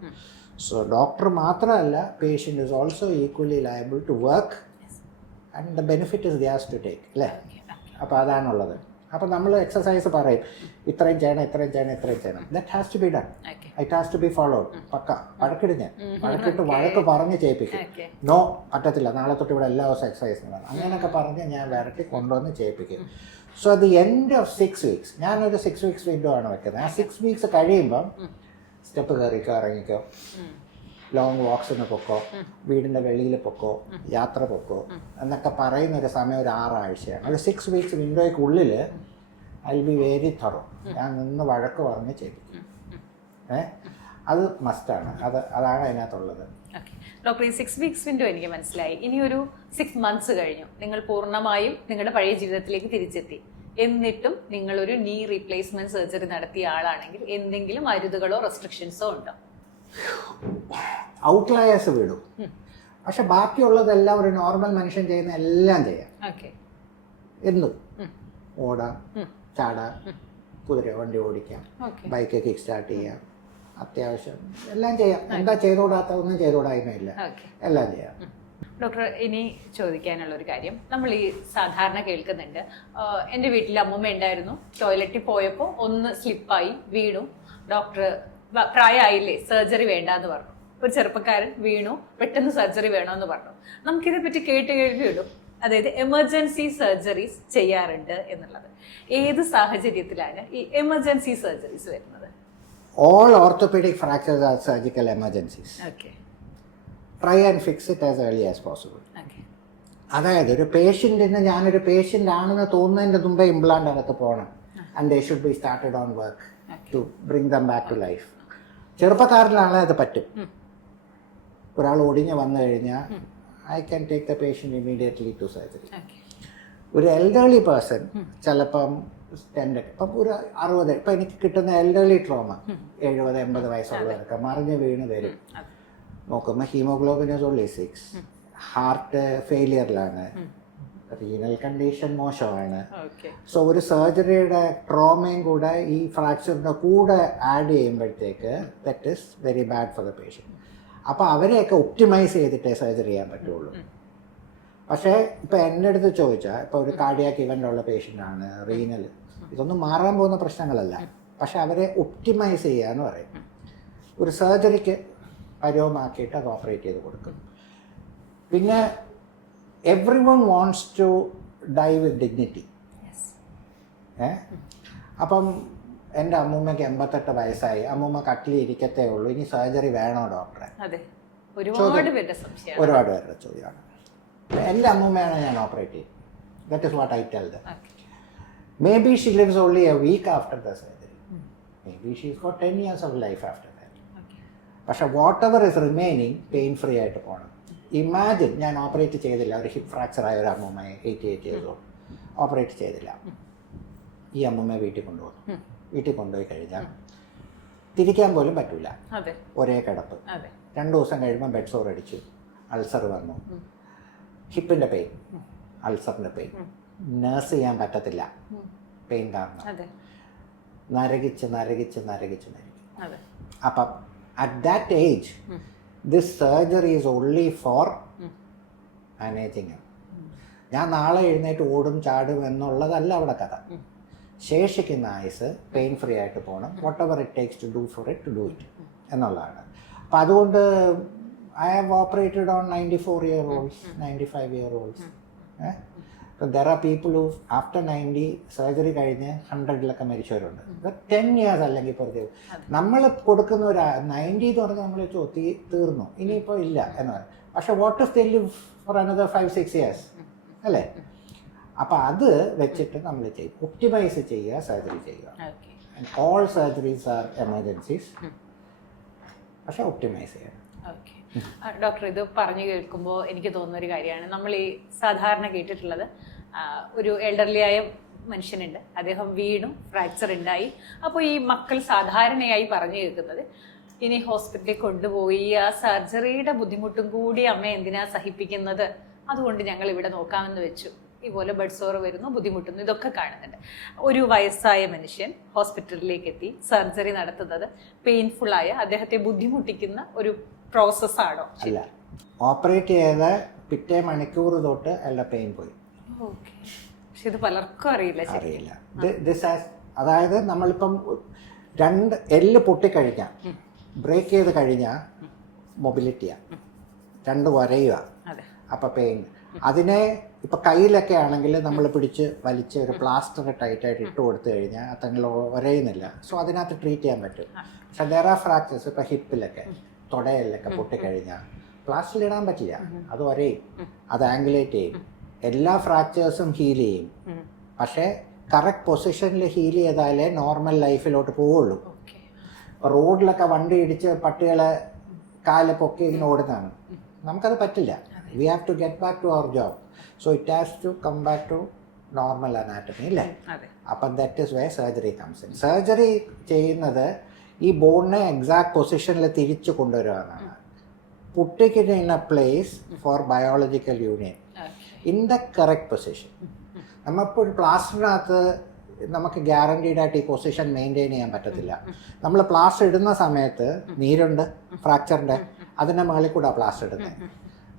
സോ ഡോക്ടർ മാത്രമല്ല, patient is also equally liable to work and the benefit is theirs to take, അല്ലേ? അപ്പോൾ അതാണുള്ളത്. അപ്പോൾ നമ്മൾ എക്സസൈസ് പറയും, ഇത്രയും ചെയ്യണം, ഇത്രയും ചെയ്യണം, ഇത്രയും ചെയ്യണം. That has to be done. It has to be followed. പക്ക വഴക്കിടിഞ്ഞ് വഴക്ക് പറഞ്ഞ് ചെയ്യിപ്പിക്കും. നോ, പറ്റത്തില്ല, നാളെ തൊട്ട് ഇവിടെ എല്ലാ ദിവസവും എക്സസൈസ് വേണം, അങ്ങനെയൊക്കെ പറഞ്ഞ് ഞാൻ വരട്ടി കൊണ്ടുവന്ന് ചെയ്യിപ്പിക്കും. So at the end of 6 weeks, ഞാനൊരു 6 weeks വിൻഡോ ആണ് വെക്കുന്നത്. ആ 6 weeks കഴിയുമ്പം സ്റ്റെപ്പ് കയറിക്കോ, ഇറങ്ങിക്കോ, ലോങ് വാക്സിന് പൊക്കോ, വീടിൻ്റെ വെളിയിൽ പൊക്കോ, യാത്ര പൊക്കോ എന്നൊക്കെ പറയുന്നൊരു സമയം ഒരു 6 ആഴ്ചയാണ്. ഒരു 6 weeks വിൻഡോയ്ക്കുള്ളിൽ I will be very thorough. ഞാൻ നിന്ന് വഴക്ക് പറഞ്ഞ് ചെയ്യിപ്പിക്കും. അത് മസ്റ്റാണ്. അതാണ് അതിനകത്തുള്ളത്. ഡോക്ടർ, ഈ 6 weeks വിൻഡോ എനിക്ക് മനസ്സിലായി. ഇനി ഒരു 6 months കഴിഞ്ഞു, നിങ്ങൾ പൂർണ്ണമായും നിങ്ങളുടെ പഴയ ജീവിതത്തിലേക്ക് തിരിച്ചെത്തി. എന്നിട്ടും നിങ്ങളൊരു നീ റീപ്ലേസ്മെന്റ് സർജറി നടത്തിയ ആളാണെങ്കിൽ എന്തെങ്കിലും അരുതുകളോ റെസ്ട്രിക്ഷൻസോ ഉണ്ടോ? ഔട്ട്ലയേഴ്സ് വിടും, പക്ഷെ ബാക്കിയുള്ളതെല്ലാം ഒരു നോർമൽ മനുഷ്യൻ ചെയ്യുന്ന എല്ലാം ചെയ്യാം. എന്തും ഓടാം, ചാടാം, കുതിര വണ്ടി ഓടിക്കാം, ബൈക്ക് കിക്ക് സ്റ്റാർട്ട് ചെയ്യാം, അത്യാവശ്യം എല്ലാം ചെയ്യാം. എന്താ ചെയ്തുകൂടാത്തതൊന്നും ചെയ്തുകൂടായ്മയില്ല, എല്ലാം ചെയ്യാം. ഡോക്ടർ, ഇനി ചോദിക്കാനുള്ളൊരു കാര്യം, നമ്മൾ ഈ സാധാരണ കേൾക്കുന്നുണ്ട്, എൻ്റെ വീട്ടിൽ അമ്മൂമ്മ ഉണ്ടായിരുന്നു, ടോയ്ലറ്റിൽ പോയപ്പോൾ ഒന്ന് സ്ലിപ്പായി വീണു, ഡോക്ടർ പ്രായമായില്ലേ സർജറി വേണ്ടാന്ന് പറഞ്ഞു. ഒരു ചെറുപ്പക്കാരൻ വീണു, പെട്ടെന്ന് സർജറി വേണമെന്ന് പറഞ്ഞു. നമുക്കിതേ പറ്റി കേൾവിയിടും, അതായത് എമർജൻസി സർജറീസ് ചെയ്യാറുണ്ട് എന്നുള്ളത്. ഏത് സാഹചര്യത്തിലാണ് ഈ എമർജൻസി സർജറീസ് വരുന്നത്? All orthopedic fractures are surgical emergencies. Try and fix it as early as possible. അതായത് ഒരു പേഷ്യൻറ്റിന് ഞാനൊരു പേഷ്യൻ്റ് ആണെന്ന് തോന്നുന്നതിൻ്റെ മുമ്പേ ഇംപ്ലാന്റ് അകത്ത് പോകണം. And they should be started on work to bring them back to life. ചെറുപ്പക്കാരിലാണെങ്കിൽ അത് പറ്റും. ഒരാൾ ഒടിഞ്ഞ് വന്നു കഴിഞ്ഞാൽ I can take the patient immediately to surgery. ഒരു എൽഡർലി പേഴ്സൺ ചിലപ്പം ഇപ്പം ഒരു 60, ഇപ്പം എനിക്ക് കിട്ടുന്ന എൽഡർലി ട്രോമ 70-80 വയസ്സുള്ളവരൊക്കെ മറിഞ്ഞ് വീണ് വരും. നോക്കുമ്പോൾ ഹീമോഗ്ലോബിൻ ഇസ് ഓൺലി 6, ഹാർട്ട് ഫെയിലിയറിലാണ്, റീനൽ കണ്ടീഷൻ മോശമാണ്. സോ ഒരു സർജറിയുടെ ട്രോമയും കൂടെ ഈ ഫ്രാക്ചറിൻ്റെ കൂടെ ആഡ് ചെയ്യുമ്പോഴത്തേക്ക് that is very bad for the patient. അപ്പോൾ അവരെയൊക്കെ ഒപ്റ്റിമൈസ് ചെയ്തിട്ടേ സർജറി ചെയ്യാൻ പറ്റുള്ളൂ. പക്ഷേ ഇപ്പോൾ എൻ്റെ അടുത്ത് ചോദിച്ചാൽ, ഇപ്പോൾ ഒരു കാർഡിയാക് ഇവൻ്റുള്ള പേഷ്യൻ്റാണ്, റീനൽ, ഇതൊന്നും മാറാൻ പോകുന്ന പ്രശ്നങ്ങളല്ല. പക്ഷെ അവരെ ഒപ്റ്റിമൈസ് ചെയ്യുക എന്ന് പറയും. ഒരു സർജറിക്ക് പരുവമാക്കിയിട്ട് അത് ഓപ്പറേറ്റ് ചെയ്ത് കൊടുക്കും. പിന്നെ everyone wants to die with dignity. അപ്പം എൻ്റെ അമ്മൂമ്മയ്ക്ക് 88 വയസ്സായി, അമ്മൂമ്മ കട്ടിൽ ഇരിക്കത്തേ ഉള്ളൂ, ഇനി സർജറി വേണോ ഡോക്ടറെ? ഒരുപാട് പേരുടെ ചോദ്യമാണ്. എൻ്റെ അമ്മൂമ്മയാണ് ഞാൻ ഓപ്പറേറ്റ് ചെയ്യും. That is what I tell them. Maybe she lives only a week after the surgery. Maybe she's got 10 years of life after that. പക്ഷെ whatever is remaining pain free ആയിട്ട് പോകണം. ഇമാജിൻ ഞാൻ ഓപ്പറേറ്റ് ചെയ്തില്ല, ഒരു hip fracture ആയ ഒരു അമ്മൂമ്മയെ 88 years old operate ചെയ്തില്ല, ഈ അമ്മൂമ്മയെ വീട്ടിൽ കൊണ്ടുപോകും. വീട്ടിൽ കൊണ്ടുപോയി കഴിഞ്ഞാൽ തിരിക്കാൻ പോലും പറ്റൂല, ഒരേ കിടപ്പ്. 2 ദിവസം കഴിയുമ്പോൾ ബെഡ് സോർ അടിച്ചു, അൾസർ വന്നു, ഹിപ്പിൻ്റെ പെയിൻ, അൾസറിൻ്റെ പെയിൻ, നേഴ്സ് ചെയ്യാൻ പറ്റത്തില്ല പെയിൻ കാരണം, നരകിച്ച് നരകിച്ച് നരകിച്ച് നരകിക്കും. അപ്പം at that age this surgery is only four managing. ഞാൻ നാളെ എഴുന്നേറ്റ് ഓടും ചാടും എന്നുള്ളതല്ല അവിടെ കഥ. ശേഷിക്കുന്ന ആയുസ് പെയിൻ ഫ്രീ ആയിട്ട് പോകണം. Whatever it takes to do for it to do it എന്നുള്ളതാണ്. അപ്പം അതുകൊണ്ട് I have operated on 94-year-olds, 95-year-olds. There are people who after 90 സർജറി കഴിഞ്ഞ് 100-ലൊക്കെ മരിച്ചവരുണ്ട്. 10 years അല്ലെങ്കിൽ പുറത്ത് നമ്മൾ കൊടുക്കുന്ന ഒരു 90 എന്ന് പറഞ്ഞാൽ നമ്മൾ തീർന്നു, ഇനിയിപ്പോൾ ഇല്ല എന്ന് പറയും. പക്ഷെ what if they live for another 5-6 years അല്ലേ? അപ്പം അത് വെച്ചിട്ട് നമ്മൾ ചെയ്യും, ഒപ്റ്റിമൈസ് ചെയ്യുക, സർജറി ചെയ്യുക. ഓൾ സർജറീസ് ആർ എമർജൻസീസ്, പക്ഷെ ഒപ്റ്റിമൈസ് ചെയ്യണം. ഡോക്ടർ, ഇത് പറഞ്ഞു കേൾക്കുമ്പോൾ എനിക്ക് തോന്നുന്ന ഒരു കാര്യമാണ്, നമ്മൾ ഈ സാധാരണ കേട്ടിട്ടുള്ളത് ഒരു എൽഡർലി ആയ മനുഷ്യനുണ്ട്, അദ്ദേഹം വീണു, ഫ്രാക്ചർ ഉണ്ടായി. അപ്പോൾ ഈ മക്കൾ സാധാരണയായി പറഞ്ഞു കേൾക്കുന്നത്, ഇനി ഹോസ്പിറ്റലിൽ കൊണ്ടുപോയി ആ സർജറിയുടെ ബുദ്ധിമുട്ടും കൂടി അമ്മ എന്തിനാ സഹിപ്പിക്കുന്നത്, അതുകൊണ്ട് ഞങ്ങൾ ഇവിടെ നോക്കാമെന്ന് വെച്ചു. ഇതുപോലെ ബഡ് സോർ വരുന്നു, ബുദ്ധിമുട്ടുന്നു, ഇതൊക്കെ കാണുന്നുണ്ട്. ഒരു വയസ്സായ മനുഷ്യൻ ഹോസ്പിറ്റലിലേക്ക് എത്തി സർജറി നടത്തുന്നത് പെയിൻഫുള്ളായ, അദ്ദേഹത്തെ ബുദ്ധിമുട്ടിക്കുന്ന ഒരു പ്രോസസ്സാണോ? അല്ല, ഓപ്പറേറ്റ് ചെയ്ത പിറ്റേ മണിക്കൂർ തൊട്ട് അയാളുടെ പെയിൻ പോയി. ഓക്കെ. പക്ഷെ ഇത് പലർക്കും അറിയില്ല. അതായത് നമ്മളിപ്പം 2 എല്ല് പൊട്ടിക്കഴിഞ്ഞാൽ, ബ്രേക്ക് ചെയ്ത് കഴിഞ്ഞാൽ മൊബിലിറ്റിയാണ്, 2 വരയുക, അപ്പം പെയിൻ. അതിനെ ഇപ്പം കയ്യിലൊക്കെ ആണെങ്കിൽ നമ്മൾ പിടിച്ച് വലിച്ച് ഒരു പ്ലാസ്റ്റർ ടൈറ്റായിട്ട് ഇട്ട് കൊടുത്തു കഴിഞ്ഞാൽ അതങ്ങൾ വരയുന്നില്ല. സോ അതിനകത്ത് ട്രീറ്റ് ചെയ്യാൻ പറ്റും. പക്ഷെ വേറെ ഫ്രാക്ചേഴ്സ് ഇപ്പം ഹിപ്പിലൊക്കെ, തുടയിലൊക്കെ പൊട്ടിക്കഴിഞ്ഞാൽ പ്ലാസ്റ്റർ ഇടാൻ പറ്റില്ല, അത് വരയും, അത് ആംഗുലേറ്റ് ചെയ്യും. എല്ലാ ഫ്രാക്ചേഴ്സും ഹീൽ ചെയ്യും, പക്ഷേ കറക്റ്റ് പൊസിഷനിൽ ഹീൽ ചെയ്താലേ നോർമൽ ലൈഫിലോട്ട് പോവുള്ളൂ. റോഡിലൊക്കെ വണ്ടി ഇടിച്ച് പട്ടികളെ കാല് പൊക്കി ഇങ്ങനെ ഓടുന്നതാണ്, നമുക്കത് പറ്റില്ല. We have to get back to our job. So it has to come back to normal anatomy അല്ലേ? അപ്പം that is way surgery comes in. Surgery ചെയ്യുന്നത് ഈ ബോണിനെ എക്സാക്ട് പൊസിഷനിൽ തിരിച്ചു കൊണ്ടുവരുവാനാണ്. Put it in a place for biological union in the correct position. നമ്മളിപ്പോൾ ഒരു പ്ലാസ്റ്ററിനകത്ത് നമുക്ക് ഗ്യാരണ്ടീഡ് ആയിട്ട് ഈ പൊസിഷൻ മെയിൻറ്റെയിൻ ചെയ്യാൻ പറ്റത്തില്ല. നമ്മൾ പ്ലാസ്റ്റർ ഇടുന്ന സമയത്ത് നീരുണ്ട്, ഫ്രാക്ചറിൻ്റെ, അതിൻ്റെ മുകളിൽ കൂടെ പ്ലാസ്റ്റർ ഇടുന്നത്.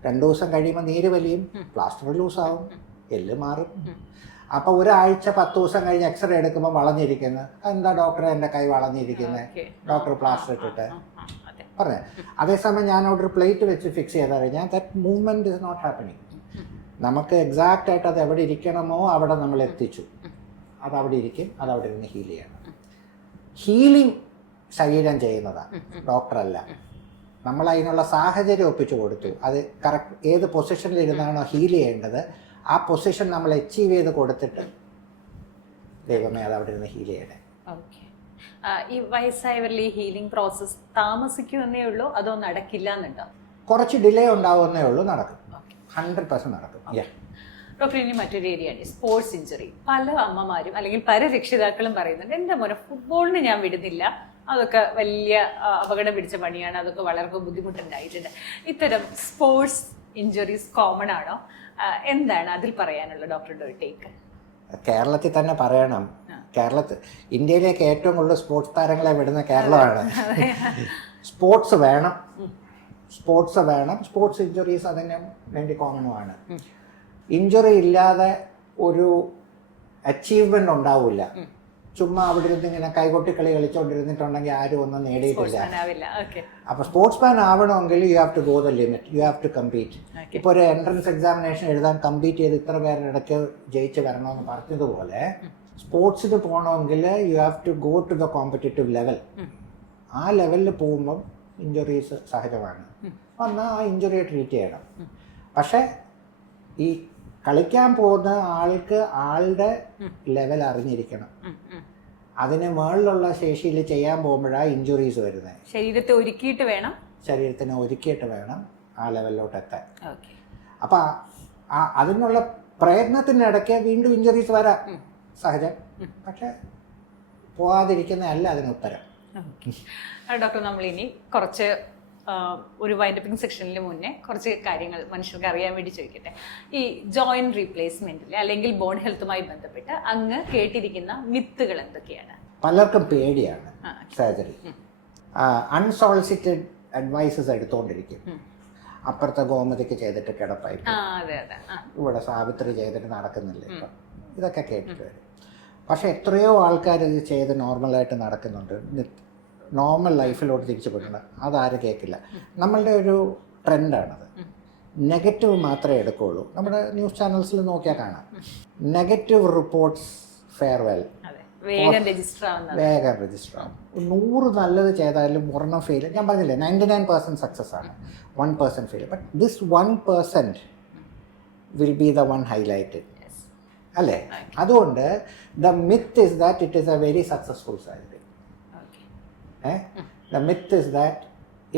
2 ദിവസം കഴിയുമ്പോൾ നീര് വലിയും, പ്ലാസ്റ്റർ ലൂസാവും, എല്ല് മാറും. അപ്പോൾ ഒരാഴ്ച 10 ദിവസം കഴിഞ്ഞ് എക്സ്റേ എടുക്കുമ്പോൾ വളഞ്ഞിരിക്കുന്നത്, എന്താ ഡോക്ടറെ എൻ്റെ കൈ വളഞ്ഞിരിക്കുന്നത്, ഡോക്ടർ പ്ലാസ്റ്റർ ഇട്ടിട്ട് പറഞ്ഞേ. അതേസമയം ഞാൻ അവിടെ ഒരു പ്ലേറ്റ് വെച്ച് ഫിക്സ് ചെയ്ത് കഴിഞ്ഞാൽ that movement is not happening. നമുക്ക് എക്സാക്റ്റ് ആയിട്ട് അത് എവിടെ ഇരിക്കണമോ അവിടെ നമ്മൾ എത്തിച്ചു, അത് അവിടെ ഇരിക്കും, അത് അവിടെ ഇരുന്ന് ഹീൽ ചെയ്യണം. ഹീലിംഗ് ശരീരം ചെയ്യുന്നതാണ്, ഡോക്ടറല്ല. നമ്മൾ അതിനുള്ള സാഹചര്യം ഒപ്പിച്ചു കൊടുത്തു. അത് കറക്റ്റ് ഏത് പൊസിഷനിൽ ഇരുന്നാണോ ഹീൽ ചെയ്യേണ്ടത് ആ പൊസിഷൻ നമ്മൾ അച്ചീവ് ചെയ്ത് കൊടുത്തിട്ട് ദൈവമേ അത് അവിടെ ഇരുന്ന് ഹീൽ ചെയ്യണേ. ഈ വയസ്സായവരിൽ ഈ ഹീലിംഗ് പ്രോസസ് താമസിക്കുമെന്നേ ഉള്ളൂ, അതോ നടക്കില്ല എന്നുണ്ടോ? കുറച്ച് ഡിലേ ഉണ്ടാവുന്നേ ഉള്ളൂ, നടക്കും, 100% നടക്കും. ഡോക്ടർ, ഇനി മറ്റൊരു ഏരിയയാണ് സ്പോർട്സ് ഇഞ്ചുറി. പല അമ്മമാരും അല്ലെങ്കിൽ പല രക്ഷിതാക്കളും പറയുന്നുണ്ട്, എൻ്റെ മോനെ ഫുട്ബോളിന് ഞാൻ വിടുന്നില്ല, അതൊക്കെ വലിയ അപകടം പിടിച്ച പണിയാണ്, അതൊക്കെ വളരെ ബുദ്ധിമുട്ടുണ്ടായിട്ടുണ്ട്. ഇത്തരം സ്പോർട്സ് ഇഞ്ചുറീസ് കോമൺ ആണോ? എന്താണ് അതിൽ പറയാനുള്ള ഡോക്ടറുടെ ഒരു ടേക്ക്? കേരളത്തിൽ തന്നെ പറയണം, ഇന്ത്യയിലേക്ക് ഏറ്റവും കൂടുതൽ സ്പോർട്സ് താരങ്ങളെ വിടുന്ന കേരളമാണ്. സ്പോർട്സ് വേണം, സ്പോർട്സ് ഇഞ്ചുറീസ് അതിന് വേണ്ടി കോമണുമാണ്. ഇഞ്ചുറി ഇല്ലാതെ ഒരു അച്ചീവ്മെന്റ് ഉണ്ടാവില്ല. ചുമ്മാ അവിടെ ഇരുന്ന് ഇങ്ങനെ കൈകൊട്ടിക്കളി കളിച്ചുകൊണ്ടിരുന്നിട്ടുണ്ടെങ്കിൽ ആരും ഒന്നും നേടിയിട്ടില്ല. അപ്പൊ സ്പോർട്സ്മാൻ ആവണമെങ്കിൽ you have to go the limit, you have to compete. ഇപ്പൊ ഒരു എൻട്രൻസ് എക്സാമിനേഷൻ എഴുതാൻ കമ്പീറ്റ് ചെയ്ത് ഇത്ര പേരുടെ ഇടയ്ക്ക് ജയിച്ച് വരണമെന്ന് പറഞ്ഞതുപോലെ സ്പോർട്സിന് പോകണമെങ്കിൽ you have to go to the competitive level. ആ ലെവലിൽ പോകുമ്പം ഇഞ്ചുറീസ് സഹജമാണ്. വന്നാൽ ആ ഇഞ്ചുറിയെ ട്രീറ്റ് ചെയ്യണം. പക്ഷെ ഈ കളിക്കാൻ പോകുന്ന ആൾക്ക് ആളുടെ ലെവൽ അറിഞ്ഞിരിക്കണം. അതിന് മുകളിലുള്ള ശേഷിയിൽ ചെയ്യാൻ പോകുമ്പോഴാണ് ഇഞ്ചുറീസ് വരുന്നത്. ശരീരത്തിനെ ഒരുക്കിയിട്ട് വേണം ആ ലെവലിലോട്ട് എത്താൻ. അപ്പം അതിനുള്ള പ്രയത്നത്തിനിടയ്ക്ക് വീണ്ടും ഇഞ്ചുറീസ് വരാം, സഹജം. പക്ഷെ പോകാതിരിക്കുന്നതല്ല അതിനുത്തരം. ഡോക്ടർ, നമ്മളിനി കുറച്ച് ഒരു വൈൻഡപ്പിംഗ് സെക്ഷനിൽ മുന്നേ കുറച്ച് കാര്യങ്ങൾ മനുഷ്യർക്ക് അറിയാൻ വേണ്ടി ചോദിക്കട്ടെ. ഈ ജോയിന്റ് റീപ്ലേസ്മെന്റിൽ അല്ലെങ്കിൽ ബോൺ ഹെൽത്തുമായി ബന്ധപ്പെട്ട് അങ്ങ് കേട്ടിരിക്കുന്ന മിത്തുകൾ എന്തൊക്കെയാണ്? പലർക്കും പേടിയാണ് സർജറി. Unsolicited advices എടുത്തുകൊണ്ടിരിക്കും. അപ്പുറത്തെ ഗോമതിക്ക് ചെയ്തിട്ട് കിടപ്പായിരിക്കും, ഇവിടെ സാവിത്രി ചെയ്തിട്ട് നടക്കുന്നില്ല, ഇപ്പം ഇതൊക്കെ കേട്ടിട്ട് വരും. പക്ഷെ എത്രയോ ആൾക്കാർ ഇത് ചെയ്ത് നോർമലായിട്ട് നടക്കുന്നുണ്ട്, നോർമൽ ലൈഫിലോട്ട് തിരിച്ചു പോയിട്ടുണ്ട്. അതാരും കേൾക്കില്ല. നമ്മളുടെ ഒരു ട്രെൻഡാണത്. നെഗറ്റീവ് മാത്രമേ എടുക്കുകയുള്ളൂ. നമ്മുടെ ന്യൂസ് ചാനൽസിൽ നോക്കിയാൽ കാണാം, നെഗറ്റീവ് റിപ്പോർട്ട്സ് ഫെയർവെൽ, വേഗം രജിസ്റ്റർ ആവും. 100 നല്ലത് ചെയ്താലും 1 ഫെയിൽ. ഞാൻ പറഞ്ഞില്ലേ 99% സക്സസ് ആണ്, 1% fail. But this 1% will be the one highlighted അല്ലേ? അതുകൊണ്ട് the myth is that it is A very successful surgery. The myth is that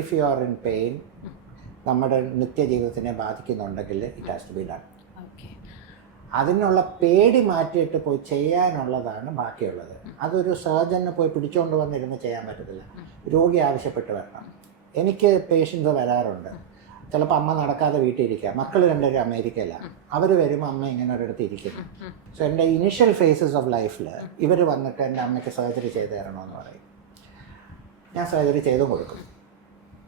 if you are in pain, നമ്മുടെ നിത്യജീവിതത്തിനെ ബാധിക്കുന്നുണ്ടെങ്കിൽ it has to be done. അതിനുള്ള പേടി മാറ്റിയിട്ട് പോയി ചെയ്യാനുള്ളതാണ് ബാക്കിയുള്ളത്. അതൊരു സർജനെ പോയി പിടിച്ചുകൊണ്ട് വന്നിരുന്ന് ചെയ്യാൻ പറ്റത്തില്ല. രോഗി ആവശ്യപ്പെട്ട് വരണം. എനിക്ക് പേഷ്യൻസ് വരാറുണ്ട്. ചിലപ്പോൾ അമ്മ നടക്കാതെ വീട്ടിലിരിക്കുക, മക്കൾ രണ്ടുപേരും അമേരിക്കയിലാണ്, അവർ വരുമ്പോൾ അമ്മ ഇങ്ങനെ ഒരിടത്ത് ഇരിക്കുന്നു. സോ എൻ്റെ ഇനിഷ്യൽ ഫേസസ് ഓഫ് ലൈഫിൽ ഇവർ വന്നിട്ട് എൻ്റെ അമ്മയ്ക്ക് സർജറി ചെയ്ത് തരണമെന്ന് പറയും. ഞാൻ സർജറി ചെയ്തും കൊടുക്കും.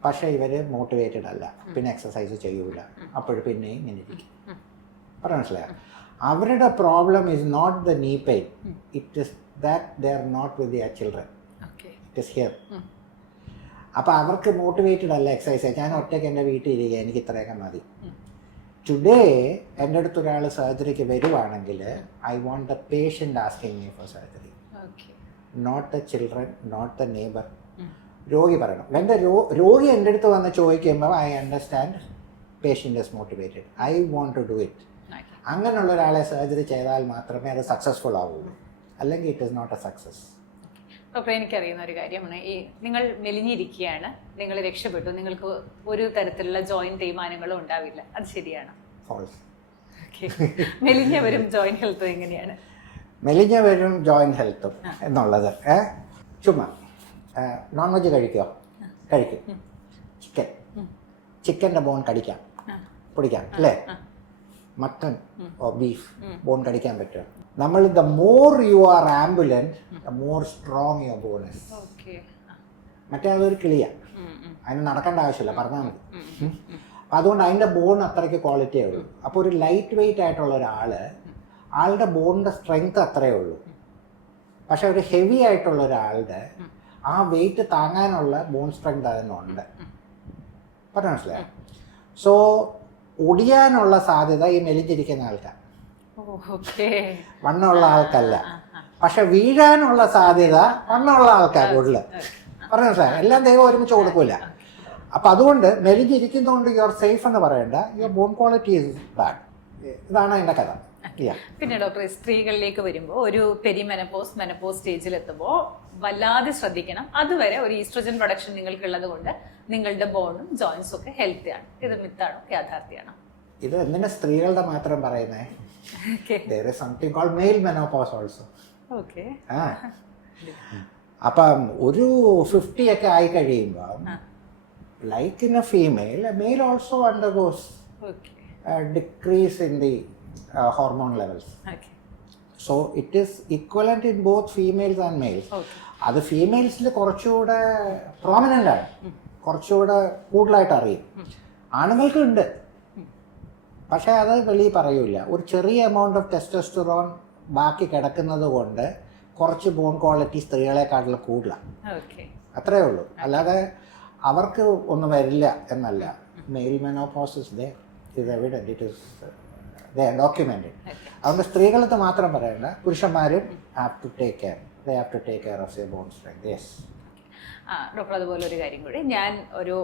പക്ഷേ ഇവർ മോട്ടിവേറ്റഡ് അല്ല, പിന്നെ എക്സസൈസ് ചെയ്യൂല, അപ്പോൾ പിന്നെയും ഇങ്ങനെ ഇരിക്കും. പറയാൻ മനസ്സിലായോ? അവരുടെ problem is not the knee pain, it is that they are not with their children, it is here. അപ്പോൾ അവർക്ക് മോട്ടിവേറ്റഡ് അല്ല എക്സസൈസ്. ഞാൻ ഒറ്റയ്ക്ക് എൻ്റെ വീട്ടിൽ ഇരിക്കുക, എനിക്ക് ഇത്രയൊക്കെ മതി. ടുഡേ എൻ്റെ അടുത്ത് ഒരാൾ സർജറിക്ക് വരുവാണെങ്കിൽ I want the patient asking me for surgery, not the children, not the neighbour. രോഗി പറയണം. എൻ്റെ രോഗി എൻ്റെ അടുത്ത് വന്ന് ചോദിക്കുമ്പോൾ I understand patient is motivated, I want to do it. അങ്ങനെയുള്ള ഒരാളെ സർജറി ചെയ്താൽ മാത്രമേ അത് സക്സസ്ഫുൾ ആവുള്ളൂ, അല്ലെങ്കിൽ it is not a success. Doctor, എനിക്കറിയുന്ന ഒരു കാര്യമാണ്, ഈ നിങ്ങൾ മെലിഞ്ഞിരിക്കുകയാണ്, നിങ്ങൾ രക്ഷപ്പെട്ടു, നിങ്ങൾക്ക് ഒരു തരത്തിലുള്ള ജോയിന്റ് തേയ്മാനങ്ങളും ഉണ്ടാവില്ല, അത് ശരിയാണ്? ഫോൾസ്. മെലിഞ്ഞവരും ജോയിന്റ് ഹെൽത്തും എങ്ങനെയാണ്? മെലിഞ്ഞവരും ജോയിന്റ് ഹെൽത്തും എന്നുള്ളത് ചുമ്മാ നോൺ വെജ് കഴിക്കുമോ? കഴിക്കും. ചിക്കൻ്റെ ബോൺ കടിക്കാം, പൊടിക്കാം അല്ലേ? മട്ടൺ ഓ ബീഫ് ബോൺ കടിക്കാൻ പറ്റുക. നമ്മൾ the more you are ambulant the more strong your bone is. മറ്റേ അതൊരു കിളിയാണ്, അതിന് നടക്കേണ്ട ആവശ്യമില്ല, പറഞ്ഞാൽ മതി. അപ്പം അതുകൊണ്ട് അതിൻ്റെ ബോൺ അത്രയ്ക്ക് ക്വാളിറ്റിയേ ഉള്ളൂ. അപ്പോൾ ഒരു ലൈറ്റ് വെയിറ്റ് ആയിട്ടുള്ള ഒരാൾ, ആളുടെ ബോണിൻ്റെ സ്ട്രെങ്ത് അത്രയേ ഉള്ളൂ. പക്ഷെ ഒരു ഹെവി ആയിട്ടുള്ള ഒരാളുടെ ആ വെയിറ്റ് താങ്ങാനുള്ള ബോൺ സ്ട്രെങ്ത് അതിനുണ്ട്. പറഞ്ഞാൽ മനസ്സിലായോ? സോ ഒടിയാനുള്ള സാധ്യത ഈ മെലിഞ്ഞിരിക്കുന്ന ആൾക്കാർ, വണ്ണമുള്ള ആൾക്കല്ല. പക്ഷെ വീഴാനുള്ള സാധ്യത വണ്ണമുള്ള ആൾക്കാർ കൂടുതൽ. പറഞ്ഞ മനസ്സിലായോ? എല്ലാം ദൈവം ഒരുമിച്ച് കൊടുക്കൂല. അപ്പം അതുകൊണ്ട് മെലിഞ്ഞിരിക്കുന്നതുകൊണ്ട് യു ആർ സേഫ് എന്ന് പറയേണ്ട, your bone quality is bad. ഇതാണ് അതിൻ്റെ കഥ. പിന്നെ ഡോക്ടർ, സ്ത്രീകളിലേക്ക് വരുമ്പോൾ ഒരു മെനപ്പോസ് സ്റ്റേജിൽ എത്തുമ്പോൾ വല്ലാതെ ശ്രദ്ധിക്കണം. അതുവരെ ഒരു ഈസ്ട്രോജൻ പ്രൊഡക്ഷൻ നിങ്ങൾക്കുള്ളത് കൊണ്ട് നിങ്ങളുടെ ബോണും ജോയിൻസും ഒക്കെ ഹെൽത്തിയാണ്. ഇത് മിത്താണോ യാഥാർത്ഥ്യമാണോ? ഇത് എന്തിനാ സ്ത്രീകളുടെ മാത്രം പറയുന്നേ? There is something called male menopause also. Okay. അപ്പം ഒരു 50 ഒക്കെ ആയി കഴിയുമ്പോൾ like in a female, a male also undergoes a decrease in the hormone levels. Okay. So it is equivalent in both females and males. Okay. അത് ഫീമെയിൽസിൽ കുറച്ചുകൂടെ prominent ആണ്, കുറച്ചുകൂടെ കൂടുതലായിട്ട് അറിയും. ആണുങ്ങൾക്ക് ഉണ്ട്, പക്ഷേ അത് വെളിയിൽ പറയൂല. ഒരു ചെറിയ എമൗണ്ട് ഓഫ് ടെസ്റ്റോസ്റ്ററോൺ ബാക്കി കിടക്കുന്നത് കൊണ്ട് കുറച്ച് ബോൺ ക്വാളിറ്റി സ്ത്രീകളെക്കാട്ടിലും കൂടുതലാണ്. അത്രേ ഉള്ളൂ. അല്ലാതെ അവർക്ക് ഒന്നും വരില്ല എന്നല്ല. Male menopause is evident, it is documented. അതുകൊണ്ട് സ്ത്രീകളത്ത് മാത്രം പറയണ്ട, പുരുഷന്മാരും have to take care. They have to take care of their bone strength. Yes. Doctor, അതുപോലെ ഒരു കാര്യം കൂടി, ഞാൻ ഒരു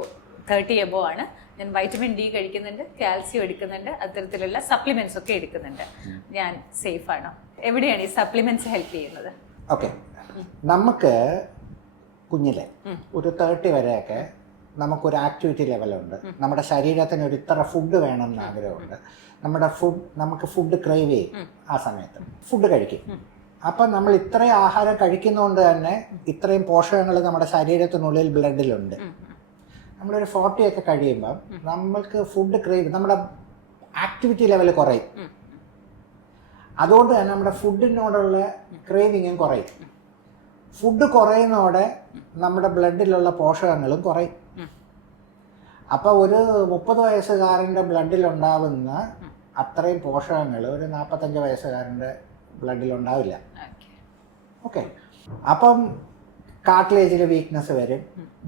30 എബോ ആണ്, ഞാൻ വൈറ്റമിൻ ഡി കഴിക്കുന്നുണ്ട്, കാൽസ്യം എടുക്കുന്നുണ്ട്, അത്തരത്തിലുള്ള സപ്ലിമെന്റ്സ് ഒക്കെ എടുക്കുന്നുണ്ട്, ഞാൻ സേഫ് ആണോ? എവിടെയാണ് ഈ സപ്ലിമെന്റ്സ് ഹെൽപ്പ് ചെയ്യുന്നത്? ഓക്കെ, നമുക്ക് കുഞ്ഞിലെ ഒരു 30 വരെയൊക്കെ നമുക്കൊരു ആക്ടിവിറ്റി ലെവലുണ്ട്. നമ്മുടെ ശരീരത്തിന് ഒരു ഇത്ര ഫുഡ് വേണം എന്ന് ആഗ്രഹമുണ്ട്. നമുക്ക് ഫുഡ് ക്രേവ് ചെയ്യും. ആ സമയത്ത് ഫുഡ് കഴിക്കും. അപ്പം നമ്മൾ ഇത്രയും ആഹാരം കഴിക്കുന്നതുകൊണ്ട് തന്നെ ഇത്രയും പോഷകങ്ങൾ നമ്മുടെ ശരീരത്തിനുള്ളിൽ ബ്ലഡിലുണ്ട്. നമ്മളൊരു 40 ഒക്കെ കഴിയുമ്പം നമ്മൾക്ക് ഫുഡ് ക്രേവ്, നമ്മുടെ ആക്ടിവിറ്റി ലെവൽ കുറയും. അതുകൊണ്ട് തന്നെ നമ്മുടെ ഫുഡിനോടുള്ള ക്രേവിങ്ങും കുറയും. ഫുഡ് കുറയുന്നതോടെ നമ്മുടെ ബ്ലഡിലുള്ള പോഷകങ്ങളും കുറയും. അപ്പോൾ ഒരു 30 വയസ്സുകാരൻ്റെ ബ്ലഡിലുണ്ടാവുന്ന അത്രയും പോഷകങ്ങൾ ഒരു 45 വയസ്സുകാരൻ്റെ ബ്ലഡിലുണ്ടാവില്ല. ഓക്കെ, അപ്പം കാർട്ടിലേജിൽ വീക്ക്നെസ് വരും,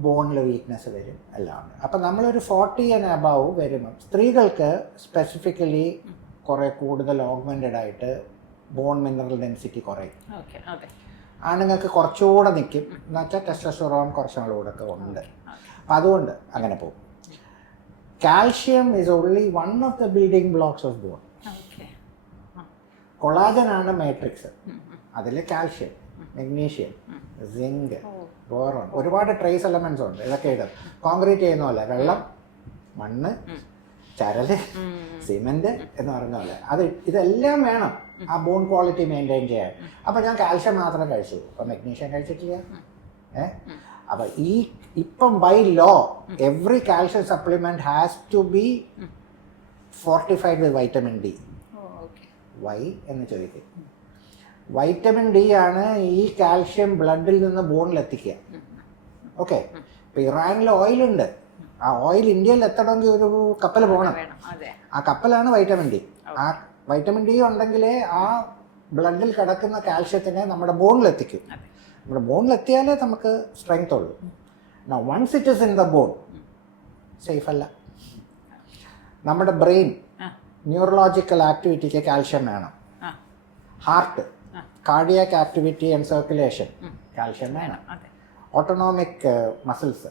ബോണിൽ വീക്ക്നെസ് വരും, എല്ലാം ഉണ്ട്. അപ്പം നമ്മളൊരു 40 ആൻഡ് അബവ് വരുമ്പം സ്ത്രീകൾക്ക് സ്പെസിഫിക്കലി കുറേ കൂടുതൽ ഓഗ്മെൻറ്റഡ് ആയിട്ട് ബോൺ മിനറൽ ഡെൻസിറ്റി കുറയും. ആണുങ്ങൾക്ക് കുറച്ചുകൂടെ നിൽക്കും, എന്നുവെച്ചാൽ ടെസ്റ്റോസ്റ്ററോൺ കുറച്ചും കൂടെ ഒക്കെ ഉണ്ട്. അപ്പം അതുകൊണ്ട് അങ്ങനെ പോകും. Calcium is only one of the building blocks of bone. കൊളാജനാണ് മാട്രിക്സ്, അതിൽ കാൽഷ്യം, മെഗ്നീഷ്യം, സിങ്ക്, ബോറോൺ, ഒരുപാട് ട്രേസ് എലമെന്റ്സ് ഉണ്ട്. ഇതൊക്കെ ഇടും. കോൺക്രീറ്റ് ചെയ്യുന്ന പോലെ വെള്ളം, മണ്ണ്, ചരല്, സിമെന്റ് എന്ന് പറഞ്ഞ പോലെ ഇതെല്ലാം വേണം ആ ബോൺ ക്വാളിറ്റി മെയിൻറ്റെയിൻ ചെയ്യാൻ. അപ്പം ഞാൻ കാൽഷ്യം മാത്രം കഴിച്ചു, അപ്പം മെഗ്നീഷ്യം കഴിച്ചിട്ടില്ല. അപ്പം ഇപ്പം by law every calcium supplement has to be fortified with vitamin D. Why എന്ന് ചോദിക്കും. വൈറ്റമിൻ ഡി ആണ് ഈ കാൽഷ്യം ബ്ലഡിൽ നിന്ന് ബോണിലെത്തിക്കുക. ഓക്കെ, ഇപ്പം ഇറാനിൽ ഓയിലുണ്ട്, ആ ഓയിൽ ഇന്ത്യയിൽ എത്തണമെങ്കിൽ ഒരു കപ്പൽ പോകണം. ആ കപ്പലാണ് വൈറ്റമിൻ ഡി. ആ വൈറ്റമിൻ ഡി ഉണ്ടെങ്കിലേ ആ ബ്ലഡിൽ കിടക്കുന്ന കാൽഷ്യത്തിനെ നമ്മുടെ ബോണിലെത്തിക്കും. നമ്മുടെ ബോണിലെത്തിയാലേ നമുക്ക് സ്ട്രെങ്ത് ഉള്ളൂ. Once it is in the bone safe അല്ല. നമ്മുടെ ബ്രെയിൻ ന്യൂറോളജിക്കൽ ആക്ടിവിറ്റിക്ക് കാൽഷ്യം വേണം. Heart, cardiac activity and circulation calcium വേണം. ഓട്ടോണോമിക് മസിൽസ്,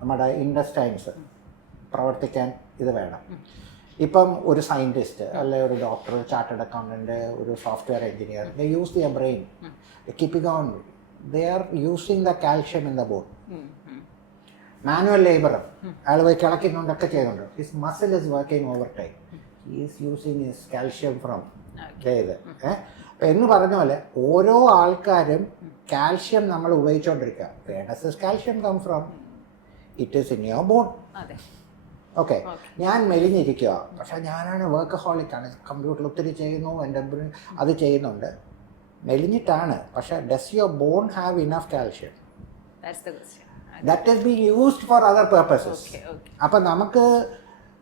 നമ്മുടെ ഇൻഡസ്റ്റൈൻസ് പ്രവർത്തിക്കാൻ ഇത് വേണം. ഇപ്പം ഒരു സയൻറ്റിസ്റ്റ് അല്ലെ ഒരു ഡോക്ടർ, ചാർട്ടേഡ് അക്കൗണ്ടൻറ്റ്, ഒരു software engineer, they use their brain, keeping on, they are using the calcium in the bone. Manual labour, അയാൾ പോയി കിളക്കുന്നുണ്ടൊക്കെ ചെയ്യുന്നുണ്ട്. His muscle is working over time, he is using his calcium from ഇത്. എന്ന് പറഞ്ഞ പോലെ ഓരോ ആൾക്കാരും കാൽഷ്യം നമ്മൾ ഉപയോഗിച്ചുകൊണ്ടിരിക്കുക. Where does this calcium come from? It is in your bone. Okay, ഞാൻ മെലിഞ്ഞിരിക്കുക, പക്ഷെ ഞാനാണ് വർക്കഹോളിക്കാണ്, കമ്പ്യൂട്ടറിൽ ഒത്തിരി ചെയ്യുന്നു, എൻ്റെ അത് ചെയ്യുന്നുണ്ട്, മെലിഞ്ഞിട്ടാണ്. പക്ഷെ does your bone have enough calcium? That is being used for other purposes. അപ്പം നമുക്ക്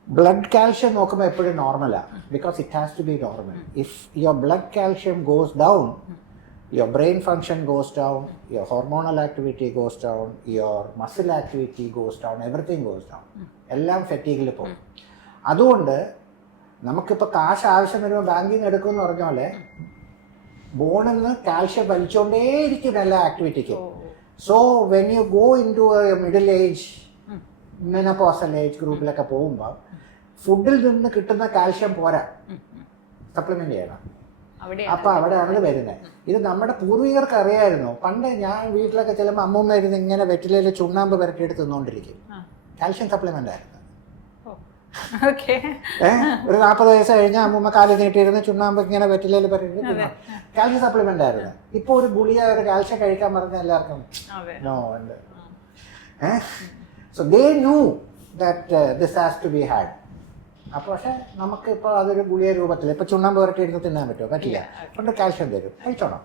ബ്ലഡ് കാൽഷ്യം നോക്കുമ്പോൾ എപ്പോഴും നോർമലാണ്, because it has to be normal. If your blood calcium goes down, your brain function goes down, your hormonal activity goes down, your muscle activity goes down, everything goes down. എല്ലാം ഫെറ്റീഗിൽ പോകും. അതുകൊണ്ട് നമുക്കിപ്പോൾ കാശ് ആവശ്യം വരുമ്പോൾ ബാങ്കിൽ നിന്ന് എടുക്കുമെന്ന് പറഞ്ഞ പോലെ ബോണിൽ നിന്ന് കാൽഷ്യം വലിച്ചുകൊണ്ടേയിരിക്കും എല്ലാ ആക്ടിവിറ്റിക്കും. So when you go in to middle age, menopausal age ഗ്രൂപ്പിലൊക്കെ പോകുമ്പോൾ ഫുഡിൽ നിന്ന് കിട്ടുന്ന കാൽഷ്യം പോരാ, സപ്ലിമെന്റ് ചെയ്യണം. അപ്പം അവിടെയാണ് വരുന്നത്. ഇത് നമ്മുടെ പൂർവികർക്ക് അറിയായിരുന്നു. പണ്ട് ഞാൻ വീട്ടിലൊക്കെ ചെല്ലുമ്പോൾ അമ്മൂമ്മ ഇരുന്ന് ഇങ്ങനെ വെറ്റിലയിൽ ചുണ്ണാമ്പ് പുരട്ടിയെടുത്ത് തിന്നുകൊണ്ടിരിക്കും. കാൽഷ്യം സപ്ലിമെന്റ് ആയിരുന്നു. ഒരു 40 വയസ്സ് കഴിഞ്ഞാൽ അമ്മൂമ്മ കാല് നീട്ടിയിരുന്ന് ചുണ്ണാമ്പ് ഇങ്ങനെ വെറ്റിലയിൽ പുരട്ടി കാൽഷ്യം സപ്ലിമെന്റ് ആയിരുന്നു. ഇപ്പൊ ഒരു ഗുളിക ഒരു കാൽഷ്യം കഴിക്കാൻ പറഞ്ഞ എല്ലാവർക്കും നോ ഉണ്ട്. So they knew that this has to be had. അപ്പോൾ പക്ഷേ നമുക്കിപ്പോൾ അതൊരു ഗുളിക രൂപത്തിൽ ഇപ്പോൾ ചുണ്ണാമ്പ് പുരട്ടി എടുത്ത് തിന്നാൻ പറ്റുമോ? പറ്റില്ല. അതുകൊണ്ട് കാൽഷ്യം തരും, കഴിച്ചോണം.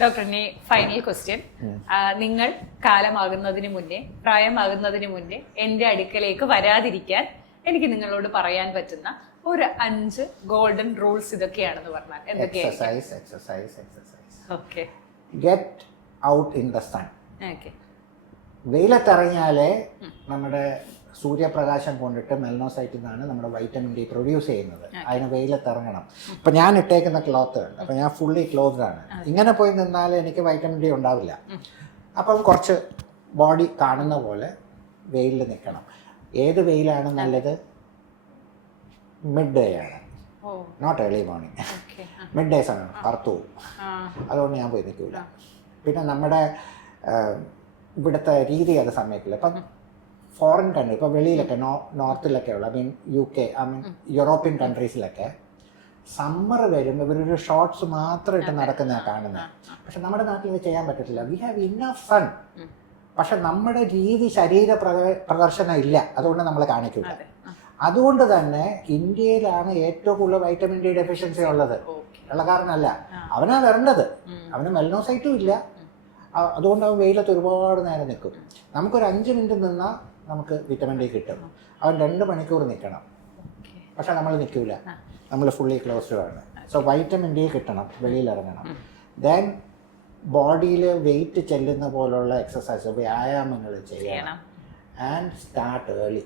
ഡോക്ടറിനെ ഫൈനൽ ക്വസ്റ്റ്യൻ, നിങ്ങൾ കാലമാകുന്നതിന് മുന്നേ, പ്രായമാകുന്നതിന് മുന്നേ എൻ്റെ അടുക്കലേക്ക് വരാതിരിക്കാൻ എനിക്ക് നിങ്ങളോട് പറയാൻ പറ്റുന്ന ഒരു 5 ഗോൾഡൻ റൂൾസ് ഇതൊക്കെയാണെന്ന് പറഞ്ഞാൽ എന്തൊക്കെയാണ്? Exercise. Okay. Get out in the sun. Okay. വെയിലത്തിറങ്ങിയാലേ നമ്മുടെ സൂര്യപ്രകാശം കൊണ്ടിട്ട് മെലനോസൈറ്റിൽ നിന്നാണ് നമ്മുടെ വൈറ്റമിൻ ഡി പ്രൊഡ്യൂസ് ചെയ്യുന്നത്. അതിന് വെയിലത്തിറങ്ങണം. ഇപ്പം ഞാൻ ഇട്ടേക്കുന്ന ക്ലോത്ത് ഉണ്ട്, അപ്പം ഞാൻ ഫുള്ളി ക്ലോസ്ഡ് ആണ്. ഇങ്ങനെ പോയി നിന്നാൽ എനിക്ക് വൈറ്റമിൻ ഡി ഉണ്ടാവില്ല. അപ്പം കുറച്ച് ബോഡി കാണുന്ന പോലെ വെയിലിൽ നിൽക്കണം. ഏത് വെയിലാണ് നല്ലത്? മിഡ് ഡേ ആണ്, not early morning. Midday സമയം പുറത്തു പോകും, അതുകൊണ്ട് ഞാൻ പോയി നിൽക്കില്ല. പിന്നെ നമ്മുടെ ഇവിടുത്തെ രീതി അത് സമ്മതിക്കില്ല. ഇപ്പം ഫോറിൻ കൺട്രി, ഇപ്പോൾ വെളിയിലൊക്കെ നോർത്തിലൊക്കെ ഉള്ള UK, യൂറോപ്യൻ കൺട്രീസിലൊക്കെ സമ്മർ വരുമ്പോൾ ഇവരൊരു ഷോർട്സ് മാത്രം ഇട്ട് നടക്കുന്നതാണ് കാണുന്നത്. പക്ഷെ നമ്മുടെ നാട്ടിൽ ഇത് ചെയ്യാൻ പറ്റത്തില്ല. We have enough sun. പക്ഷെ നമ്മുടെ രീതി ശരീര പ്രദർശനം ഇല്ല, അതുകൊണ്ട് നമ്മൾ കാണിക്കില്ല. അതുകൊണ്ട് തന്നെ ഇന്ത്യയിലാണ് ഏറ്റവും കൂടുതൽ വൈറ്റമിൻ ഡി ഡെഫിഷ്യൻസി ഉള്ളത്. വെള്ളക്കാരനല്ല, അവനാ വരേണ്ടത്. അവന് മെലനോസൈറ്റും ഇല്ല, അതുകൊണ്ട് അവൻ വെയിലത്ത് ഒരുപാട് നേരം നിൽക്കും. നമുക്കൊരു 5 മിനിറ്റ് നിന്നാൽ നമുക്ക് വിറ്റമിൻ ഡി കിട്ടും. അവൻ 2 മണിക്കൂർ നിൽക്കണം, പക്ഷെ നമ്മൾ നിൽക്കില്ല, നമ്മൾ ഫുള്ളി ക്ലോസ്ഡ് ആണ്. സോ വൈറ്റമിൻ ഡി കിട്ടണം, വെളിയിലിറങ്ങണം. ദെൻ ബോഡിയിൽ വെയിറ്റ് ചെല്ലുന്ന പോലുള്ള എക്സസൈസ്, വ്യായാമങ്ങൾ ചെയ്യണം. And start early.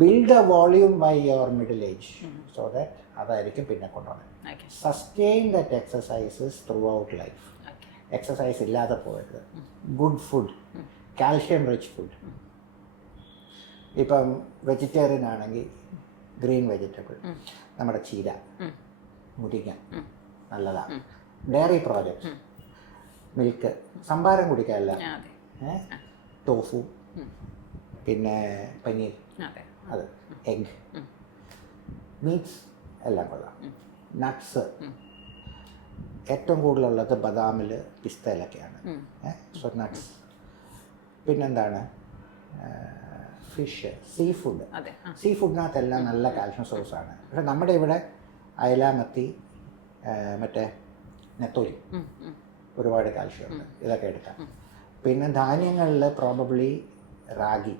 Build a volume by your middle age, so that അതായിരിക്കും പിന്നെ കൊണ്ടുപോകുന്നത്. Sustain that exercises throughout life. Exercise ഇല്ലാതെ പോയത്. Good food, calcium rich food. ഇപ്പം വെജിറ്റേറിയൻ ആണെങ്കിൽ ഗ്രീൻ വെജിറ്റബിൾ, നമ്മുടെ ചീര, മുരിങ്ങ നല്ലതാണ്. ഡയറി പ്രോഡക്ട്സ്, മിൽക്ക്, സംഭാരം കുടിക്കാനല്ല, ടോഫു, പിന്നെ പനീർ, അത് എഗ്, മീറ്റ്സ് എല്ലാം കൊള്ളാം. നട്ട്സ് ഏറ്റവും കൂടുതലുള്ളത് ബദാമിൽ, പിസ്തയിലൊക്കെയാണ്. So nuts. പിന്നെന്താണ്, ഫിഷ്, സീ ഫുഡ്. സീ ഫുഡിനകത്തെല്ലാം നല്ല കാൽഷ്യം സോഴ്സാണ്. പക്ഷെ നമ്മുടെ ഇവിടെ അയല, മത്തി, മറ്റേ നെത്തോലി ഒരുപാട് കാൽഷ്യം ഉണ്ട്. ഇതൊക്കെ എടുക്കാം. പിന്നെ ധാന്യങ്ങളിൽ പ്രോബബ്ലി റാഗി,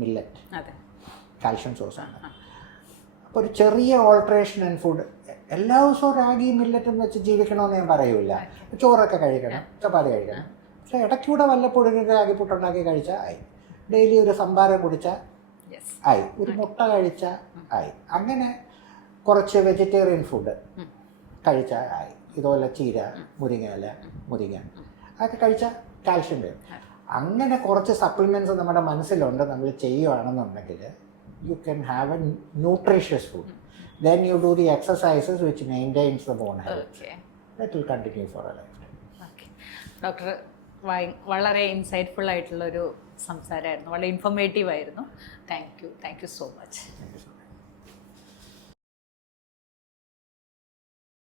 മില്ലറ്റ് കാൽഷ്യം സോഴ്സാണ്. അപ്പോൾ ഒരു ചെറിയ ഓൾട്രേഷൻ ഇൻ ഫുഡ്. എല്ലാ ദിവസവും റാഗി മില്ലറ്റും വെച്ച് ജീവിക്കണമെന്ന് ഞാൻ പറയൂല. ചോറൊക്കെ കഴിക്കണം, ചപ്പാത്തി കഴിക്കണം. പക്ഷെ ഇടയ്ക്കൂടെ വല്ലപ്പോഴും ഒരു റാഗി പുട്ടുണ്ടാക്കി കഴിച്ചാൽ ആയി. ഡെയിലി ഒരു സംഭാരം കുടിച്ചാൽ ആയി. ഒരു മുട്ട കഴിച്ചാൽ ആയി. അങ്ങനെ കുറച്ച് വെജിറ്റേറിയൻ ഫുഡ് കഴിച്ചാൽ ആയി. ഇതുപോലെ ചീര, മുരിങ്ങയില, മുരിങ്ങ അതൊക്കെ കഴിച്ചാൽ കാൽഷ്യം വരും. അങ്ങനെ കുറച്ച് സപ്ലിമെൻറ്റ്സ് നമ്മുടെ മനസ്സിലുണ്ട്. നമ്മൾ ചെയ്യുകയാണെന്നുണ്ടെങ്കിൽ you can have a nutritious food. Then you do the exercises which maintains the bone health. That will continue for a lifetime. Doctor വളരെ ഇൻസൈറ്റ്ഫുൾ ആയിട്ടുള്ളൊരു സംസാരമായിരുന്നു. വളരെ ഇൻഫോർമേറ്റീവ് ആയിരുന്നു. Thank you so much.